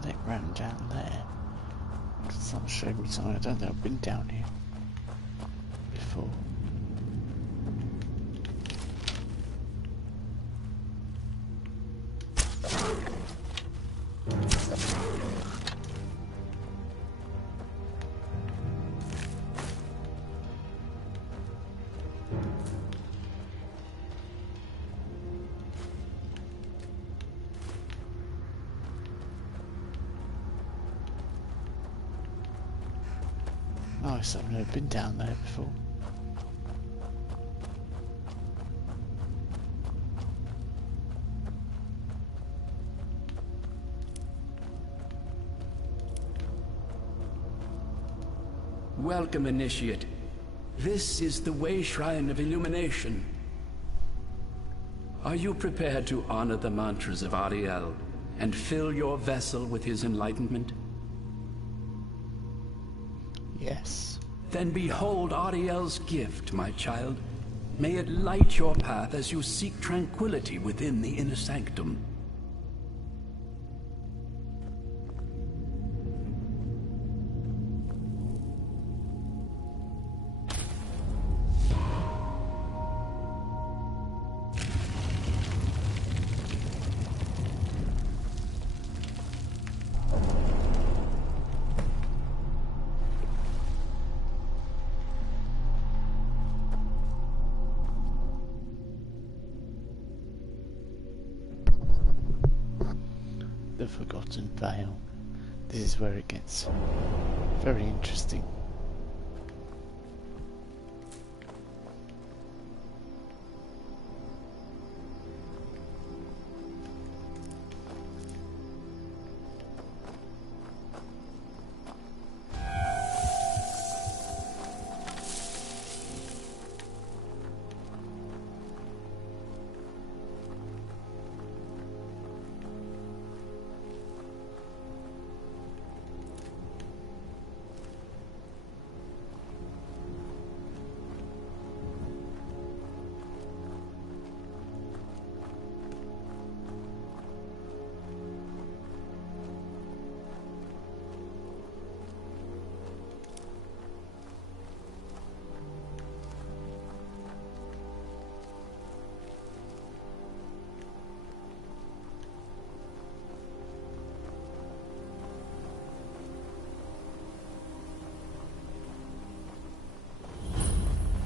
got it round down there. It's not showing me something. I don't think I've been down here before. Nice, I've never been down there before. Welcome, Initiate. This is the Way Shrine of Illumination. Are you prepared to honor the mantras of Ariel and fill your vessel with his enlightenment? Yes. Then behold Ariel's gift, my child. May it light your path as you seek tranquility within the inner sanctum. The Forgotten Vale. This is where it gets very interesting.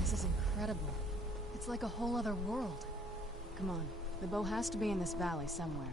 This is incredible. It's like a whole other world. Come on, the bow has to be in this valley somewhere.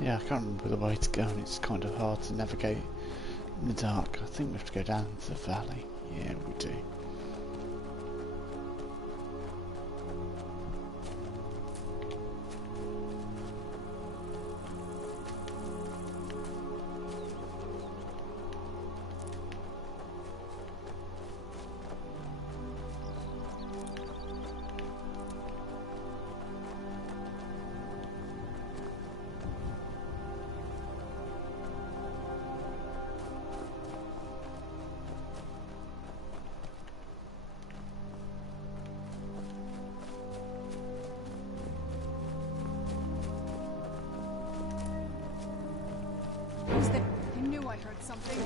Yeah, I can't remember the way to go and it's kind of hard to navigate in the dark. I think we have to go down to the valley. Yeah, we do. Who's there? I knew I heard something.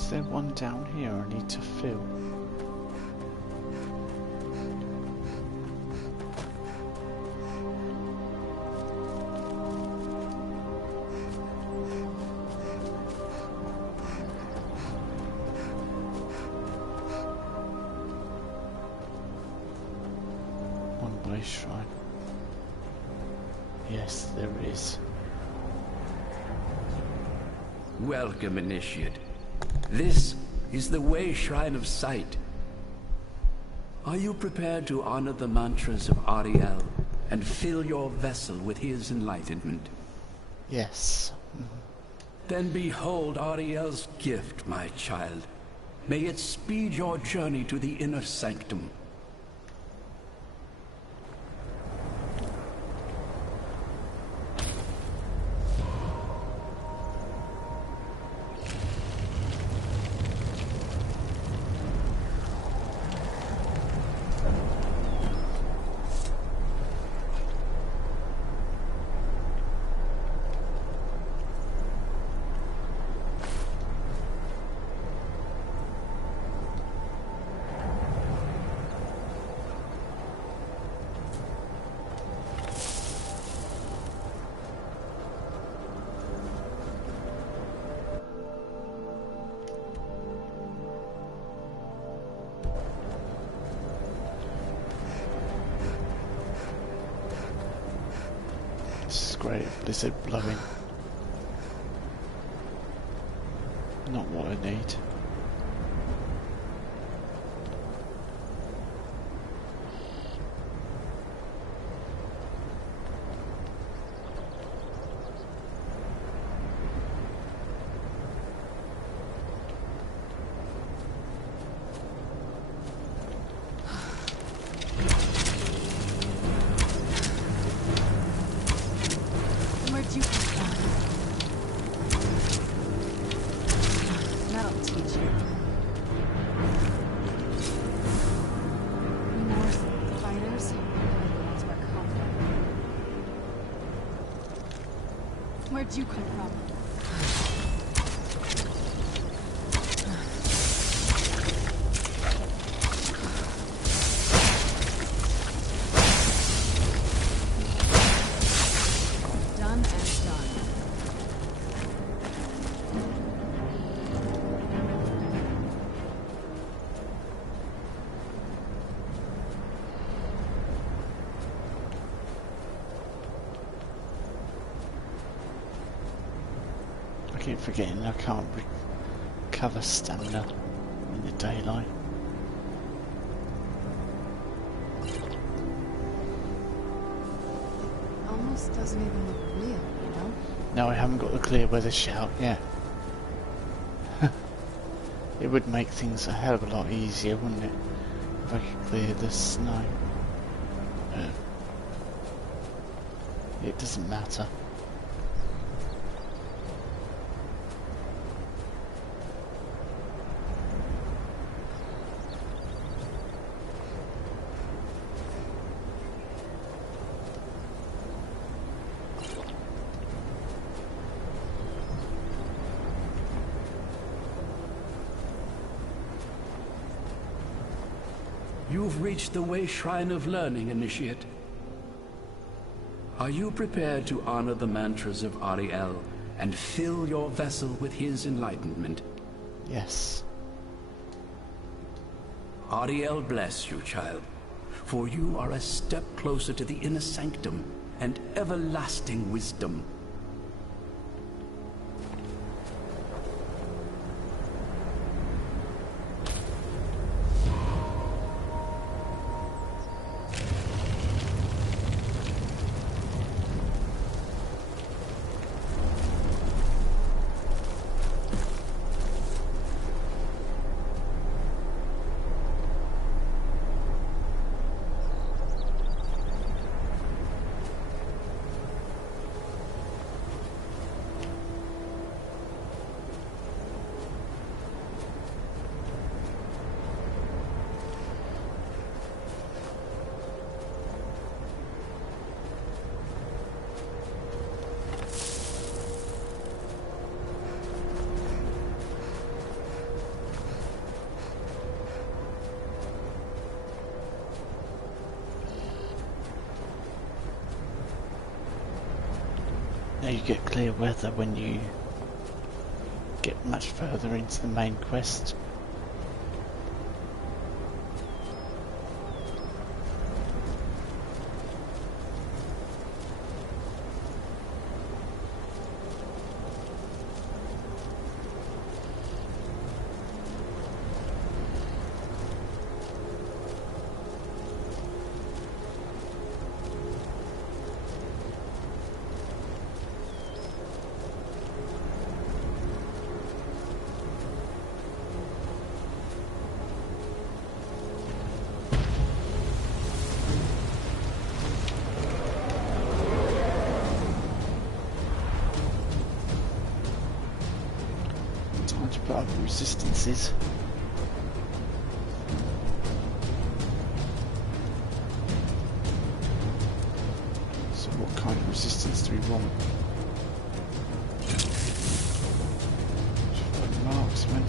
Is there one down here I need to fill? One-way shrine. Yes, there is. Welcome, Initiate. This is the Way Shrine of Sight. Are you prepared to honor the mantras of Ariel and fill your vessel with his enlightenment? Yes. Then behold Ariel's gift, my child. May it speed your journey to the inner sanctum. Great blizzard blowing. Not what I need. Where'd you come from? Done and done. I keep forgetting I can't recover stamina in the daylight. Almost doesn't even look real, you know? No, I haven't got the clear weather shout yet. It would make things a hell of a lot easier, wouldn't it? If I could clear the snow. It doesn't matter. You've reached the Way Shrine of Learning, Initiate. Are you prepared to honor the mantras of Ariel and fill your vessel with his enlightenment? Yes. Ariel bless you, child, for you are a step closer to the inner sanctum and everlasting wisdom. you get clear weather when you get much further into the main quest. Resistances. So what kind of resistance do we want? Marksman.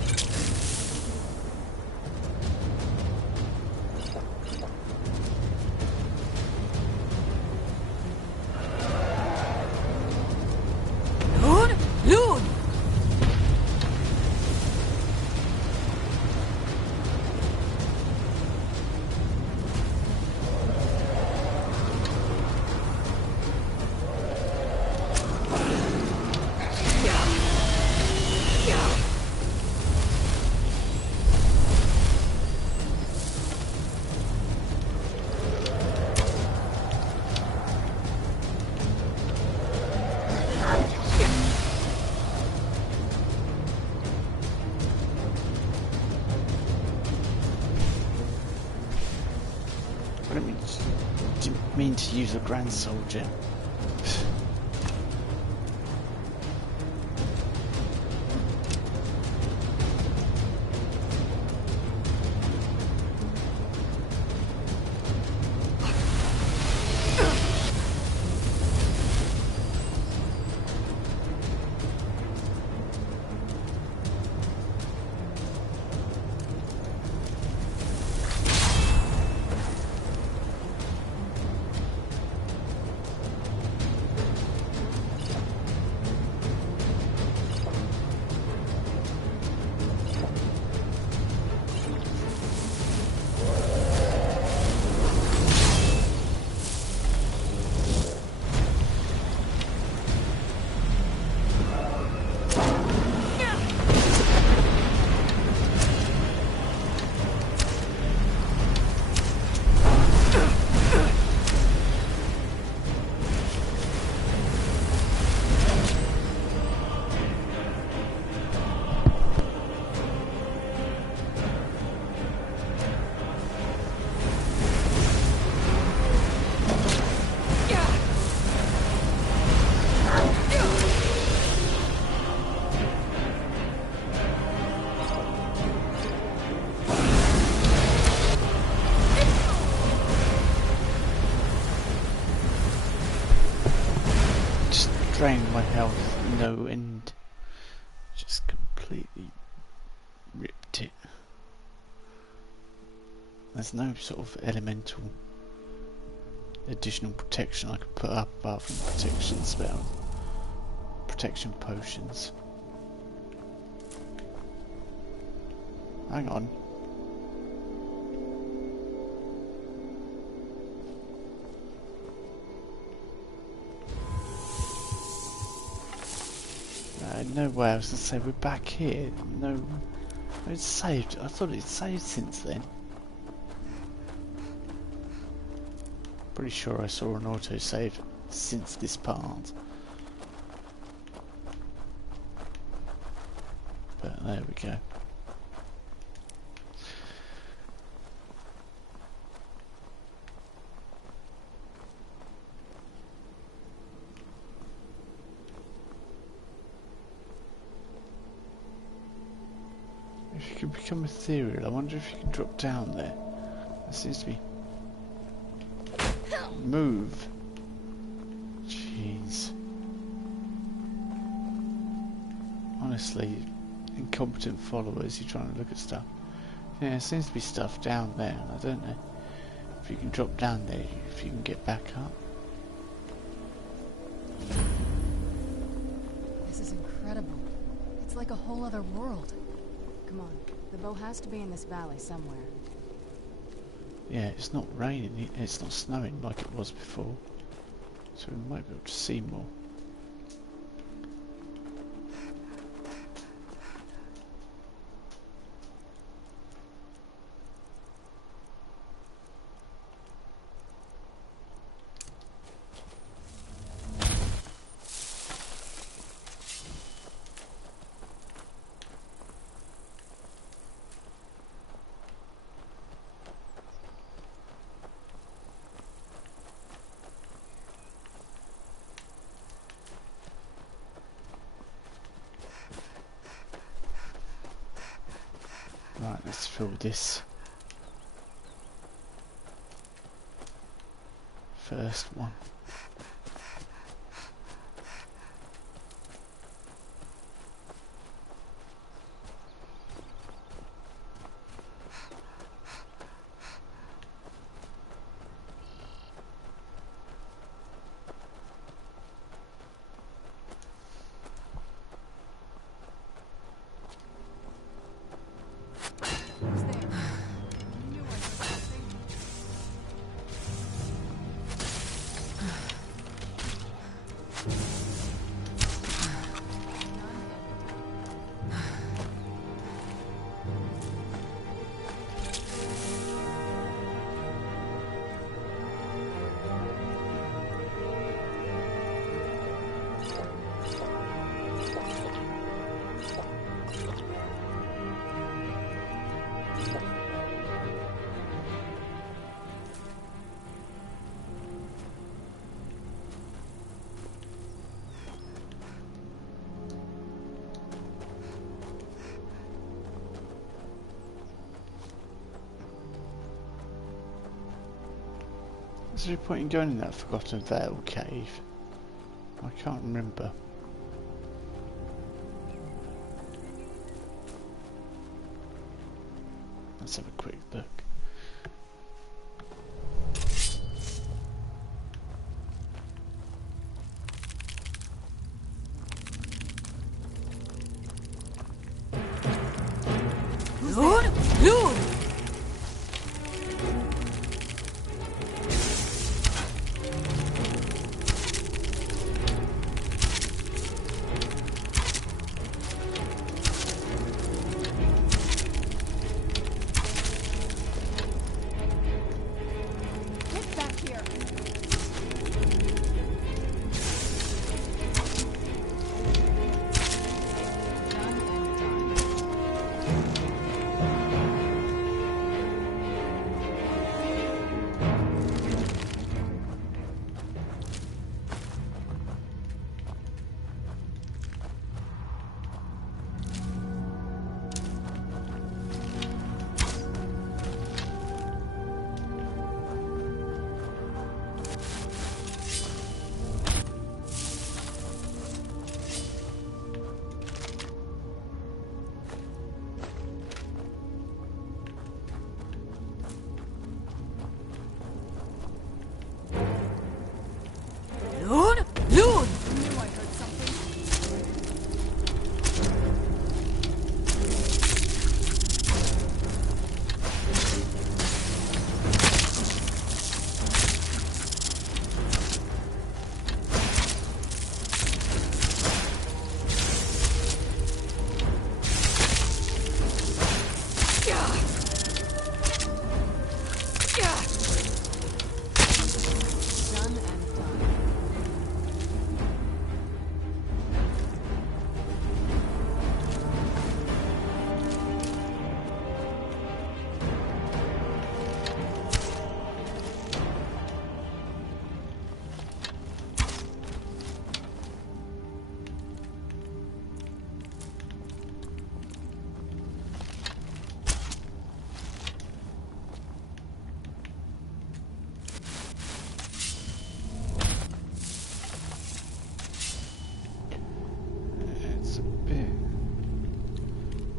Didn't mean to use a grand soldier. Drained my health, no end. Just completely ripped it. There's no sort of elemental additional protection I could put up apart from protection spells, protection potions. Hang on. No way, I was going to say we're back here. No, it's saved. I thought it's saved since then. Pretty sure I saw an autosave since this part. But there we go. If you could become ethereal, I wonder if you can drop down there. There seems to be... Move. Jeez. Honestly, incompetent followers, you're trying to look at stuff. Yeah, there seems to be stuff down there, and I don't know if you can drop down there, if you can get back up. like a whole other world. Come on, the bow has to be in this valley somewhere. Yeah, it's not raining, it's not snowing like it was before. So we might be able to see more. Right, let's fill this first one. Is there a point in going in that Forgotten Vale cave? I can't remember. Let's have a quick look. Lord!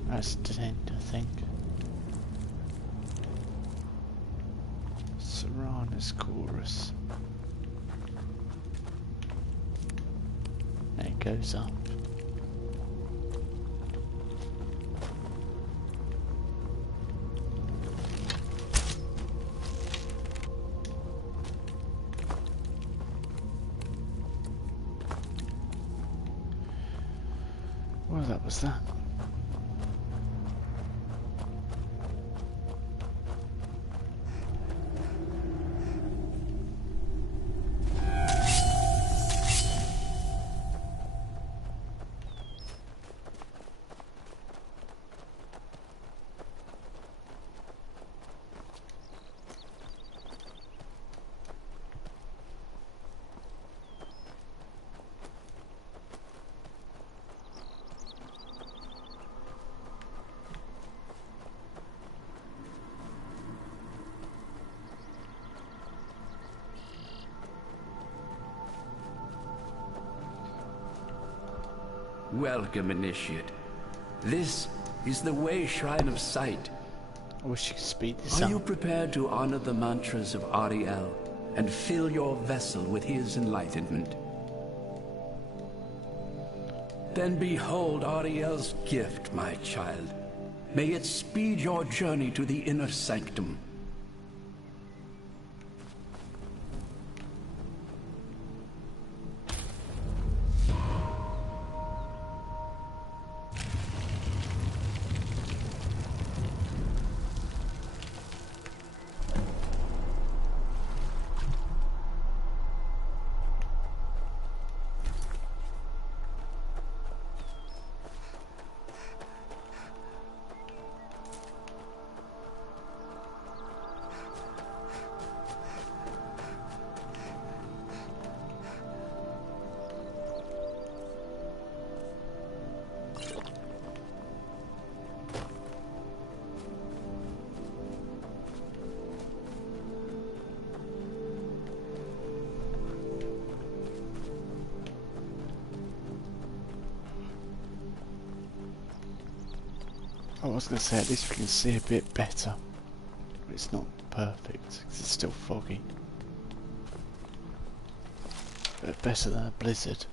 That's dead end, I think. Serana's chorus. And it goes up. Oh, that was that. Welcome, Initiate. This is the Way Shrine of Sight. I wish you could speed this Are up. you prepared to honor the mantras of Ariel and fill your vessel with his enlightenment? Then behold Ariel's gift, my child. May it speed your journey to the inner sanctum. I was going to say at least we can see a bit better. But it's not perfect because it's still foggy. But better than a blizzard.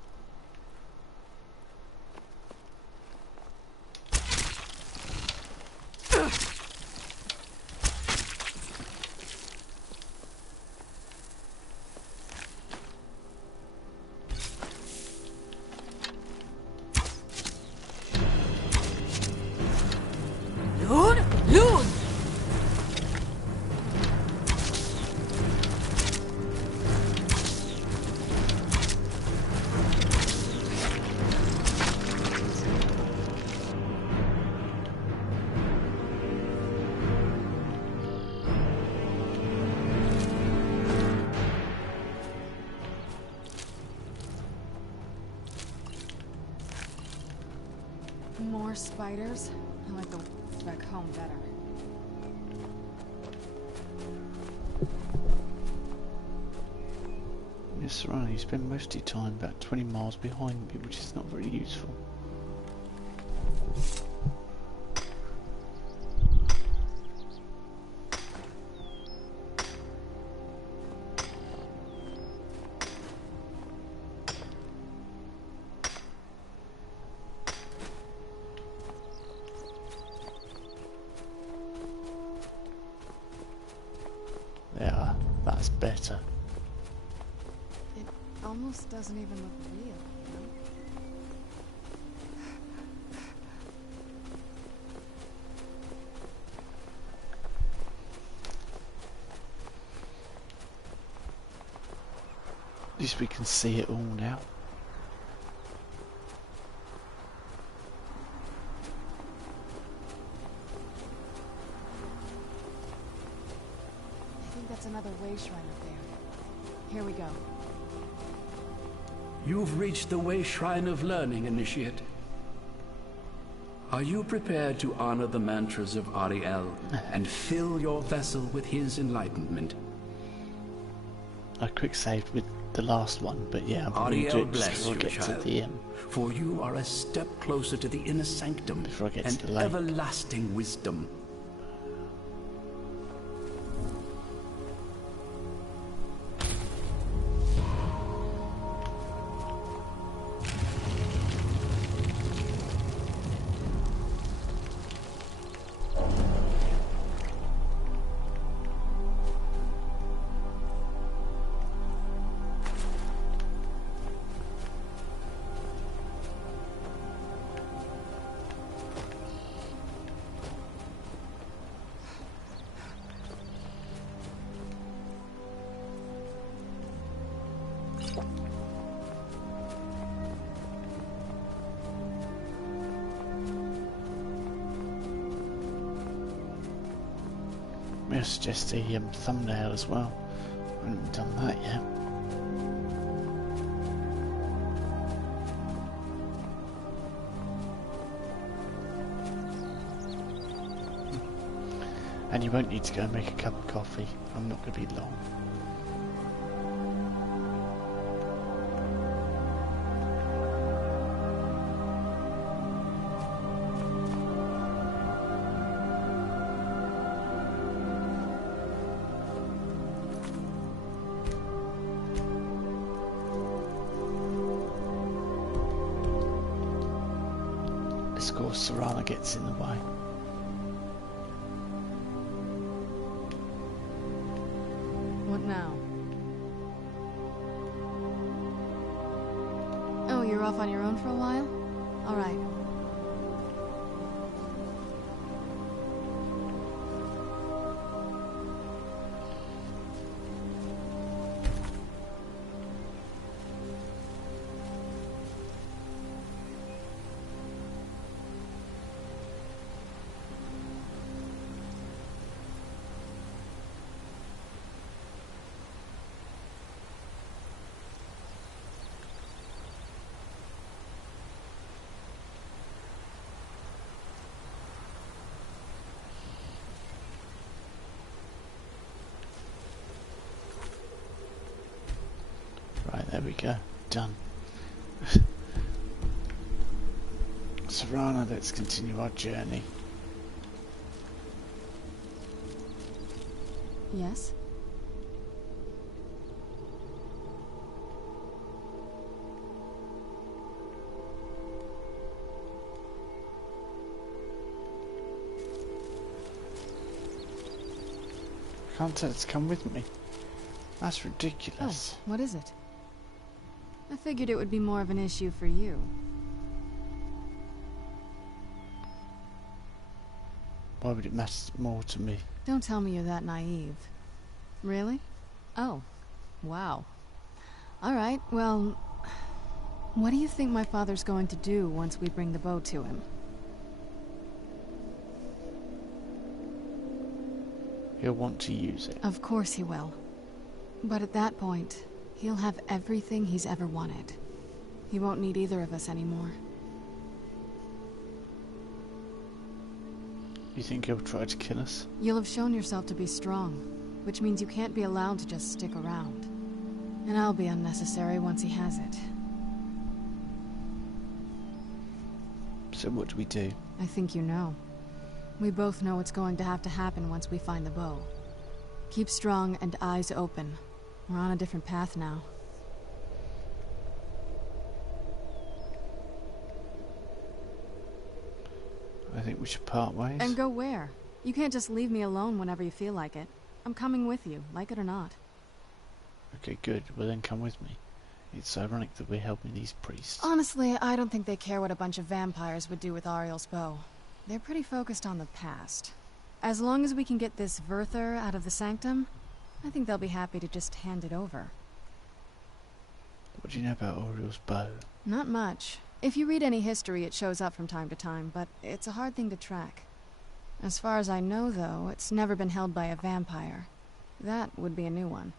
More spiders? I like the ones back home better. Yes, right, you spend most of your time about 20 miles behind me, which is not very useful. Yeah, that's better. It almost doesn't even look real, you know? At least we can see it all now. I think that's another way shrine up there. Here we go. You've reached the Way Shrine of Learning, Initiate. Are you prepared to honor the mantras of Ariel and fill your vessel with his enlightenment? I quick saved with the last one, but yeah, I'm going to do Ariel it just bless before I you, get to child, the for you are a step closer to the inner sanctum before I get and to the lake. everlasting wisdom. Maybe I'll suggest a thumbnail as well. I haven't done that yet. And you won't need to go and make a cup of coffee. I'm not going to be long. Of course, Serana gets in the way. What now? Oh, you're off on your own for a while? All right. Right, there we go. Done. Serana, let's continue our journey. Yes? I can't tell it to come with me. That's ridiculous. Oh, what is it? I figured it would be more of an issue for you. Why would it matter more to me? Don't tell me you're that naive. Really? Oh. Wow. Alright, well... What do you think my father's going to do once we bring the bow to him? He'll want to use it. Of course he will. But at that point, he'll have everything he's ever wanted. He won't need either of us anymore. You think he'll try to kill us? You'll have shown yourself to be strong, which means you can't be allowed to just stick around. And I'll be unnecessary once he has it. So what do we do? I think you know. We both know what's going to have to happen once we find the bow. Keep strong and eyes open. We're on a different path now. I think we should part ways. And go where? You can't just leave me alone whenever you feel like it. I'm coming with you, like it or not. Okay, good. Well then come with me. It's ironic that we're helping these priests. Honestly, I don't think they care what a bunch of vampires would do with Ariel's bow. They're pretty focused on the past. As long as we can get this Werther out of the sanctum, I think they'll be happy to just hand it over. What do you know about Ariel's bow? Not much. If you read any history, it shows up from time to time, but it's a hard thing to track. As far as I know, though, it's never been held by a vampire. That would be a new one.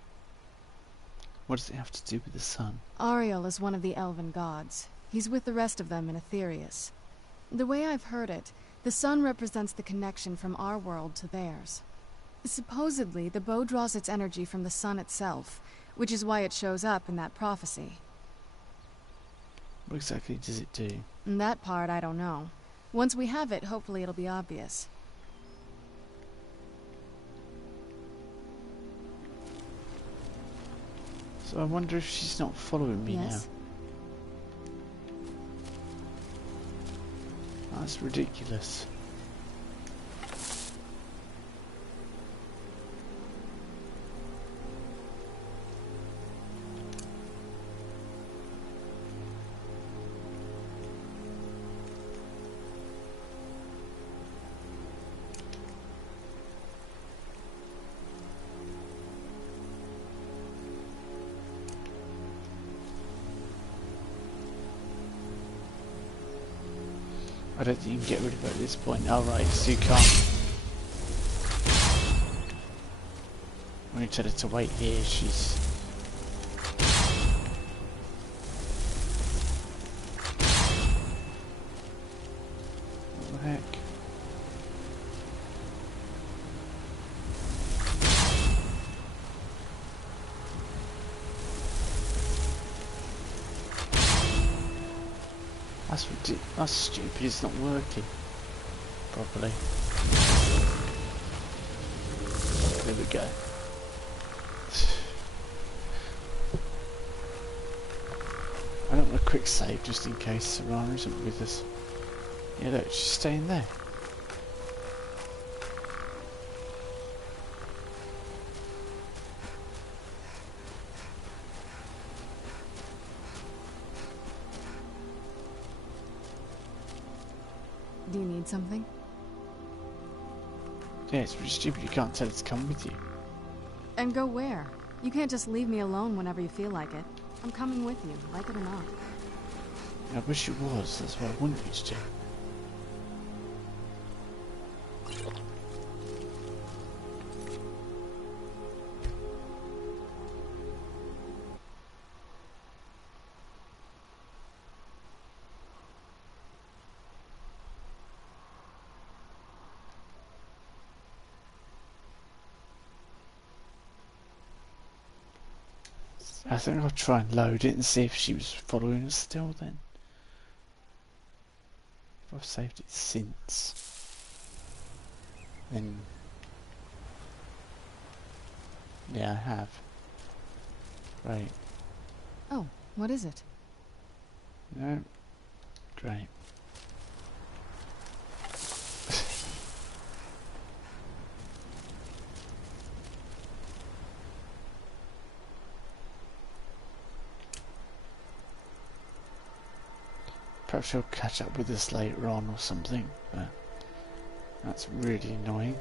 What does it have to do with the sun? Ariel is one of the elven gods. He's with the rest of them in Aetherius. The way I've heard it, the sun represents the connection from our world to theirs. Supposedly, the bow draws its energy from the sun itself, which is why it shows up in that prophecy. What exactly does it do? And that part, I don't know. Once we have it, hopefully it'll be obvious. So I wonder if she's not following me Yes? now. That's ridiculous. I don't think you can get rid of it at this point. Oh right, so you can't. When you tell her to wait here, she's... What the heck? That's stupid, it's not working properly. There we go. I don't want a quick save just in case Serana isn't with us. Yeah, look, she's staying there. Do you need something? Yeah, it's pretty stupid you can't tell it to come with you. And go where? You can't just leave me alone whenever you feel like it. I'm coming with you, like it or not. I wish it was, that's what I want you to do. I think I'll try and load it and see if she was following us still then. If I've saved it since, then yeah, I have. Great. Oh, what is it? No. Great. Perhaps she'll catch up with us later on or something, but that's really annoying.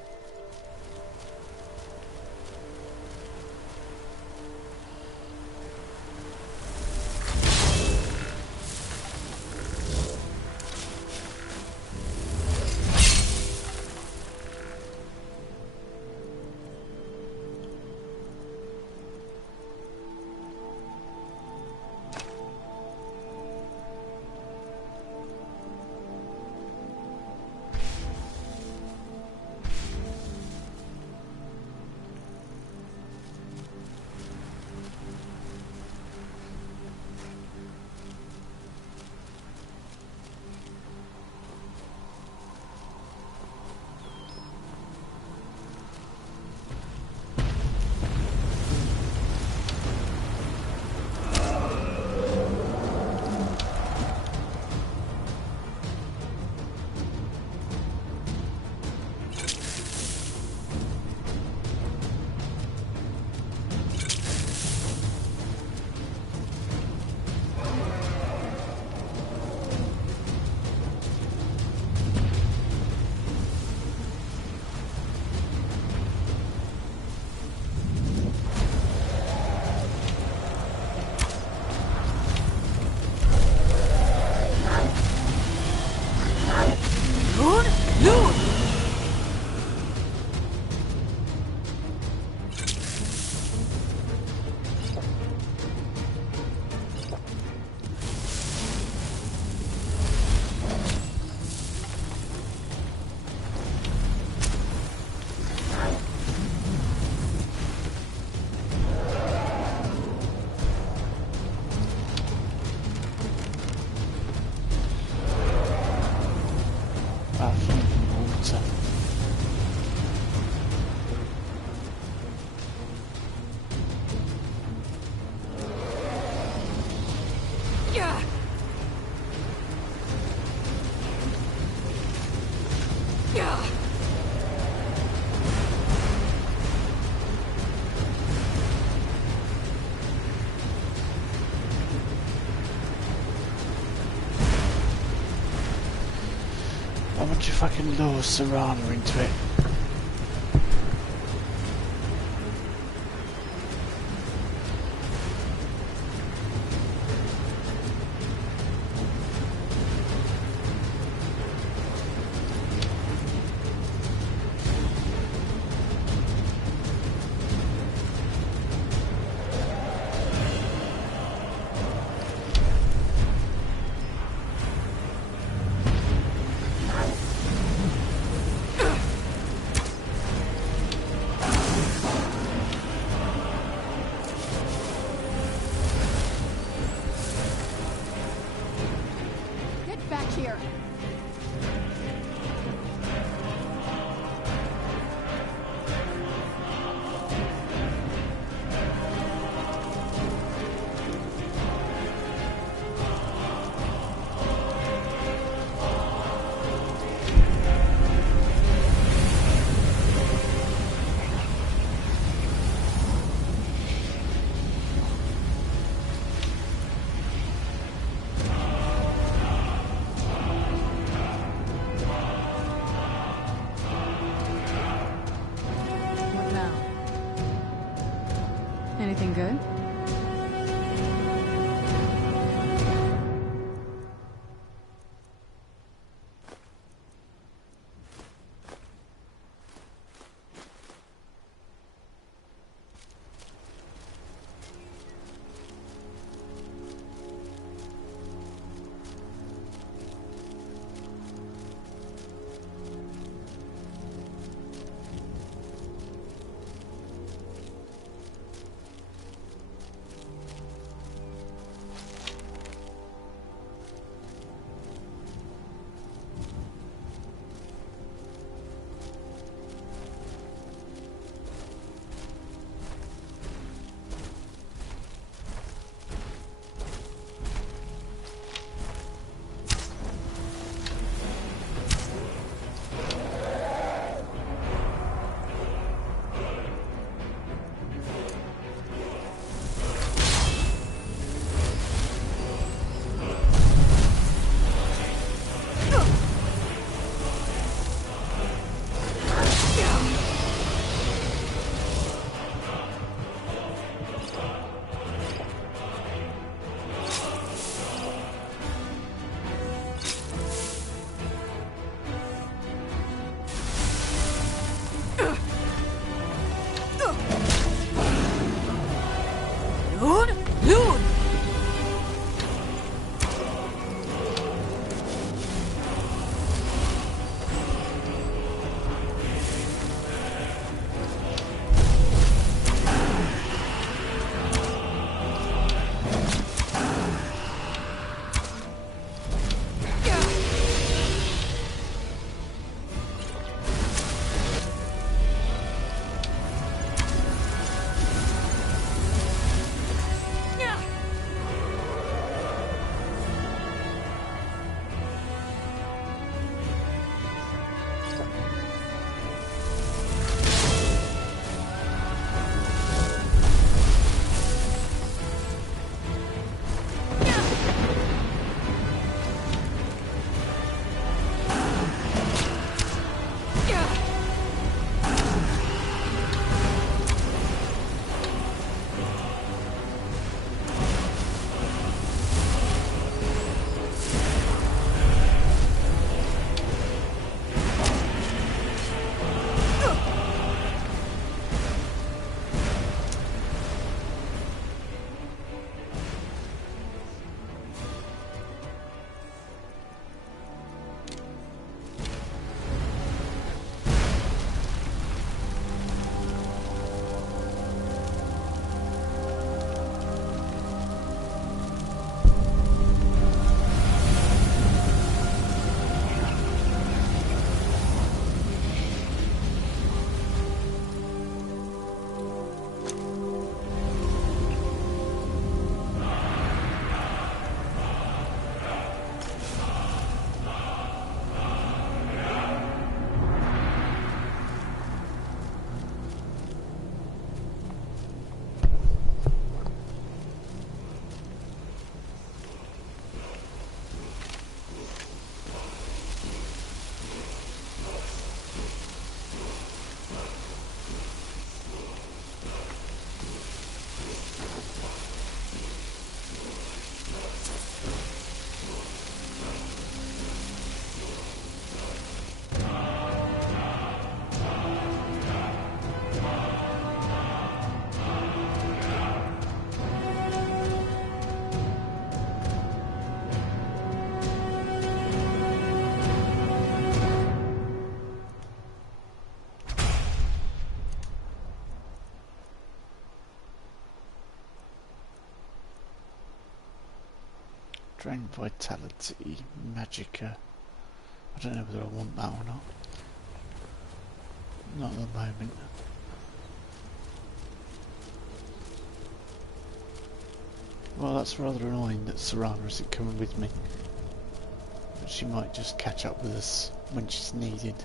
Why would you fucking lure Serana into it? back here! Drain Vitality, Magicka. I don't know whether I want that or not. Not at the moment. Well, that's rather annoying that Serana isn't coming with me. But she might just catch up with us when she's needed.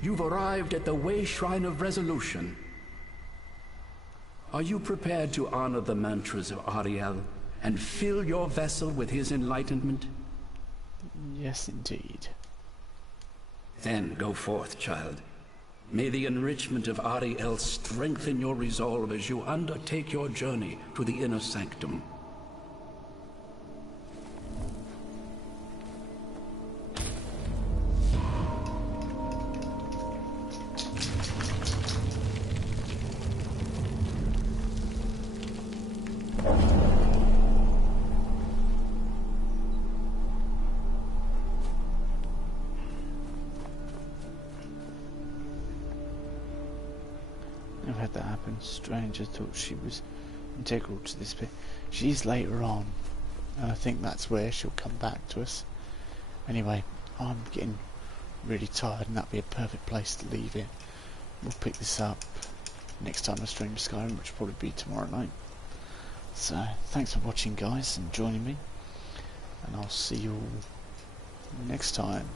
You've arrived at the Way Shrine of Resolution. Are you prepared to honor the mantras of Ariel and fill your vessel with his enlightenment? Yes, indeed. Then go forth, child. May the enrichment of Ariel strengthen your resolve as you undertake your journey to the inner sanctum. Never had that happen. Strange, I thought she was integral to this bit. She's later on, and I think that's where she'll come back to us. Anyway, I'm getting really tired, and that'd be a perfect place to leave it. We'll pick this up next time I stream Skyrim, which will probably be tomorrow night. So, thanks for watching, guys, and joining me, and I'll see you all next time.